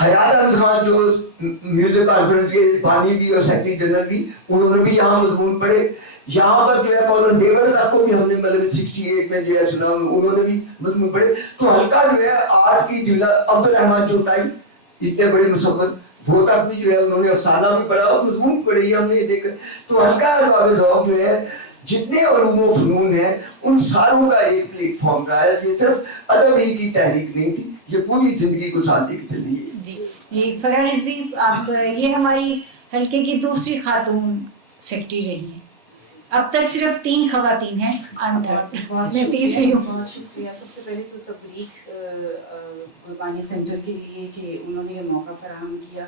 حیات احمد خان جو میوزک کانفرنس کے بانی بھی اور سیکرٹری جنرل بھی, انہوں نے بھی یہاں مضمون پڑھے. یہاں پر جو ہے کالن ڈیوڈ تک کو بھی ہم نے مطلب 68 میں جو ہے سنا, انہوں نے بھی مضمون پڑھے. تو حلقہ جو ہے آرٹ کی جملہ عبدالرحمن چوٹائی اتنے بڑے مصور, وہ تک بھی جو ہے انہوں نے افسانہ بھی پڑھا اور مضمون پڑھے, یہ ہم نے دیکھا. تو حلقہ ارباب ذوق جو ہے جتنے علوم و فنون ہیں ان ساروں کا ایک پلیٹ فارم رہا ہے. یہ صرف ادب ہی کی تحریک نہیں تھی, یہ پوری زندگی کو ساتھ لے کے چل رہی ہے. جی فرح رضوی, آپ یہ ہماری حلقے کی دوسری خاتون سیکرٹری رہی ہیں. اب تک صرف 3 خواتین ہیں, میں تیسری ہوں. بہت شکریہ. سب سے پہلے تو تبریک قربانی سینٹر کے لیے کہ انہوں نے یہ موقع فراہم کیا,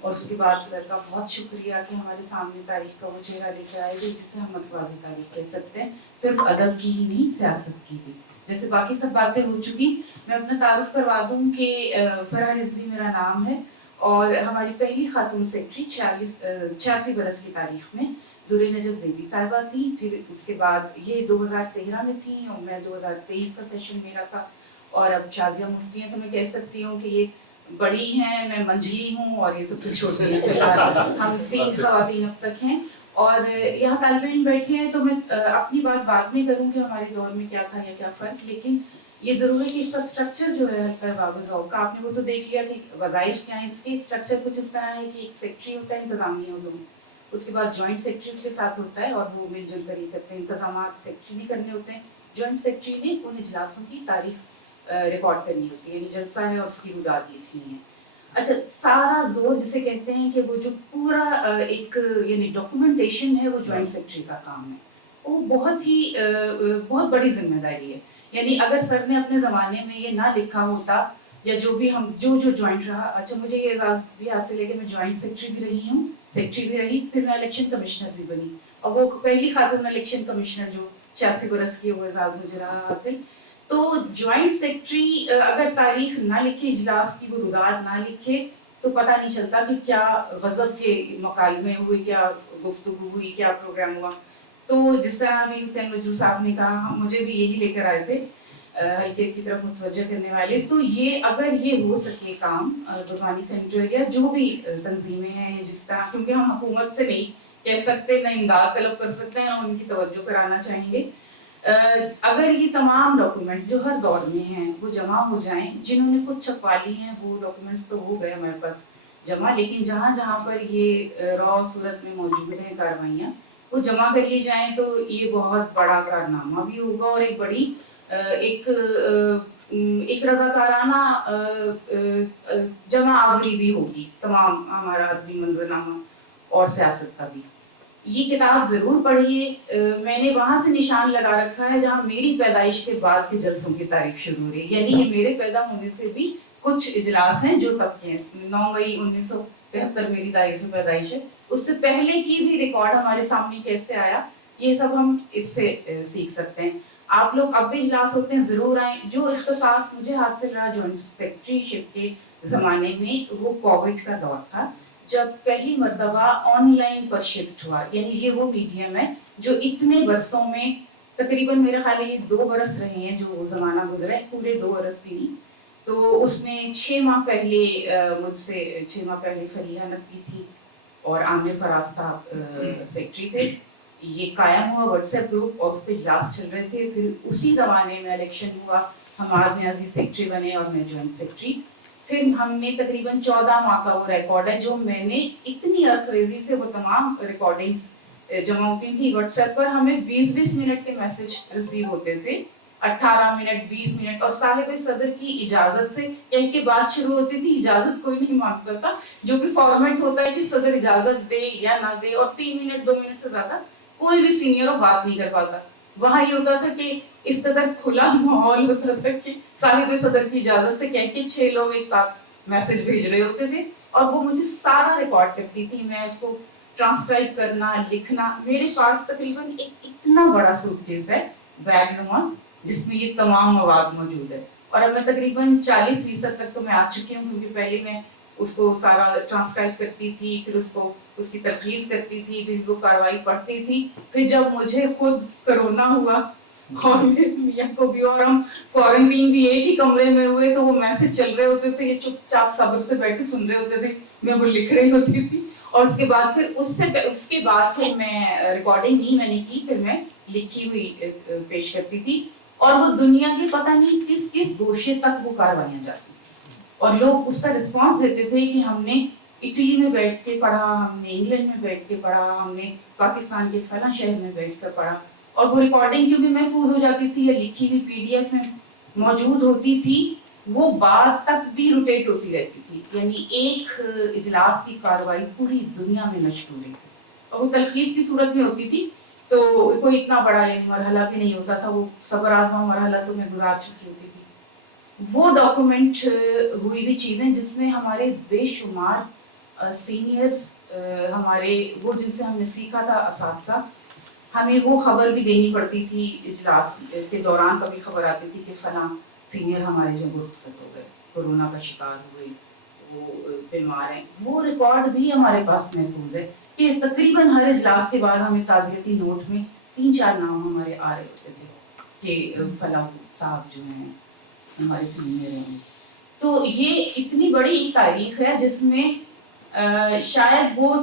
اور اس کے بعد سر کا بہت شکریہ کہ ہمارے سامنے تاریخ کا وہ چہرہ لے کے آئے گا جسے ہم متوازی تاریخ کہہ سکتے ہیں, صرف ادب کی ہی نہیں سیاست کی بھی. جیسے باقی سب باتیں ہو چکی, میں اپنا تعارف کروا دوں کہ فرح رضوی میرا نام ہے, اور ہماری پہلی خاتون سیکرٹری 86 برس کی تاریخ میں दुरे नजर ज़ेबी साहिबा थी, फिर उसके बाद ये 2013 में थी और मैं 2023 का सेशन मेरा था, और अब शाजिया मुफ्ती हैं। तो मैं कह सकती हूँ कि ये बड़ी हैं, मैं मंझली हूँ और ये सबसे छोटी हैं। फिलहाल हम 3 ख़वातीन अब तक हैं और यहाँ तालिब इल्म बैठे हैं। तो मैं अपनी बात बाद में करूँ कि हमारे दौर में क्या था या क्या फ़र्क, लेकिन ये ज़रूर है कि इसका स्ट्रक्चर जो है हल्का इरबाब ज़ौक़ का, आपने वो तो देख लिया कि वज़ाइफ क्या है इसके। स्ट्रक्चर कुछ इस तरह है कि एक सेक्रेटरी होता है इंतज़ामिया उलूम, उसके बाद जॉइंट सेक्रेटरी उसके साथ होता है और वो मिलजुल कर ही करते हैं। इंतज़ामात सेक्रेटरी नहीं करने होते हैं, जॉइंट सेक्रेटरी ने उन इजलासों की तारीख रिकॉर्ड करनी होती है, यानी जलसा है और उसकी रुदात लिखनी है। अच्छा, सारा जोर जिसे कहते हैं कि वो जो पूरा एक यानी डॉक्यूमेंटेशन है, वो जॉइंट सेक्रेटरी का काम है। वो बहुत बड़ी जिम्मेदारी है। यानी अगर सर ने अपने ज़माने में ये ना लिखा होता या जो भी हम जो जॉइंट रहा, अच्छा मुझे ये एजाज़ भी हासिल है कि मैं जॉइंट सेक्रेटरी भी रही हूँ, सेक्रेटरी भी रही, फिर मैं इलेक्शन कमिश्नर भी बनी और वो पहली खातून इलेक्शन कमिश्नर जो 86 बरस की, वो एजाज़ मुझे रहा हासिल। तो जॉइंट सेक्रेटरी अगर तारीख ना लिखे, इजलास की वो रुदात ना लिखे, तो पता नहीं चलता कि क्या गज़ब के मकालमे हुए, क्या गुफ्तगू हुई, क्या प्रोग्राम हुआ। तो जिस तरह अभी हुसैन मजरू साहब ने कहा, हम मुझे भी यही लेकर आए थे हल्के की तरफ मुतवज्जह करने वाले। तो ये अगर ये हो सके काम गुरबानी सेंटर या जो भी तंजीमें हैं, जिस तरह, क्योंकि हम हुकूमत से नहीं कह सकते, न इमदाद तलब कर सकते हैं, न उनकी तवज्जो कराना चाहेंगे। अगर ये तमाम डॉक्यूमेंट्स जो हर दौर में हैं वो जमा हो जाएं, जिन्होंने खुद छपवा ली हैं वो डॉक्यूमेंट्स तो हो गए हमारे पास जमा, लेकिन जहाँ जहाँ पर ये रॉ सूरत में मौजूद हैं कार्रवाइयाँ, वो जमा कर ली जाएं, तो ये बहुत बड़ा कारनामा भी होगा और एक बड़ी एक रज़ाकाराना जमा आवरी भी होगी तमाम हमारा अदबी मंजरनामा और सियासत का भी। ये किताब ज़रूर पढ़िए। मैंने वहाँ से निशान लगा रखा है जहाँ मेरी पैदाइश के बाद के जलसों की तारीख शुरू हो रही है, यानी ये मेरे पैदा होने से भी कुछ इजलास हैं जो तब के हैं। 9 मई 1973 मेरी तारीख पैदाइश है, उससे पहले की भी रिकॉर्ड हमारे सामने कैसे आया, ये सब हम इससे सीख सकते हैं। आप लोग अब भी इजलास होते हैं, ज़रूर आएँ। जो इख्तिसास मुझे हासिल रहा जॉइंट सेक्रेटरीशिप के ज़माने में, वो कोविड का दौर था, जब पहली मर्तबा ऑनलाइन पर शिफ्ट हुआ। यानी ये वो मीडियम है जो इतने बरसों में, तकरीबन मेरे ख्याल है ये 2 बरस रहे हैं जो ज़माना गुजरा है, पूरे 2 बरस भी नहीं। तो उसमें 6 माह पहले मुझसे 6 माह पहले फरीहा नकवी थी और आमिर फराज साहब सेक्रेटरी थे। ये कायम हुआ व्हाट्सएप ग्रुप और उस पर इजलास चल रहे थे। फिर उसी ज़माने में इलेक्शन हुआ, हमाद न्याज़ी सेक्रेटरी बने और मैं जॉइंट सेक्रेटरी। फिर हमने तकरीबन 14 माह का वो रिकॉर्ड है जो मैंने इतनी अरक्रेजी से वो तमाम रिकॉर्डिंग्स जमा होती थी व्हाट्सएप पर। हमें 20-20 मिनट के मैसेज रिसीव होते थे, 18 मिनट 20 मिनट, और साहिब सदर की इजाजत से कहीं के बात शुरू होती थी। इजाजत कोई नहीं मांगता था, जो कि फॉर्मेट होता है कि सदर इजाजत दे या ना दे, और 3 मिनट 2 मिनट से ज्यादा कोई भी सीनियर बात नहीं कर पाता। वहाँ ये होता था कि इस कदर खुला माहौल होता था कि साहिब सदर की इजाजत से कह के 6 लोग एक साथ मैसेज भेज रहे होते थे और वो मुझे सारा रिकॉर्ड करती थी। मैं उसको ट्रांसक्राइब करना, लिखना, मेरे पास तकरीबन एक इतना बड़ा सूटकेस है बैग नुमा जिसमें ये तमाम मवाद मौजूद है। और अब मैं तकरीबन 40% तक तो मैं आ चुकी हूँ, क्योंकि पहले मैं उसको सारा ट्रांसक्राइब करती थी, फिर उसको उसकी तखरीज करती थी, फिर वो कार्रवाई पढ़ती थी। फिर जब मुझे खुद कोरोना हुआ और मेरे मियां को भी, और हम क्वारंटीन भी एक ही कमरे में हुए, तो वो मैसेज चल रहे होते थे, ये चुपचाप सब्र से बैठे सुन रहे होते थे, मैं वो लिख रही होती थी। और उसके बाद फिर मैं रिकॉर्डिंग नहीं मैंने की, फिर मैं लिखी हुई पेश करती थी। और वो दुनिया के पता नहीं किस किस गोशे तक वो कार्रवाइयाँ जाती और लोग उसका रिस्पॉन्स देते थे कि हमने इटली में बैठ के पढ़ा, हमने इंग्लैंड में बैठ के पढ़ा, हमने पाकिस्तान के फला शहर में बैठ कर पढ़ा। और वो रिकॉर्डिंग क्योंकि महफूज हो जाती थी या लिखी हुई PDF में मौजूद होती थी, वो बाद तक भी रोटेट होती रहती थी। यानी एक इजलास की कार्रवाई पूरी दुनिया में नष्ट हो रही थी और वो तलखीस की सूरत में होती थी। तो कोई इतना बड़ा यानी मरहला भी नहीं होता था, वो सबर आजमा मरहला तो मैं गुजार चुकी होती थी। वो डॉक्यूमेंट हुई भी चीज़ें जिसमें हमारे बेशुमार सीनियर्स, हमारे वो जिनसे हमने सीखा था असातिज़ा, हमें वो खबर भी देनी पड़ती थी। इजलास के दौरान कभी खबर आती थी कि फला सीनियर हमारे जो रुखसत हो गए, कोरोना का शिकार हुए, वो बीमार हैं। वो रिकॉर्ड भी हमारे पास महफूज है कि तकरीबन हर इजलास के बाद हमें ताज़ियती नोट में 3-4 नाम हमारे आ रहे होते थे कि फलां साहब जो हैं हमारे सीनियर हैं। तो ये इतनी बड़ी तारीख है जिसमें शायद वो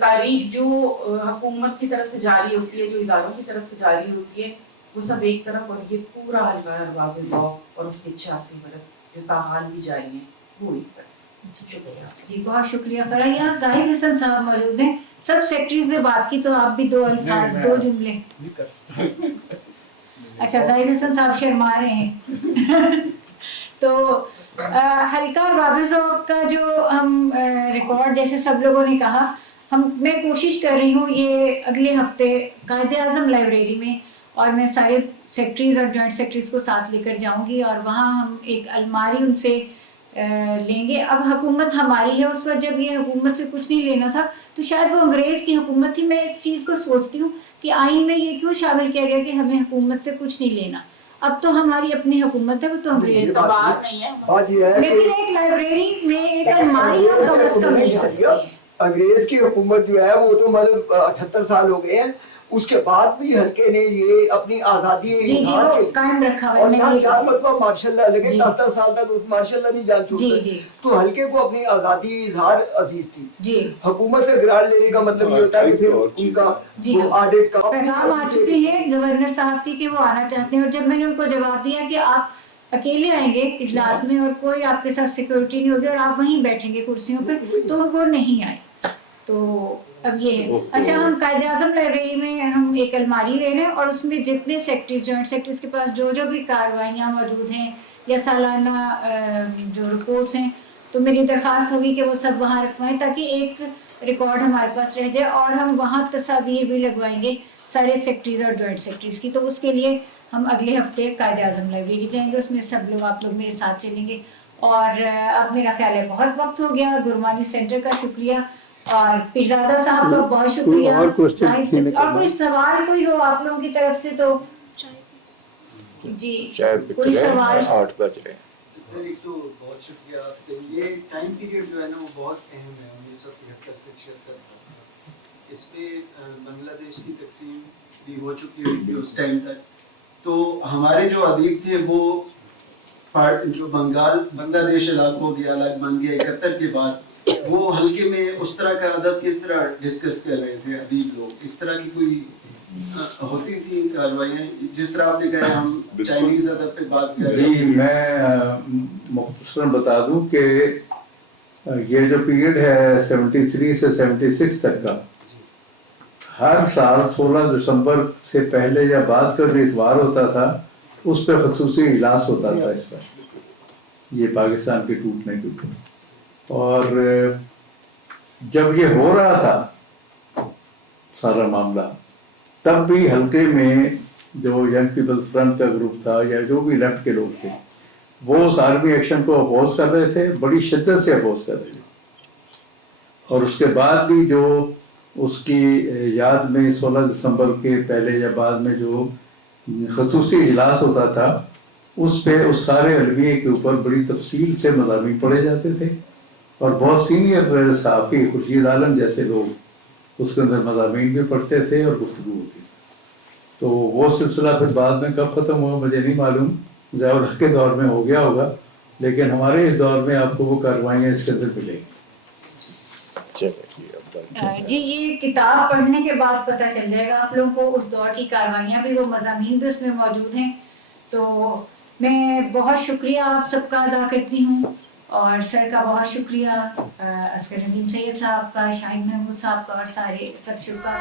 तारीख जो हुकूमत की तरफ से जारी होती है, जो इदारों की तरफ से जारी होती है, वो सब एक तरफ, और ये पूरा हल्का अरबाब ज़ौक़ और उसके 86 बरस जो ताहाल भी जारी हैं वो एक तरफ। शुक्रिया जी, बहुत शुक्रिया फरा। यहाँ जाहिद हसन साहब मौजूद हैं। सब सेक्रेटरीज ने बात की तो आप भी 2 अल्फाज, 2 जुमले। अच्छा, जाहिद हसन साहब शर्मा रहे हैं। तो हल्का अरबाब ज़ौक़ का जो हम रिकॉर्ड, जैसे सब लोगों ने कहा, मैं कोशिश कर रही हूँ ये अगले हफ्ते कायद-ए-आज़म लाइब्रेरी में, और मैं सारे सेक्रेटरीज और जॉइंट सेक्रेटरीज को साथ लेकर जाऊँगी और वहाँ हम एक अलमारी उनसे लेंगे। अब हुकूमत हमारी है, उस वक्त जब ये हुकूमत से कुछ नहीं लेना था तो शायद वो अंग्रेज़ की हुकूमत थी। मैं इस चीज़ को सोचती हूँ कि आइन में ये क्यों शामिल किया गया कि हमें हुकूमत से कुछ नहीं लेना। अब तो हमारी अपनी हुकूमत है, वो तो अंग्रेज़ का बात नहीं है, लेकिन एक लाइब्रेरी में एक अलमारी हम कम से कम मिल सकती है। अंग्रेज की हुकूमत जो है वो तो मतलब 78 साल हो गए हैं, उसके बाद भी हल्के ने ये अपनी आजादी कायम रखा है। और ना 4 मरतबा मार्शल लगे, 73 साल तक मार्शल नहीं जान छूटे, तो हल्के को अपनी आजादी इजहार अजीज थी जी। हुकूमत से ग्रांट लेने का मतलब ये होता है कि फिर उनका वो ऑडिट का पैगाम आ चुके हैं गवर्नर साहब की कि वो आना चाहते हैं, और जब मैंने उनको जवाब दिया कि आप अकेले आएंगे इजलास में और कोई आपके साथ सिक्योरिटी नहीं होगी और आप वहीं बैठेंगे कुर्सियों पे, तो वो नहीं आए। तो अब ये है। अच्छा, हम कायद-ए-आज़म लाइब्रेरी में हम एक अलमारी ले रहे हैं और उसमें जितने सेक्रेटरीज, जॉइंट सेक्रेटरीज के पास जो भी कार्रवाइयाँ मौजूद हैं या सालाना जो रिपोर्ट्स हैं, तो मेरी दरख्वास्त होगी कि वो सब वहाँ रखवाएं ताकि एक रिकॉर्ड हमारे पास रह जाए, और हम वहाँ तस्वीर भी लगवाएंगे सारे सेक्रेटरीज और जॉइंट सेक्रेटरीज की। तो उसके लिए हम अगले हफ्ते कायद-ए-आज़म लाइब्रेरी जाएंगे, उसमें सब लोग, आप लोग मेरे साथ चलेंगे। और अब मेरा ख्याल है बहुत वक्त हो गया। गुरबानी सेंटर का शुक्रिया और पीरजादा साहब का बहुत शुक्रिया। और कोई सवाल कोई हो आप लोगों की तरफ से तो जी, कोई सवाल? 8 बज रहे हैं सर। एक तो बहुत शुक्रिया। ये टाइम पीरियड जो है ना वो बहुत अहम है, 1973 से 76 इसमें बांग्लादेश की तकसीम भी हो चुकी हुई थी उस टाइम तक। तो हमारे जो अदीब थे वो जो बांग्लादेश अलग हो गया, अलग बन गया 71 के बाद, वो हल्के में उस तरह का अदब किस तरह डिस्कस कर रहे थे अदीब लोग? इस तरह की कोई होती थी कार्रवाइयाँ? जिस तरह आपने कहा हम चाइनीज अदब पे बात कर रहे हैं। जी, मैं मुख्तसरन बता दूं कि ये जो पीरियड है 73 से 76 तक का, हर साल 16 दिसंबर से पहले या बाद का भी इतवार होता था, उस पर खसूसी इजलास होता था इस पर, ये पाकिस्तान के टूटने के ऊपर। और जब ये हो रहा था सारा मामला, तब भी हल्के में जो यंग पीपल्स फ्रंट का ग्रुप था या जो भी लेफ्ट के लोग थे, वो उस आर्मी एक्शन को अपोज कर रहे थे, बड़ी शिद्दत से अपोज कर रहे थे। और उसके बाद भी जो उसकी याद में 16 दिसंबर के पहले या बाद में जो खसूसी इजलास होता था, उस पे उस सारे अलविये के ऊपर बड़ी तफसील से मज़ामीन पढ़े जाते थे, और बहुत सीनियर सहाफ़ी खुर्शीद आलम जैसे लोग उसके अंदर मज़ामीन भी पढ़ते थे और गुफ्तगू होती थी। तो वो सिलसिला फिर बाद में कब ख़त्म हुआ मुझे नहीं मालूम, ज़िया-उल-हक़ के दौर में हो गया होगा, लेकिन हमारे इस दौर में आपको वो कार्रवाइयाँ इसके अंदर मिलेंगी। जी, ये किताब पढ़ने के बाद पता चल जाएगा आप लोगों को उस दौर की कार्रवाइयाँ भी, वो मज़ामीन भी उसमें मौजूद हैं। तो मैं बहुत शुक्रिया आप सबका अदा करती हूँ, और सर का बहुत शुक्रिया, असगर नदीम सैयद साहब का, शाहिद महमूद साहब का, और सारे सब शुक्रिया।